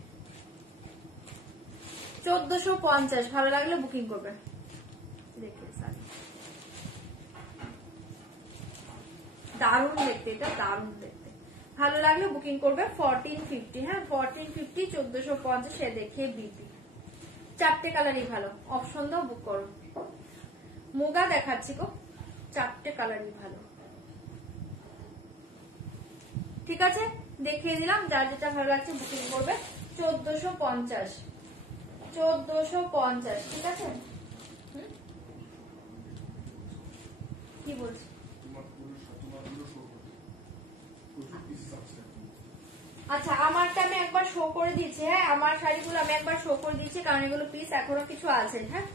1450 ভালো লাগলে বুকিং করবে। দেখে দারুণ দেখতে, এটা দারুণ দেখতে, ভালো লাগলে বুকিং করবে। 1450 হ্যাঁ 1450 1450 সে দেখে বিপি। চারটে কালারই ভালো, অপশন দাও, বুক করো। মুগা দেখাচ্ছি গো, চারটে কালারই ভালো। ঠিক আছে দেখিয়ে দিলাম, যার যেটা ভালো লাগছে বুকিং করবে। 1450 1450 ঠিক আছে। কি বলছি, আচ্ছা আমারটা আমি একবার শো করে দিচ্ছি। হ্যাঁ আমার শাড়িগুলো আমি একবার শো করে দিচ্ছি, কারণ এগুলো পিস এখনো কিছু আছে। হ্যাঁ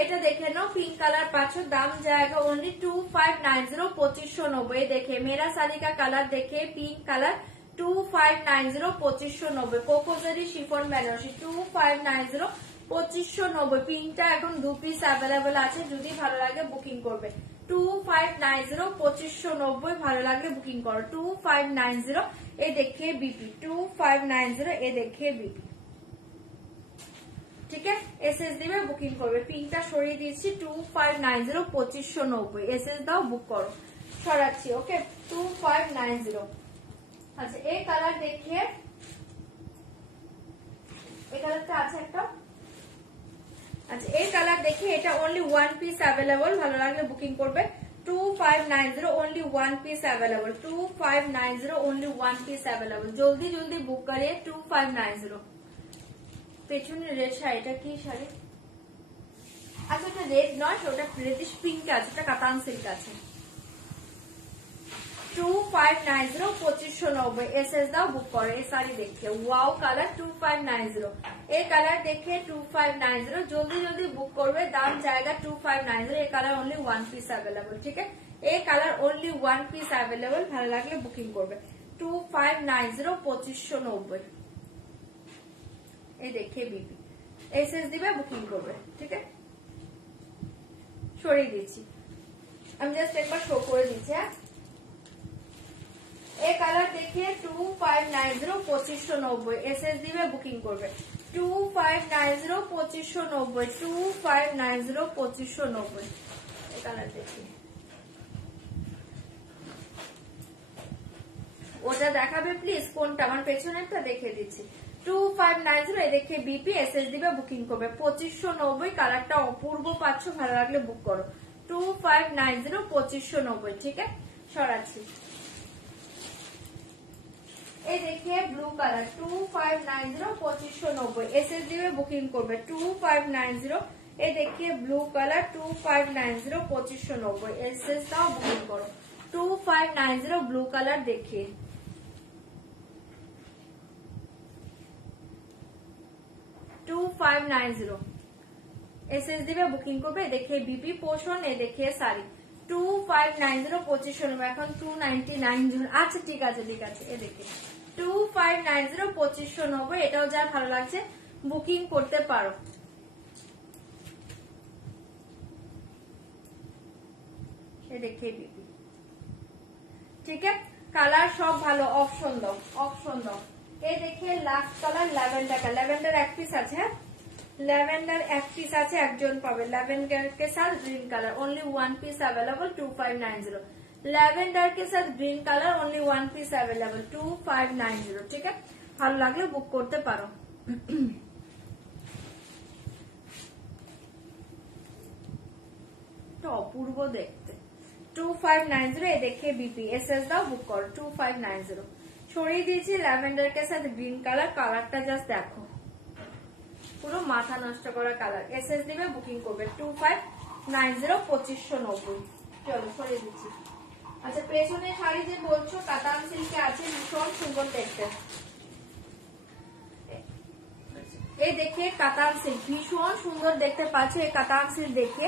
এটা দেখে নাও, পিঙ্ক কালার পাচ্ছ, দাম জায়গা অনলি 2590 2590। দেখে মেরা শাড়ি কা কালার দেখে, পিঙ্ক কালার 2590 2590। কোকোজারি শিফন বেনারসি 2590 2590। পিঙ্কটা এখন 2 পিস অ্যাভেলেবেল আছে, যদি ভালো লাগে বুকিং করবে। 2590 2590 ভালো লাগলে বুকিং করো। 2590 এ দেখে বিপি, 2590 এ দেখে বিপি। ঠিক আছে এসএস দিবে, বুকিং করবে। পিঙ্কটা সরিয়ে দিচ্ছি, 2590 2590 এসএস দাও, বুক করো। সরাচ্ছি ওকে 2590। আচ্ছা এই কালার দেখিয়ে, এই কালারটা আছে একটা। আচ্ছা এই কালার দেখে, এটা অনলি 1 পিস অ্যাভেলেবল, ভালো লাগলে বুকিং করবে। 2590 only 1 piece available. 2590 only 1 piece available, জলদি জলদি বুক করিয়ে। 2590 পেছনে রেড শাড়িটা কি শাড়ি, আচ্ছা ওটা রেড নয়, ওটা রেডিশ পিঙ্ক আছে, ওটা কাতান সিল্ক আছে। 2590 2590 এসএস দাও, বুক করো। এই শাড়ি দেখে ওয়াও কালার 2590, এই কালার দেখে 2590 জলদি জলদি বুক করবে। দাম জায়গা 2590। এই কালার অনলি 1 পিস অ্যাভেলেবল। ঠিক আছে এই কালার অনলি 1 পিস অ্যাভেলেবল, ভালো লাগলে বুকিং করবে। 2590 2590 এই দেখে বিপি। এসএস দিবে, বুকিং করবে। ঠিক আছে সরিয়ে দিচ্ছি, আমি জাস্ট একবার শো করে দিচ্ছি। হ্যাঁ এই কালার দেখিয়ে 2590 2590 এসএস দিবে, বুকিং করবে। 2590 2590 2590 2590 এই কালার দেখিয়ে। ওটা দেখাবে প্লিজ, কোনটা আমার পেছনেরটা দেখিয়ে দিচ্ছি। 2590 এ দেখে বিপি, এসএস দিবে, বুকিং করবে। 2590 কালারটা অপূর্ব পাচ্ছ, ভালো লাগলে বুক করো। 2590 2590 ঠিক আছে সরাচ্ছি। এই দেখিয়ে ব্লু কালার 2590 2590 এসএস দিবে, বুকিং করবে। 2590 এই দেখিয়ে ব্লু কালার 2590 2590 এসএস দাও, বুকিং করো। 2590 ব্লু কালার দেখিয়ে। 2590 এসএস দিবে, বুকিং করবে। দেখে বিপি পোষণ, এ দেখে শাড়ি। 2590 2590 এখন 299। আচ্ছা ঠিক আছে ঠিক আছে, এ দেখে 2590 2590, এটাও যা ভালো লাগছে বুকিং করতে পারো। এ দেখে বিপি, ঠিক আছে, কালার সব ভালো, অপশন দাও অপশন দাও। এই দেখে লাস্ট কালার ল্যাভেন্ডার, ল্যাভেন্ডার এক পিস আছে, হ্যাঁ ল্যাভেন্ডার এক পিস আছে, একজন পাবে ল্যাভেন্ডার के साथ green colour, only one piece available 2590। Lavender के साथ green colour, only one piece available 2590, ঠিক আছে, ভালো লাগলে বুক করতে পারো। তো অপূর্ব দেখতে 2590, এ দেখে বিপি এসএস দাও, বুক করো 2590। ছড়িয়ে দিয়েছি ল্যাভেন্ডার के साथ গ্রিন কালার, কালারটা জাস্ট দেখো, পুরো মাথা নষ্ট করা কালার। এসএস দিবে, বুকিং করবে 2590 2590। চলো ছড়িয়ে দিচ্ছি। আচ্ছা পেছনে শাড়ি যে বলছো কাতান সিল্কে আছে, ভীষণ সুন্দর দেখতে। এই দেখে কাতান সিল্ক ভীষণ সুন্দর দেখতে পাচ্ছ, এই কাতান সিল্ক দেখে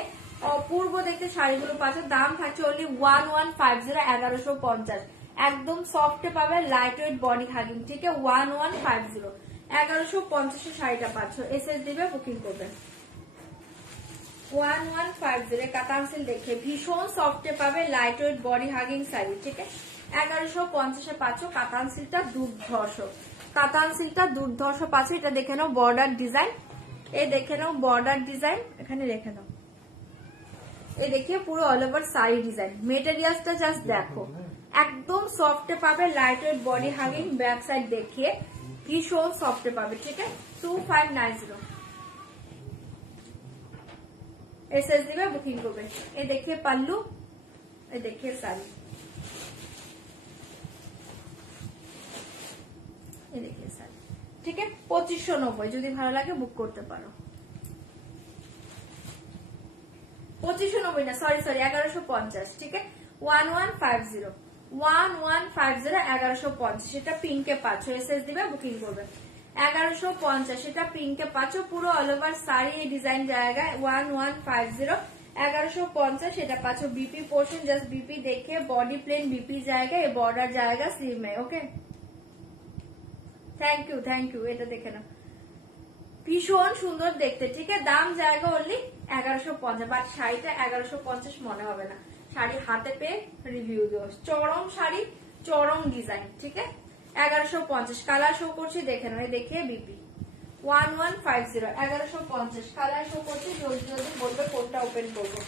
অপূর্ব দেখতে শাড়িগুলো পাচ্ছ। দাম থাকছে অনলি 1150 1150, একদম সফট পাবে, লাইট ওয়েট বডি হাগিং, ঠিক আছে 1150 1150 শাড়িটা পাচ্ছ। এসএস দিবে, বুকিং করবে 1150 কাতান সিল্ক দেখে ভীষণ সফটে পাবে, light weight body hugging sari, ঠিক আছে 1150 পাচ্ছ। কাতান সিল্কটা দুর্ধর্ষ, কাতান সিল্কটা দুর্ধর্ষ পাচ্ছ। এটা দেখে নাও বর্ডার ডিজাইন, এই দেখে নাও বর্ডার ডিজাইন, এখানে রেখে নাও, এই দেখিয়ে পুরো অল ওভার শাড়ি ডিজাইন। মেটেরিয়ালসটা জাস্ট দেখো, একদম সফটে পাবে, light weight body hugging, back side দেখিয়ে ভীষণ সফটে পাবে, ঠিক আছে 2590। এসএস দিবে, বুকিং করবে। এই দেখিয়ে পাল্লু, এই দেখিয়ে শাড়ি, এই দেখিয়ে শাড়ি, ঠিক আছে 2590। যদি ভালো লাগে বুক করতে পারো। 2590 না, সরি 1150, ঠিক আছে 1150 1150 1150, সেটা পিঙ্কে পাচ্ছ। এসএস দিবে, বুকিং করবে 1150, সেটা পিঙ্কে পাচ্ছ। পুরো অল ওভার শাড়ি এই ডিজাইন জায়গায় 1150 1150, সেটা পাচ্ছ। বিপি পোর্শন জাস্ট বিপি দেখে, বডি প্লেন বিপি জায়গায়, বর্ডার জায়গা সিমে, ওকে থ্যাংক ইউ। এটা দেখে নাও, ভীষণ সুন্দর দেখতে, ঠিক আছে দাম জায়গা অনলি 1150, বাট শাড়িটা 1150 মনে হবে না। শাড়ি হাতে পেয়ে রিভিউ দিও, চরম শাড়ি, চরম ডিজাইন, ঠিক আছে 1150। কালার শো করছি দেখে নাও, দেখে বিপি 1150 1150 কালার শো করছি, জলদি জলদি বলবে কোনটা ওপেন করবো।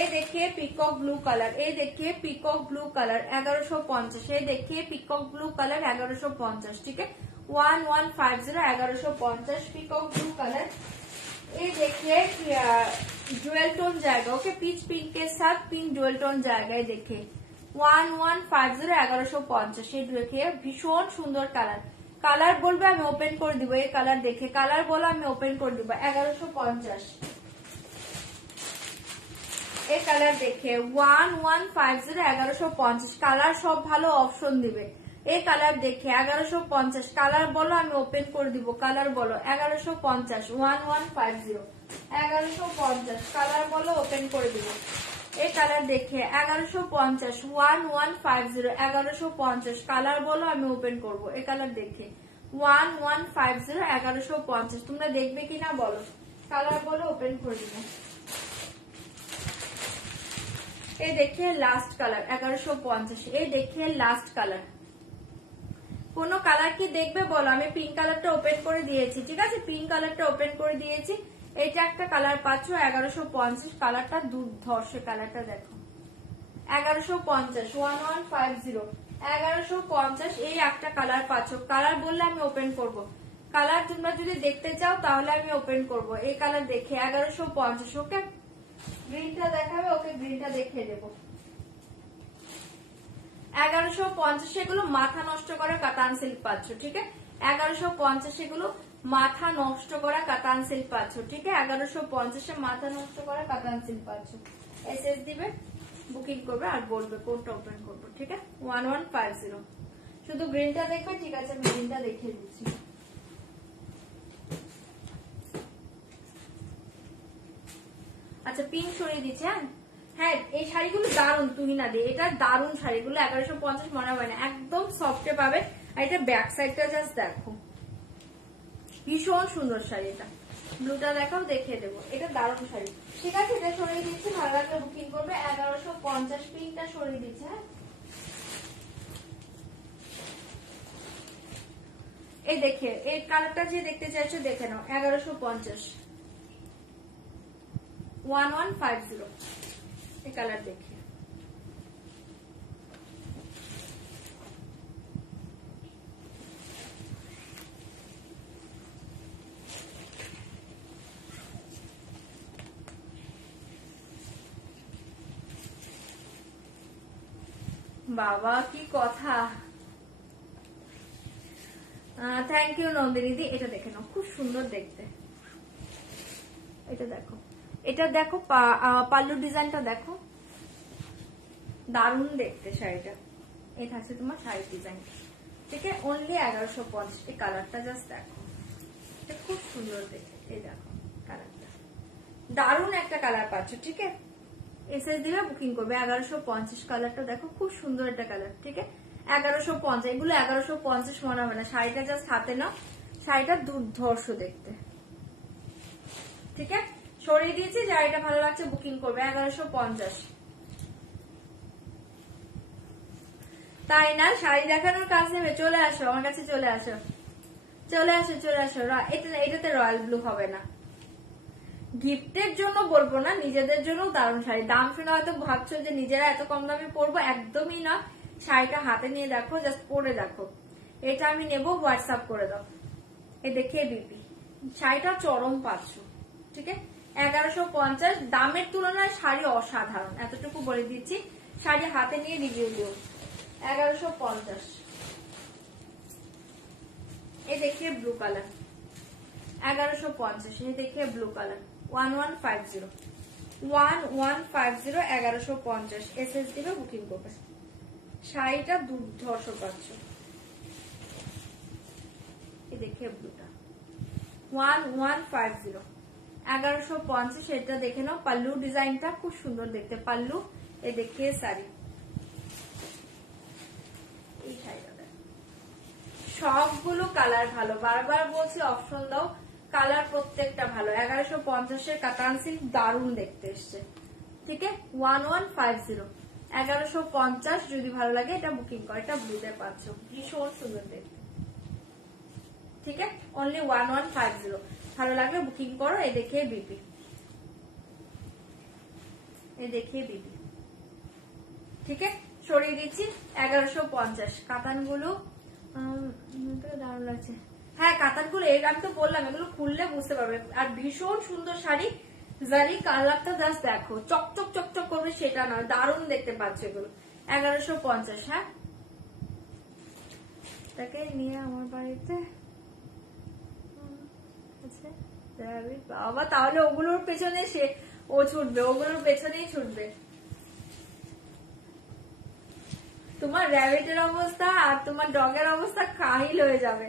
এই দেখিয়ে পিকক ব্লু কালার, এই দেখিয়ে পিকক ব্লু কালার 1150, এই দেখিয়ে পিকক ব্লু কালার 1150, ঠিক আছে 1150 1150 পিকক ব্লু কালার। ये देखिए डुअल टोन जाएगा, ओके पीच पिंक के साथ पिंक डुअल टोन जाएगा। ये देखिए 1150 1150, ये देखिए ভীষণ সুন্দর কালার। কালার বলবে আমি ওপেন করে দিব, এই কালার দেখে কালার বলো আমি ওপেন করে দিব 1150। এই কালার দেখে 1150 1150, কালার সব ভালো, অপশন দিবে। এই কালার দেখে 1150, কালার বলো আমি ওপেন করে দিব, কালার বলো 1150 1150 1150, কালার বলো ওপেন করে দিব। এই কালার দেখে 1150 1150 1150, কালার বলো আমি ওপেন করব। এই কালার দেখে 1150 1150, তোমরা দেখবে কিনা বলো, কালার বলো ওপেন করে দিব। এই দেখে লাস্ট কালার 1150, এই দেখে লাস্ট কালার। কোন কালার কি দেখবে বলো, আমি পিঙ্ক কালারটা ওপেন করে দিয়েছি, ঠিক আছে পিঙ্ক কালারটা ওপেন করে দিয়েছি। এইটা একটা কালার পাচ্ছ 1150, কালারটা দুর্ধর্ষ, কালারটা দেখো 1150 1150 1150, এই একটা কালার পাচ্ছ। কালার বললে আমি ওপেন করব, কালার তোমরা যদি দেখতে চাও তাহলে আমি ওপেন করব। এই কালার দেখে 1150, ওকে গ্রিনটা দেখাবে, ওকে গ্রিনটা দেখিয়ে দেবো 1150, এগুলো মাথা নষ্ট করা কাতান সিল্ক পাচ্ছ, ঠিক আছে 1150, এগুলো মাথা নষ্ট করা কাতান সিল্ক পাচ্ছ, ঠিক আছে 1150 মাথা নষ্ট করা কাতান সিল্ক পাচ্ছ। এসএস দিবে, বুকিং করবে আর বলবে কোনটা ওপেন করবো, ঠিক আছে 1150। শুধু গ্রিনটা দেখবে, ঠিক আছে আমি গ্রিনটা দেখিয়ে দিচ্ছি। আচ্ছা পিঙ্ক সরিয়ে দিচ্ছি, হ্যাঁ এই শাড়িগুলো দারুন, তুহিনা দিয়ে এটা দারুন শাড়িগুলো, 1150 মনে হয় না, একদম সফটে পাবে। আর এটা ব্যাক সাইডটা জাস্ট দেখো, ভীষণ সুন্দর শাড়ি। এটা ব্লুটা দেখাও, দেখিয়ে দেবো, এটা দারুন শাড়ি। ঠিক আছে, এটা সরিয়ে দিচ্ছি, ভালো লাগলে বুকিং করবে। 1150 পিঙ্কটা সরিয়ে দিচ্ছে। হ্যাঁ এই দেখে, এই কালারটা যে দেখতে চাইছো দেখে নাও, 1150, 1150 এই কালার দেখে। বাবা কি কথা, থ্যাংক ইউ নন্দিনী দি। এটা দেখে নাও, খুব সুন্দর দেখতে। এটা দেখো, এটা দেখো পাল্লু ডিজাইনটা দেখো, দারুণ দেখতে শাড়িটা। এই থাকছে তোমার শাড়ির ডিজাইন, ঠিক আছে, অনলি 1150। এই কালারটা জাস্ট দেখো, এটা খুব সুন্দর দেখতে। এই দেখো কালারটা, দারুণ একটা কালার পাচ্ছ। ঠিক আছে, এসএস দিলে বুকিং করবে। 1150 কালারটা দেখো, খুব সুন্দর একটা কালার। ঠিক আছে, 1150, এগুলো 1150 মনে হবে না। শাড়িটা জাস্ট হাতে নাও, শাড়িটা দুর্ধর্ষ দেখতে। ঠিক আছে, সরিয়ে দিয়েছি, শাড়িটা ভালো লাগছে বুকিং করবে। 1150। তাই না, শাড়ি দেখানোর কাজ নেবে, চলে আসো আমার কাছে, চলে আসো, চলে আসো, চলে আসো। এটাতে রয়্যাল ব্লু হবে না, গিফটের জন্য বলবো না, নিজেদের জন্য দারুণ শাড়ি। দাম শুনে হয়তো ভাবছো যে নিজেরা এত কম দামে পরবো, একদমই না। শাড়িটা হাতে নিয়ে দেখো, জাস্ট পরে দেখো। এটা আমি নেবো, হোয়াটসঅ্যাপ করে দাও। এই দেখিয়ে বিপি, শাড়িটা চরম পাচ্ছ। ঠিক আছে, 1150, দামের তুলনায় শাড়ি অসাধারণ, এতটুকু বলে দিচ্ছি। শাড়ি হাতে নিয়ে রিভিউ দিও। 1150। এই দেখিয়ে ব্লু কালার, 1150। এই দেখিয়ে ব্লু কালার, 1150, 1150, 1150। এসএস দিবে, বুকিং করবে। শাড়িটা দুর্ধর্ষ পাচ্ছ। এই দেখিয়ে ব্লুটা, 1150, 1150। এটা দেখে নাও, পাল্লু ডিজাইনটা খুব সুন্দর দেখতে, পাল্লু। এই দেখিয়ে শাড়ি, এই শাড়িটা সবগুলো কালার ভালো, বারবার বলছি অপশন দাও, কালার প্রত্যেকটা ভালো। 1150 কাতান সিল্ক, দারুণ দেখতে এসছে। ঠিক আছে, 1150, 1150। যদি ভালো লাগে এটা বুকিং করো, এটা ব্লুতে পাচ্ছ, ভীষণ সুন্দর দেখতে। ঠিক আছে, অনলি 1150। ভালো লাগলে বুকিং করো। এই দেখিয়ে বিপি, এই দেখিয়ে বিপি। ঠিক আছে, সরিয়ে দিচ্ছি। 1150 কাতান গুলো দারুণ লাগছে। হ্যাঁ কাতান গুলো, আমি তো বললাম এগুলো খুললে বুঝতে পারবে। আর ভীষণ সুন্দর শাড়ি, জারি কালারটা জাস্ট দেখো, চকচক চকচক করবে সেটা নয়, দারুণ দেখতে পাচ্ছ এগুলো। 1150। হ্যাঁ, তাকে নিয়ে আমার বাড়িতে বাবা, তাহলে ওগুলোর পেছনে সে ও ছুটবে, ওগুলোর পেছনেই ছুটবে। তোমার র্যাবিটের অবস্থা আর তোমার ডগের অবস্থা কাহিল হয়ে যাবে।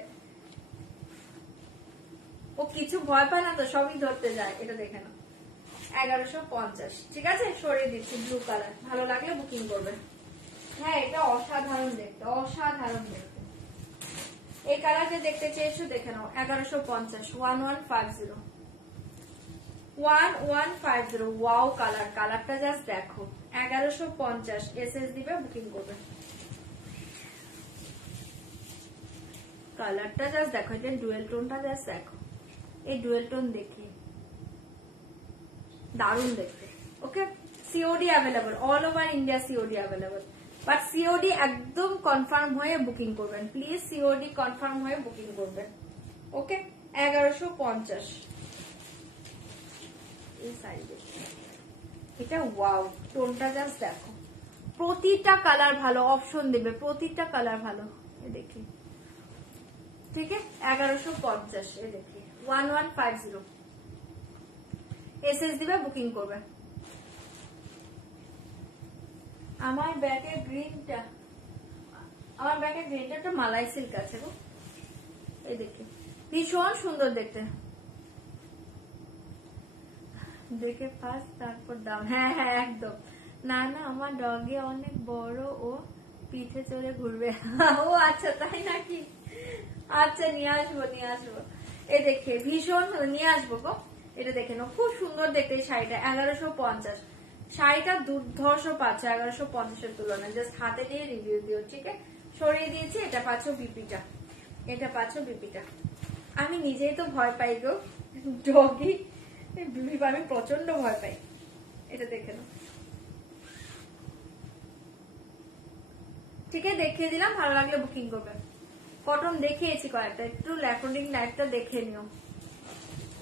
ও কিছু ভয় পায় না তো, সবই ধরতে যায়। এটা দেখে নাও, 1150। ঠিক আছে, সরিয়ে দিচ্ছি। ব্লু কালার, ভালো লাগলে বুকিং করবে। হ্যাঁ এটা অসাধারণ দেখতে, অসাধারণ দেখতে। এই কালারটা দেখতে চেয়েছো, দেখে নাও। 1150, 1150, 1150। ওয়াও কালার, কালারটা জাস্ট দেখো। 1150। এসএস দিবে, বুকিং করবে। কালারটা জাস্ট দেখো, এটা ডুয়েল টোনটা জাস্ট দেখো। এই ডুয়েল টোন দেখি, দারুণ দেখতে। Okay, COD available, all over India COD available. But COD একদম কনফার্ম হয়ে বুকিং করবেন প্লিজ, সিওডি কনফার্ম হয়ে বুকিং করবেন। ওকে, 1150। এই শাড়ি দেখুন, এটা ওয়াও, টোনটা জাস্ট দেখো। প্রতিটা কালার ভালো, অপশন দেবে, প্রতিটা কালার ভালো। দেখি, ঠিক আছে, 1150। এই দেখি, 1150। এসএস দিবে, বুকিং করবে। আমার ব্যাগে গ্রিনটা, আমার ব্যাগে গ্রিনটা একটা মালাই সিল্ক আছে গো। এই দেখি, ভীষণ সুন্দর দেখতে। দেখে ফার্স্ট তারপর দাম। হ্যাঁ হ্যাঁ একদম, না না, আমার ডগে অনেক বড়, ও পিঠে চড়ে ঘুরবে। ও আচ্ছা, তাই নাকি? আচ্ছা, নিয়ে আসবো নিয়ে আসবো। এ দেখে ভীষণ নিয়ে আসবো গো। এটা দেখে নাও, খুব সুন্দর দেখতে এই শাড়িটা। 1150। শাড়িটা দুর্ধর্ষ পাচ্ছে 1150-এর তুলনায়। জাস্ট হাতে দিয়ে রিভিউ দিও, ঠিক আছে? সরিয়ে দিয়েছি। এটা পাচ্ছ বিপিটা, এটা পাচ্ছ বিপিটা। আমি নিজেই তো ভয় পাই গো ডগি, আমি প্রচন্ড ভয় পাই। এটা দেখে নাও, ঠিক আছে? দেখিয়ে দিলাম, ভালো লাগলে বুকিং করবে। কটন দেখিয়েছি কয়েকটা, একটু ল্যাকোনিক লাইটটা দেখে নিও,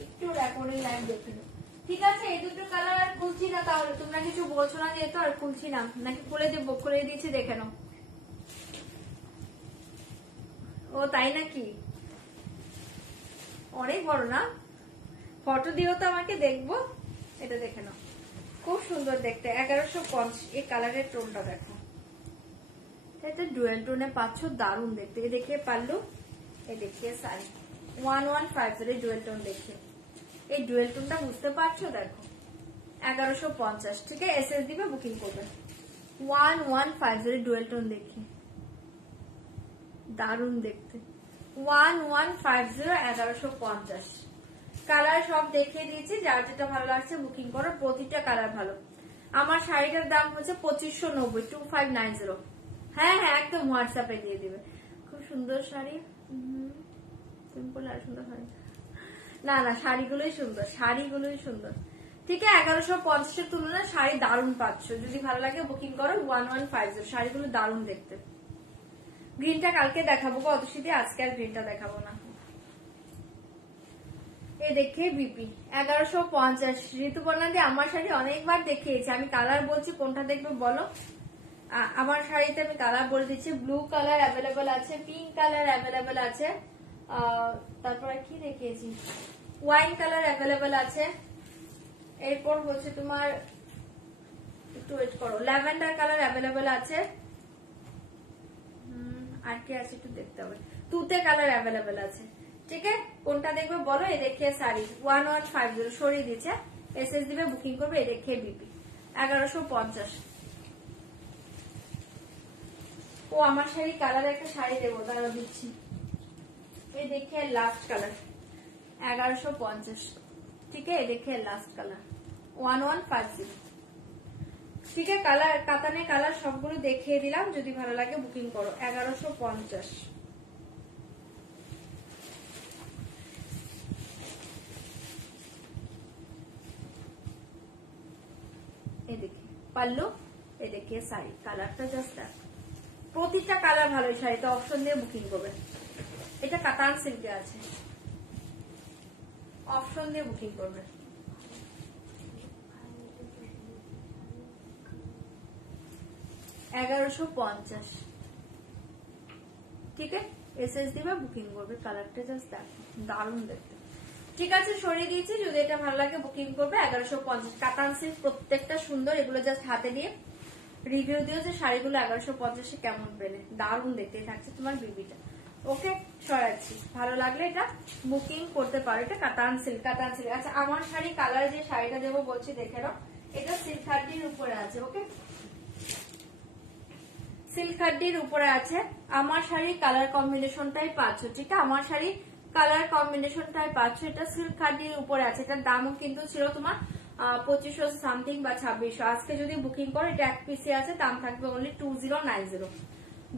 একটু ল্যাকোনিক লাইট দেখে নিও, ঠিক আছে? এই দুটো কালার আর খুলছি না, তাহলে তোমরা কিছু বলছো না যেহেতু আর খুলছি না, নাকি খুলে দেবো? খুলে দিয়েছি, দেখে নাও। ও তাই নাকি? অনেক বড় না? ফটো দিও তো আমাকে, দেখবো। এটা দেখে নাও, খুব সুন্দর দেখতে। 1150। এই কালারের টোনটা দেখো, এটা ডুয়েল টোনে পাচ্ছ, দারুণ দেখতে। এ দেখিয়ে পারলু, এ দেখিয়ে শাড়ি। 1150 এর ডুয়েল টোন দেখে, এই ডুয়েল টোনটা বুঝতে পারছো? দেখো 1150, ঠিক আছে? এসএস দিবে, বুকিং করবে। 1150 এর ডুয়েল টোন দেখি, দারুণ দেখতে। 1150, 1150। কালার সব দেখিয়ে দিয়েছি, যার যেটা ভালো লাগছে বুকিং করো। প্রতিটা কালার ভালো। আমার শাড়িটার দাম হচ্ছে 2590, 2590। হ্যাঁ হ্যাঁ, একদম হোয়াটসঅ্যাপে দিয়ে দিবে। খুব সুন্দর শাড়ি, সিম্পল আর সুন্দর শাড়ি। না না, শাড়িগুলোই সুন্দর, শাড়িগুলোই সুন্দর, ঠিক আছে? 1150-এর তুলনায় শাড়ি দারুণ পাচ্ছ। যদি ভালো লাগে বুকিং করো। 1150, শাড়িগুলো দারুণ দেখতে। গ্রিনটা কালকে দেখাবো গো অতসীদি, আজকে আর গ্রিনটা দেখাবো না। এ দেখে বিপি 1150। ঋতুপর্ণা দি, আমার শাড়ি অনেকবার দেখিয়েছি, আমি কালার বলছি, কোনটা দেখবে বলো? আমার শাড়িতে আমি কালার বলে দিচ্ছি। ব্লু কালার অ্যাভেলেবেল আছে, পিঙ্ক কালার অ্যাভেলেবেল আছে, তারপরে কি দেখিয়েছি, ওয়াইন কালার অ্যাভেলেবেল আছে। এরপর হচ্ছে তোমার, একটু ওয়েট করো, ল্যাভেন্ডার কালার অ্যাভেলেবেল আছে। আর কি আছে একটু দেখতে হবে। তুতে কালার অ্যাভেলেবেল আছে, ঠিক আছে? কোনটা দেখবে বলো? এ দেখিয়ে শাড়ি 1150 সরিয়ে দিচ্ছে, এসএস দিবে, বুকিং করবে। এ দেখিয়ে বিপি 1150। ও আমার শাড়ি কালার একটা শাড়ি দেবো, তারা দিচ্ছি। এই দেখে লাস্ট কালার 1150, ঠিক আছে? দেখে লাস্ট কালার 1150, ঠিক আছে? কালার কাতানে কালার সবগুলো দেখিয়ে দিলাম, যদি ভালো লাগে বুকিং করো। 1150। এদিকে পারলো, এদিকে শাড়ি কালারটা জাস্ট দেখ, প্রতিটা কালার ভালো। শাড়িটা অপশন দিয়ে বুকিং করবে। এটা কাতান সিল্কে আছে, অপশন দিয়ে বুকিং করবে। $1150, ঠিক আছে? এসএস দিবে, বুকিং করবে। কালারটা জাস্ট দেখ, দারুণ দেখতে, ঠিক আছে? সরিয়ে দিয়েছি, যদি এটা ভালো লাগে বুকিং করবে। 1150 কাতান সিল্ক, প্রত্যেকটা সুন্দর। এগুলো জাস্ট হাতে দিয়ে রিভিউ দিও যে শাড়িগুলো 1150-এ কেমন পেলে। দারুণ দেখতে থাকছে তোমার বিবিটা। ওকে, সরাচ্ছি। ভালো লাগলে এটা বুকিং করতে পারো। এটা কাতান সিল্ক, কাতান সিল্ক। আচ্ছা, আমার শাড়ি কালার যে শাড়িটা দেবো বলছি, দেখে নাও। এটা সিল্ক হার্ডির উপরে আছে, ওকে? সিল্ক হার্ডির উপরে আছে। আমার শাড়ি কালার কম্বিনেশনটাই পাচ্ছ, ঠিক আছে? আমার শাড়ি কালার কম্বিনেশনটাই পাচ্ছ। এটা সিল্ক হার্ডির উপরে আছে। এটার দামও কিন্তু ছিল তোমার 2500 সামথিং বা 2600। আজকে যদি বুকিং করো, এটা এক পিসে আছে, দাম থাকবে অনলি 2090,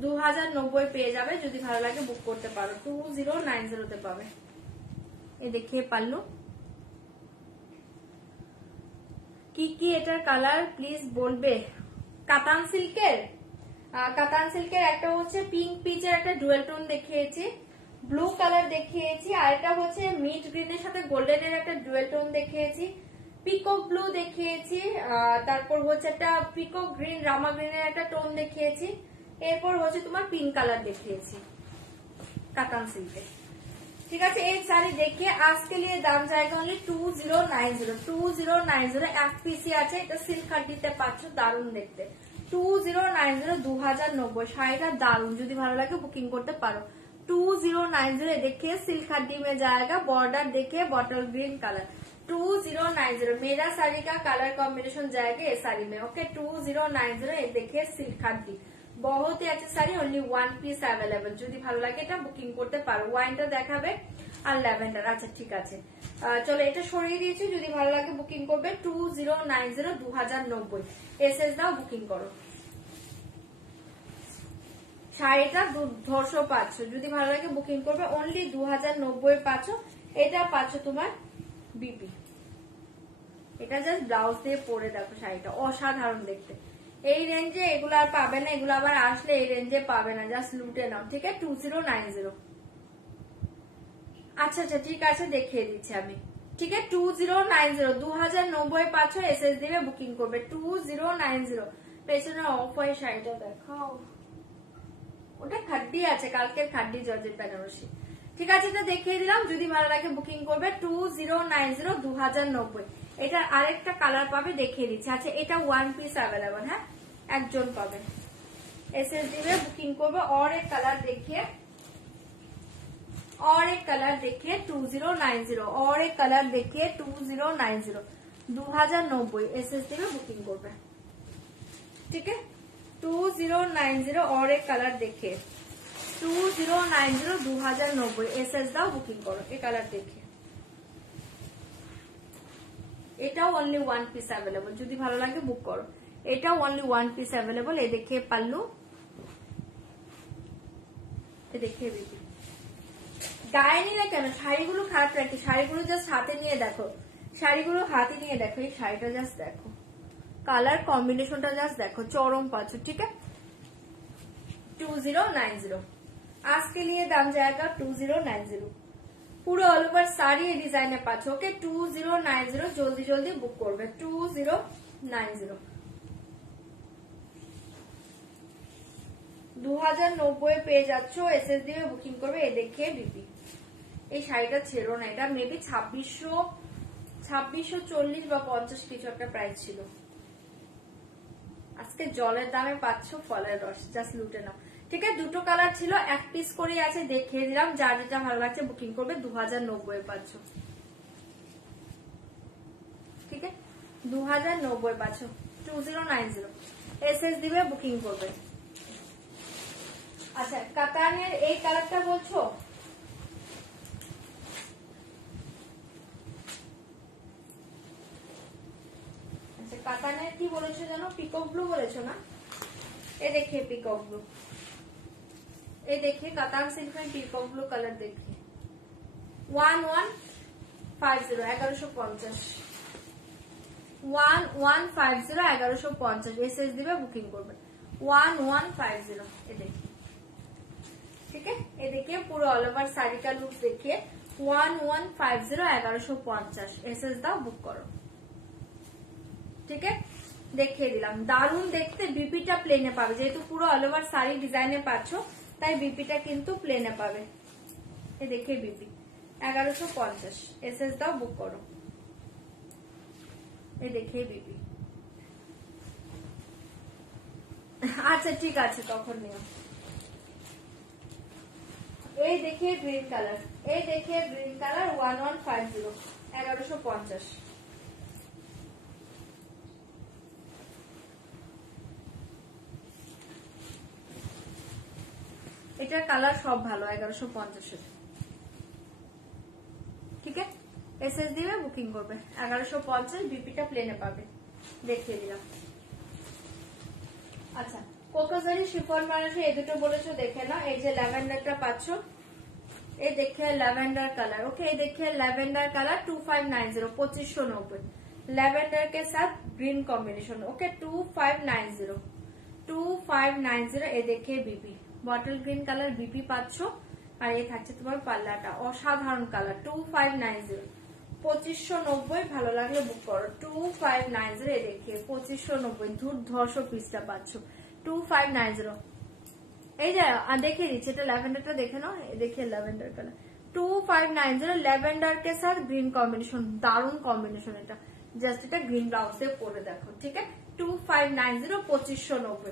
2090 পেয়ে যাবে। যদি ভালো লাগে বুক করতে পারো, 2090 তে পাবে। এ দেখিয়ে পারলু কি কি এটার কালার প্লিজ বলবে? কাতান সিল্কের, কাতান সিল্কের একটা হচ্ছে পিঙ্ক পিচের একটা ডুয়েল টোন দেখিয়েছি, ব্লু কালার দেখিয়েছি, আর এটা হচ্ছে মিড গ্রিনের সাথে গোল্ডেনের একটা ডুয়েল টোন দেখিয়েছি, পিকক ব্লু দেখিয়েছি, তারপর হচ্ছে একটা পিকক গ্রিন, রামা গ্রিনের একটা টোন দেখিয়েছি, এরপর হচ্ছে তোমার পিঙ্ক কালার দেখিয়েছি কাতান সিল্কে, ঠিক আছে? এই শাড়ি দেখিয়ে আজকে নিয়ে দাম জায়গা অনলি 2090, 2090 এক পিসি আছে। এটা সিল্ক হার্ডিতে পাচ্ছ, দারুণ দেখতে। 2090, 2090 শাড়িটা দারুণ। যদি ভালো লাগে বুকিং করতে পারো। 2090 देखिए सिल्क हड्डी में जाएगा, बॉर्डर देखिए बॉटल ग्रीन कलर 2090 मेरा साड़ी का कलर कॉम्बिनेशन जाएगा ये साड़ी में। ओके 2090 देखिए सिल्क हड्डी बहुत ही अच्छा sari, only one piece available. যদি ভালো লাগে এটা বুকিং করতে পারো। ওয়াইনটা দেখাবে আর ল্যাভেন্ডার। আচ্ছা ঠিক আছে, চলো এটা সরিয়ে দিয়েছি, যদি ভালো লাগে বুকিং করবে 2090 2090 এসএস দাও বুকিং করো। শাড়িটা দুর্ধর্ষ পাচ্ছ, যদি ভালো লাগে বুকিং করবে অনলি 2090 পাচ্ছ। এটা পাচ্ছ তোমার বিপি, এটা জাস্ট ব্লাউজ দিয়ে পরে দেখো শাড়িটা অসাধারণ দেখতে। এই রেঞ্জে এগুলো আর পাবে না, এগুলো আবার আসলে এই রেঞ্জে পাবে না, জাস্ট লুটে নাও। ঠিক আছে 2090। আচ্ছা আচ্ছা ঠিক আছে দেখিয়ে দিচ্ছি আমি। ঠিক আছে 2090 2090 পাচ্ছ, এসএস দিবে বুকিং করবে 2090। পেছনে অফ হোয়াইট শাড়িটা দেখাও, ওটা খাড্ডি আছে, কালকের খাড্ডি জর্জেট বেনারসি। ঠিক আছে এটা দেখিয়ে দিলাম, যদি ভালো লাগে বুকিং করবে 2090 2090। এটা আরেকটা কালার পাবে দেখিয়ে দিচ্ছি। আচ্ছা এটা ওয়ান পিস अवेलेबल, হ্যাঁ একজন পাবে, এসএস দিবে বুকিং করবে। और एक कलर देखिए, और एक कलर देखिए 2090, और एक कलर देखिए 2090 2090 एसएस दिবে বুকিং করবে। ठीक है 2090 और एक कलर देखिए 2090 2090 एसएस দাও বুকিং করো। এই কালার দেখে এটাও অনলি ওয়ান পিস अवेलेबल, যদি ভালো লাগে বুক করো। এটাও অনলি ওয়ান পিস अवेलेबल। এই দেখে পাল্লু, এই দেখে বিপি। গায়ে নিলে কেন শাড়িগুলো খারাপ রাখি, শাড়িগুলো জাস্ট হাতে নিয়ে দেখো, শাড়িগুলো হাতে নিয়ে দেখো, এই শাড়িটা জাস্ট দেখো, কালার কম্বিনেশনটা জাস্ট দেখো, চরম পাচ্ছ। ठीक है 2090 आज के लिए दाम जाएगा 2090। পুরো অল ওভার শাড়ি এই ডিজাইনে পাচ্ছ। ওকে 2090 জলদি জলদি বুক করবে 2090। 2090 পেয়ে যাচ্ছ, এসএস দিয়ে বুকিং করবে। এই দেখে বিপি, এই শাড়িটা ছেড়ো না, এটা মেবি 2640 বা 50 কিছু একটা প্রাইস ছিল। আজকে জলের দামে পাচ্ছ ফলের রস, জাস্ট লুটে নাও। ঠিক আছে দুটো কালার ছিল, এক পিস করে আছে দেখিয়ে দিলাম, যা যেটা ভালো লাগছে বুকিং করবে 2090 পাচ্ছ। ঠিক আছে 2090 পাচ্ছ 2090 এসএস দিবে বুকিং করবে। আচ্ছা কাতানের এই কালারটা বলছো, আচ্ছা কাতানের কি বলেছো জানো, পিকক ব্লু বলেছো না? ये देखिए पीकॉक ब्लू, ये देखिए कातान सिल्क में पीकॉक ब्लू कलर देखिए 1150 1150 1150 1150 एसएस दिबे बुकिंग করবে 1150। ये देखिए ठीक है, ये देखिए पूरा ऑल ओवर साड़ी का लुक देखिए 1150 1150 एसएस দাও বুক করো। ঠিক আছে দেখিয়ে দিলাম, দারুন দেখতে। বিপিটা প্লেনে পাবে, যেহেতু পুরো অল ওভার শাড়ি ডিজাইনে পাচ্ছ তাই বিপিটা কিন্তু প্লেনে পাবে। এই দেখে বিপি 1150 এসএস দাও বুক করো। এই দেখে বিপি। আচ্ছা ঠিক আছে তখন নিও। এই দেখে গ্রিন কালার, এই দেখে গ্রিন কালার 1150 1150। এটার কালার সব ভালো 1150। ঠিক আছে এসএস দিবে বুকিং করবে 1150, বিপিটা প্লেনে পাবে, দেখিয়ে দিলাম। আচ্ছা কোকাজারি শিফন বানারসি এই দুটো বলেছো দেখে না। এই যে ল্যাভেন্ডারটা পাচ্ছ, এই দেখে ল্যাভেন্ডার কালার। ओके ये देखिए लैवेंडर कलर 2590 2590 लैवेंडर के साथ ग्रीन कॉम्बिनेशन। ओके 2590 ये देखिए BP bottle green colour BP পাচ্ছ, আর এই থাকছে তোমার পাল্লাটা অসাধারণ কালার 2590 2590। ভালো লাগলে বুক করো 2590। এই দেখিয়ে 2590 দুর্ধর্ষ পিসটা পাচ্ছ 2590। এই যে দেখিয়ে দিচ্ছি, এটা ল্যাভেন্ডারটা দেখে নাও। देखिए ল্যাভেন্ডার কালার 2590 ল্যাভেন্ডার के साथ গ্রিন কম্বিনেশন, দারুণ কম্বিনেশন। এটা জাস্ট এটা গ্রিন ব্লাউজ দিয়ে পরে দেখো। ঠিক আছে 2590 2590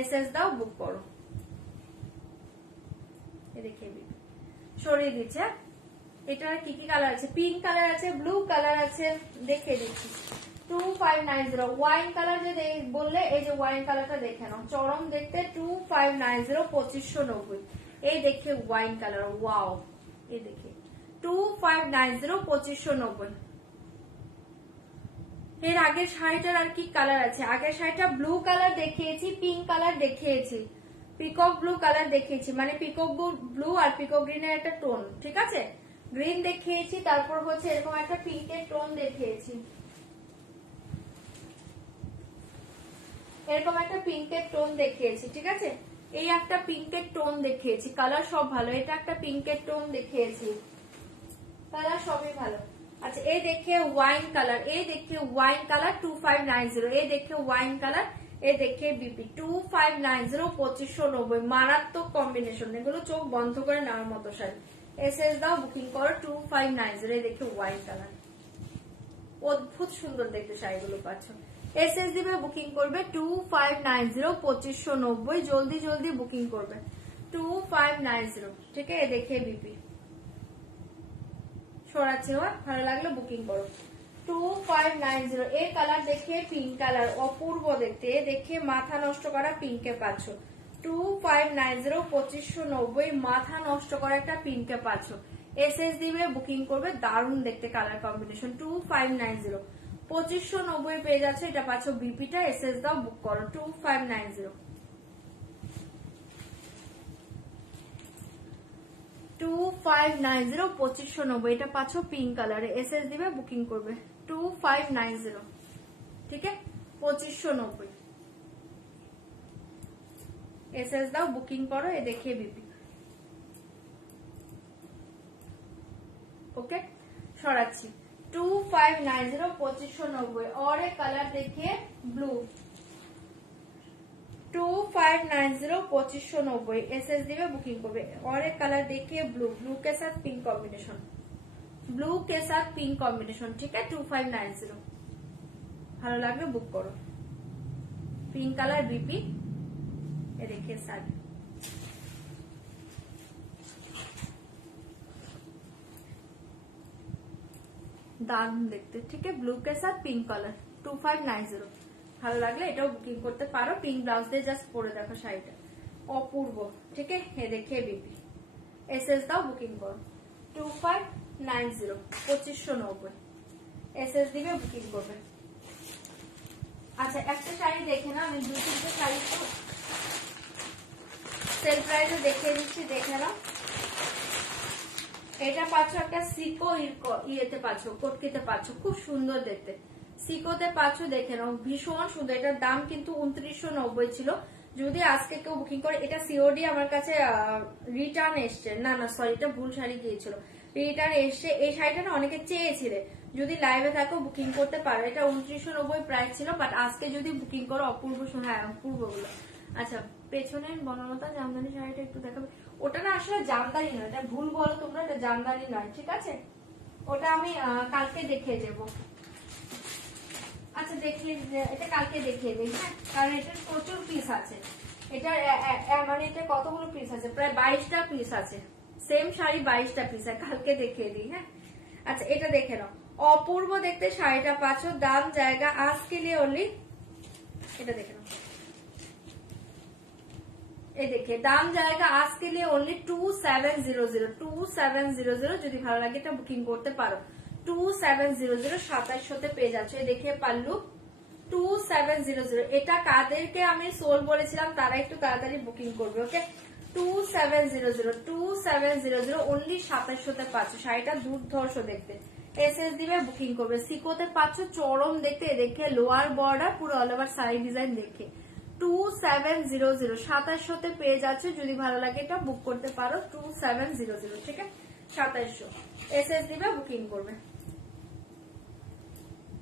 এসএস দাও বুক করো। देखिए সরিয়ে দিচ্ছে। এটার কি কি কালার আছে, পিঙ্ক কালার আছে, ব্লু কালার আছে, দেখে দিচ্ছি। 2590 ওয়াইন কালার যে বললে, এই যে ওয়াইন কালারটা দেখে নাও, চরম দেখতে। 2590 2590। এই দেখে ওয়াইন কালার, ওয়াও, এই দেখে 2590 2590। এর আগের শাড়িটার আর কি কালার আছে, আগের শাড়িটা ব্লু কালার দেখিয়েছি, পিঙ্ক কালার দেখিয়েছি, পিকক ব্লু কালার দেখিয়েছি, মানে পিকক ব্লু আর পিকক গ্রিনের একটা টোন, ঠিক আছে, গ্রিন দেখিয়েছি, তারপর হচ্ছে এরকম একটা পিঙ্কের টোন দেখিয়েছি, এরকম একটা পিঙ্কের টোন দেখিয়েছি, ঠিক আছে, এই একটা পিঙ্কের টোন দেখিয়েছি, কালার সব ভালো। এটা একটা পিঙ্কের টোন দেখিয়েছি, কালার সবই ভালো। আচ্ছা, এই দেখে ওয়াইন কালার, এই দেখে ওয়াইন কালার 2590, এই দেখে ওয়াইন কালার, এই দেখে বিপি 2590 2590। মারাত্মক কম্বিনেশন, এগুলো চোখ বন্ধ করে নেওয়ার মতো শাড়ি। এসএস দাও, বুকিং করো 2590। এই দেখে ওয়াইন কালার, অদ্ভুত সুন্দর দেখতে শাড়িগুলো পাচ্ছ। এসএস দিবে, বুকিং করবে 2590 2590। জলদি জলদি বুকিং করবে 2590, ঠিক আছে। দেখে বিপি সরাচ্ছে, ভালো লাগলো বুকিং করো 2590। এই কালার দেখে পিঙ্ক কালার, অপূর্ব দেখতে, দেখে মাথা নষ্ট করা পিঙ্কে পাচ্ছ 2590 2590। মাথা নষ্ট করা একটা পিঙ্কে পাচ্ছ। এসএস দিবে, বুকিং করবে, দারুণ দেখতে কালার কম্বিনেশন 2590 2590 পেয়ে যাচ্ছে। এটা পাচ্ছ বিপিটা, এসএস দাও, বুক করো 2590 2590 2590। এটা পাচ্ছ পিঙ্ক কালারে, এসএস দিবে, বুকিং করবে 2590, ঠিক আছে 2590। এসএস দাও, বুকিং করো, এ দেখিয়ে বিপি, ওকে সরাচ্ছি 2590 2590। और एक कलर देखिए ब्लू 2590 2590। एसएस दिवे, बुकिंग করবে। और एक कलर देखिए ब्लू, ब्लू के साथ पिंक कॉम्बिनेशन, ब्लू के साथ पिंक कॉम्बिनेशन, ठीक है 2590। ভালো লাগলে বুক করো। পিঙ্ক কালার বিপি, এ দেখে শাড়ি, দারুণ দেখতে, ঠিক আছে, ব্লু কে সাথ পিঙ্ক কালার 2590। ভালো লাগলে এটাও বুকিং করতে পারো। পিঙ্ক ব্লাউজ দিয়ে জাস্ট পরে দেখো শাড়িটা, অপূর্ব, ঠিক আছে। হে দেখে বিপি, এসএস দাও, বুকিং করো 2590 2590। এসএস দিবে, বুকিং করবে। আচ্ছা, একটা শাড়ি দেখে না, আমি 2-3টে শাড়ি তো সেল প্রাইসে দেখিয়ে দিচ্ছি, দেখে নাও। এটা পাচ্ছ একটা সিকো ইয়েতে পাচ্ছ, কটকিতে পাচ্ছ, খুব সুন্দর দেখতে, সিকোতে পাচ্ছ, দেখে নাও, ভীষণ সুন্দর। এটার দাম কিন্তু 2990 ছিল। যদি আজকে কেউ বুকিং করে, এটা সিওডি আমার কাছে রিটার্ন এসছে, না না সরি, এটা ভুল শাড়ি গিয়েছিল, রিটার্ন এসছে। এই শাড়িটা না অনেকে চেয়েছিলে, যদি লাইভে থাকো বুকিং করতে পারো। এটা 2990 প্রাইস ছিল, বাট আজকে যদি বুকিং করো অপূর্ব, হ্যাঁ অপূর্ব গুলো। আচ্ছা, পেছনের বনলতা জামদানি শাড়িটা একটু দেখাবে। ওটা না আসলে জামদানি নয়, এটা ভুল বলো তোমরা, এটা জামদানি নয়, ঠিক আছে, ওটা আমি কালকে দেখিয়ে দেবো। আচ্ছা, দেখিয়ে, এটা কালকে দেখিয়ে দিই, হ্যাঁ, কারণ এটার প্রচুর পিস আছে। এটা মানে এটা কতগুলো পিস আছে, প্রায় 22টা পিস আছে, সেম শাড়ি 22টা পিস আছে, কালকে দেখিয়ে দিই, হ্যাঁ। আচ্ছা, এটা দেখে নাও, অপূর্ব দেখতে শাড়িটা পাচ্ছ, দাম জায়গা আজকে লিয়ে অনলি, এটা দেখে নাও, এই দেখে দাম জায়গা আজকে লিয়ে অনলি 2700 2700। যদি ভালো লাগে এটা বুকিং করতে পারো 2700 2700 পেয়ে যাচ্ছে। দেখে পাল্লু 2700। এটা কাদেরকে আমি সোল বলেছিলাম তারা একটু তাড়াতাড়ি বুকিং করবে, ওকে 2700 2700 অনলি 2700 পাচ্ছ। শাড়িটা দুর্ধর্ষ দেখতে, এসএস দিবে, বুকিং করবে। সিকোতে পাচ্ছ, চরম দেখতে, দেখে লোয়ার বর্ডার পুরো অল ওভার শাড়ি ডিজাইন দেখে 2700 2700 পেয়ে যাচ্ছে। যদি ভালো লাগে এটা বুক করতে পারো 2700, ঠিক আছে 2700। এসএস দিবে, বুকিং করবে।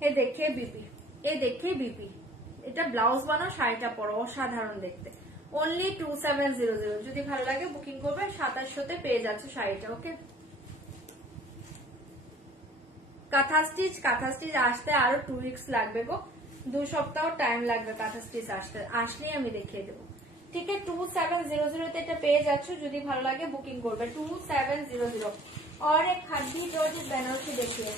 এ দেখে বিপি, এ দেখে বিপি, এটা ব্লাউজ বানাও, শাড়িটা পরো, অসাধারণ দেখতে, অনলি 2700। যদি ভালো লাগে বুকিং করবে, 2700 পেয়ে যাচ্ছে শাড়িটা, ওকে। কাঁথা স্টিচ আসতে আরো 2 উইকস লাগবে গো, 2 সপ্তাহ টাইম লাগবে কাঁথা স্টিচ আসতে, আসলেই আমি দেখিয়ে দেবো, ঠিক আছে 2700 তে এটা পেয়ে যাচ্ছ, যদি ভালো লাগে বুকিং করবে 2700। और एक खादी जॉर्जेट बेनारसी देखिए,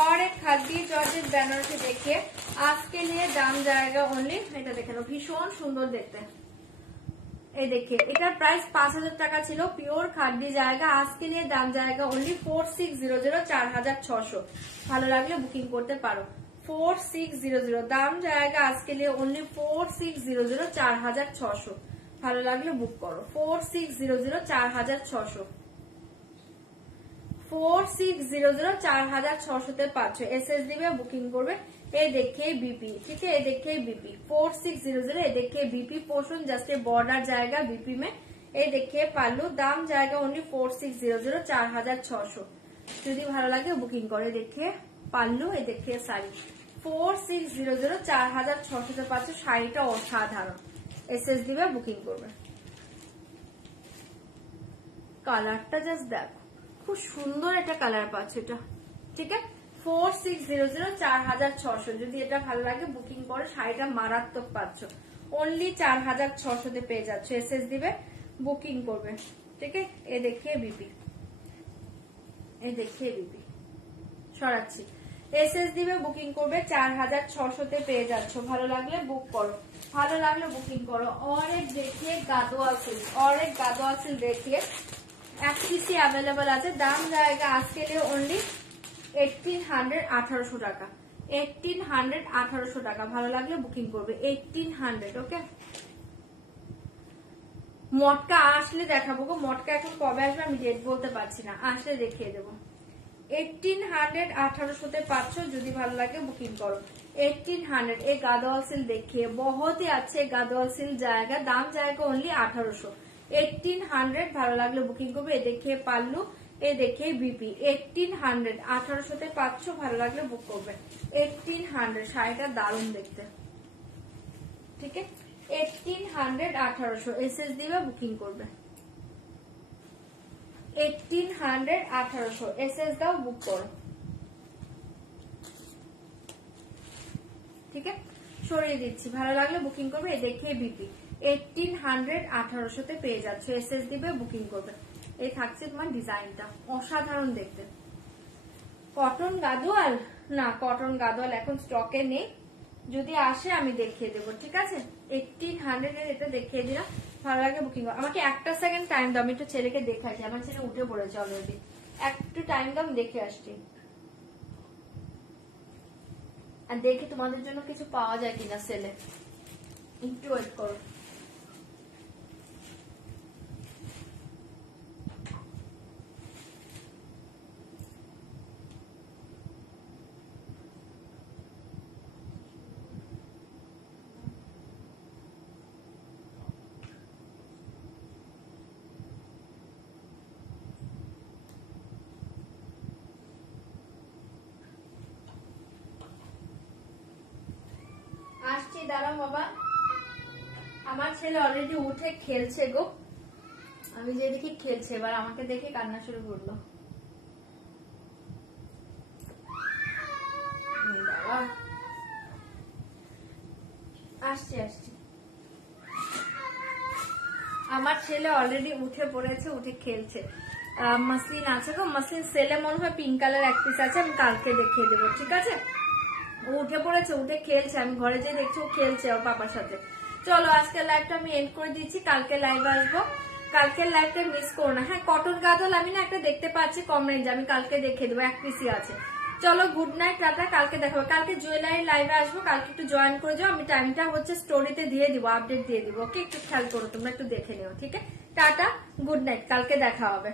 और एक खादी जॉर्जेट बेनारसी देखिए, आज के लिए दाम जाएगा ओनली, এটা দেখে নাও ভীষণ সুন্দর দেখতে। এই দেখে এটার প্রাইস 5000 টাকা ছিল, পিওর খাদি জায়গা, আজকে নিয়ে দাম জায়গা ओनली 4600, 4600। ভালো লাগলে বুকিং করতে পারো। 4600 দাম জায়গা আজকে নিয়ে ओनली 4600, 4600। ভালো লাগলে বুক করো 4600, 4600, 4600, 4600 তে পাচ্ছ। এসএস দিবে বুকিং করবে। ये देखिए बीपी, ठीक है, ये देखिए बीपी 4600, ये देखिए बीपी पोर्शन जस्ट बॉर्डर जाएगा बीपी में। ये देखिए पाल्लू, दाम जाएगा ओनली 4600, 4600। যদি ভালো লাগে বুকিং করে। দেখে পাল্লু, এই দেখে শাড়ি 4600, 4600 তে পাচ্ছ। শাড়িটা অসাধারণ। এসএস দিবে বুকিং করবে। কালারটা জাস্ট দেখো, খুব সুন্দর একটা কালার পাচ্ছ এটা, ঠিক আছে। 4600, 4600, যদি এটা ভালো লাগে বুকিং করো। শাড়িটা মারাত্মক পাচ্ছ, ओनली 4600 তে পেয়ে যাচ্ছ। এসএস দিবে বুকিং করবে, ঠিক আছে। এ দেখিয়ে বিপি, এই দেখিয়ে বিপি সরাচ্ছি। এসএস দিবে বুকিং করবে, 4600 তে পেয়ে যাচ্ছ। ভালো লাগলে বুক করো, ভালো লাগলে বুকিং করো। और एक देखिए गादोआल सिल्क, और एक गादोआल सिल्क देखिए, एक पीसी अवेलेबल আছে। দাম জায়গা আজকে लिए ओनली 1800, 1800 টাকা, 1800, 1800 টাকা। ভালো লাগলে বুকিং করবে 1800, ওকে। মটকা আসলে দেখাবো গো, মটকা এখন কবে আসবে আমি ডেট বলতে পারছি না, আসলে দেখিয়ে দেবো। 1800, 1800 তে পাচ্ছ, যদি ভালো লাগে বুকিং করো 1800। এই গাদোয়াল সিল্ক देखिए बहुत ही अच्छे गादोवाल सिल्क जाएगा, दाम जाएगा ओनली 1800, 1800। ভালো লাগলে বুকিং করবে। এই देखिए পাল্লু, এই देखिए बीपी 1800, 1800 তে পাচ্ছ। ভালো লাগলে বুক করবে 1800। শাড়িটা দারুণ দেখতে, ঠিক আছে। 1800, 1800। এসএস দিবে বুকিং করবে 1800, 1800। এসএস দাও বুক করো, ঠিক আছে। সরিয়ে দিচ্ছি, ভালো লাগলে বুকিং করবে। দেখিয়ে বিপি 1800, 1800 তে পেয়ে যাচ্ছে। এসএস দিবে বুকিং করবে। এই থাকছে তোমার ডিজাইনটা অসাধারণ দেখতে। কটন গাদোয়াল না, কটন গাদোয়াল এখন স্টকে নেই, যদি আসে আমি দেখিয়ে দেবো, ঠিক আছে। 1800 এর এটা দেখিয়ে দিলাম। ভালো লাগে বুকিং করো। আমাকে একটা সেকেন্ড টাইম দাও, আমি একটু ছেলেকে দেখাচ্ছি। আমার ছেলে উঠে পড়েছে অলরেডি, একটু টাইম দাও, দেখে আসছি। আর দেখি তোমাদের জন্য কিছু পাওয়া যায় কিনা সেলে, একটু ওয়েট করো। আসছি, দাঁড়াও বাবা। আমার ছেলে অলরেডি উঠে খেলছে গো, আমি যে দেখি খেলছে, এবার আমাকে দেখে কান্না শুরু করলো। আসছি আসছি। আমার ছেলে অলরেডি উঠে পড়েছে, উঠে খেলছে। মাসলিন আছে গো, মাসলিন সেলে মনে হয় পিঙ্ক কালার এক পিস আছে, আমি কালকে দেখিয়ে দেবো, ঠিক আছে। ও উঠে পড়েছে, উঠে খেলছে, আমি ঘরে যেয়ে দেখছি ও খেলছে ওর পাপার সাথে। চলো আজকের লাইভটা আমি এন্ড করে দিচ্ছি, কালকে লাইভ আসবো। কালকের লাইভটা মিস করো না। হ্যাঁ, কটন গাদোয়াল আমি না একটা দেখতে পাচ্ছি কম রেঞ্জ, আমি কালকে দেখিয়ে দেবো, এক পিসি আছে। চলো গুড নাইট, টাটা, কালকে দেখাবো। কালকে জুয়েলারি লাইভে আসবো, কালকে একটু জয়েন করে যাও। আমি টাইমটা হচ্ছে স্টোরিতে দিয়ে দিব, আপডেট দিয়ে দিব, ওকে। একটু খেয়াল করো তোমরা, একটু দেখে নিও, ঠিক আছে। টাটা, গুড নাইট, কালকে দেখা হবে।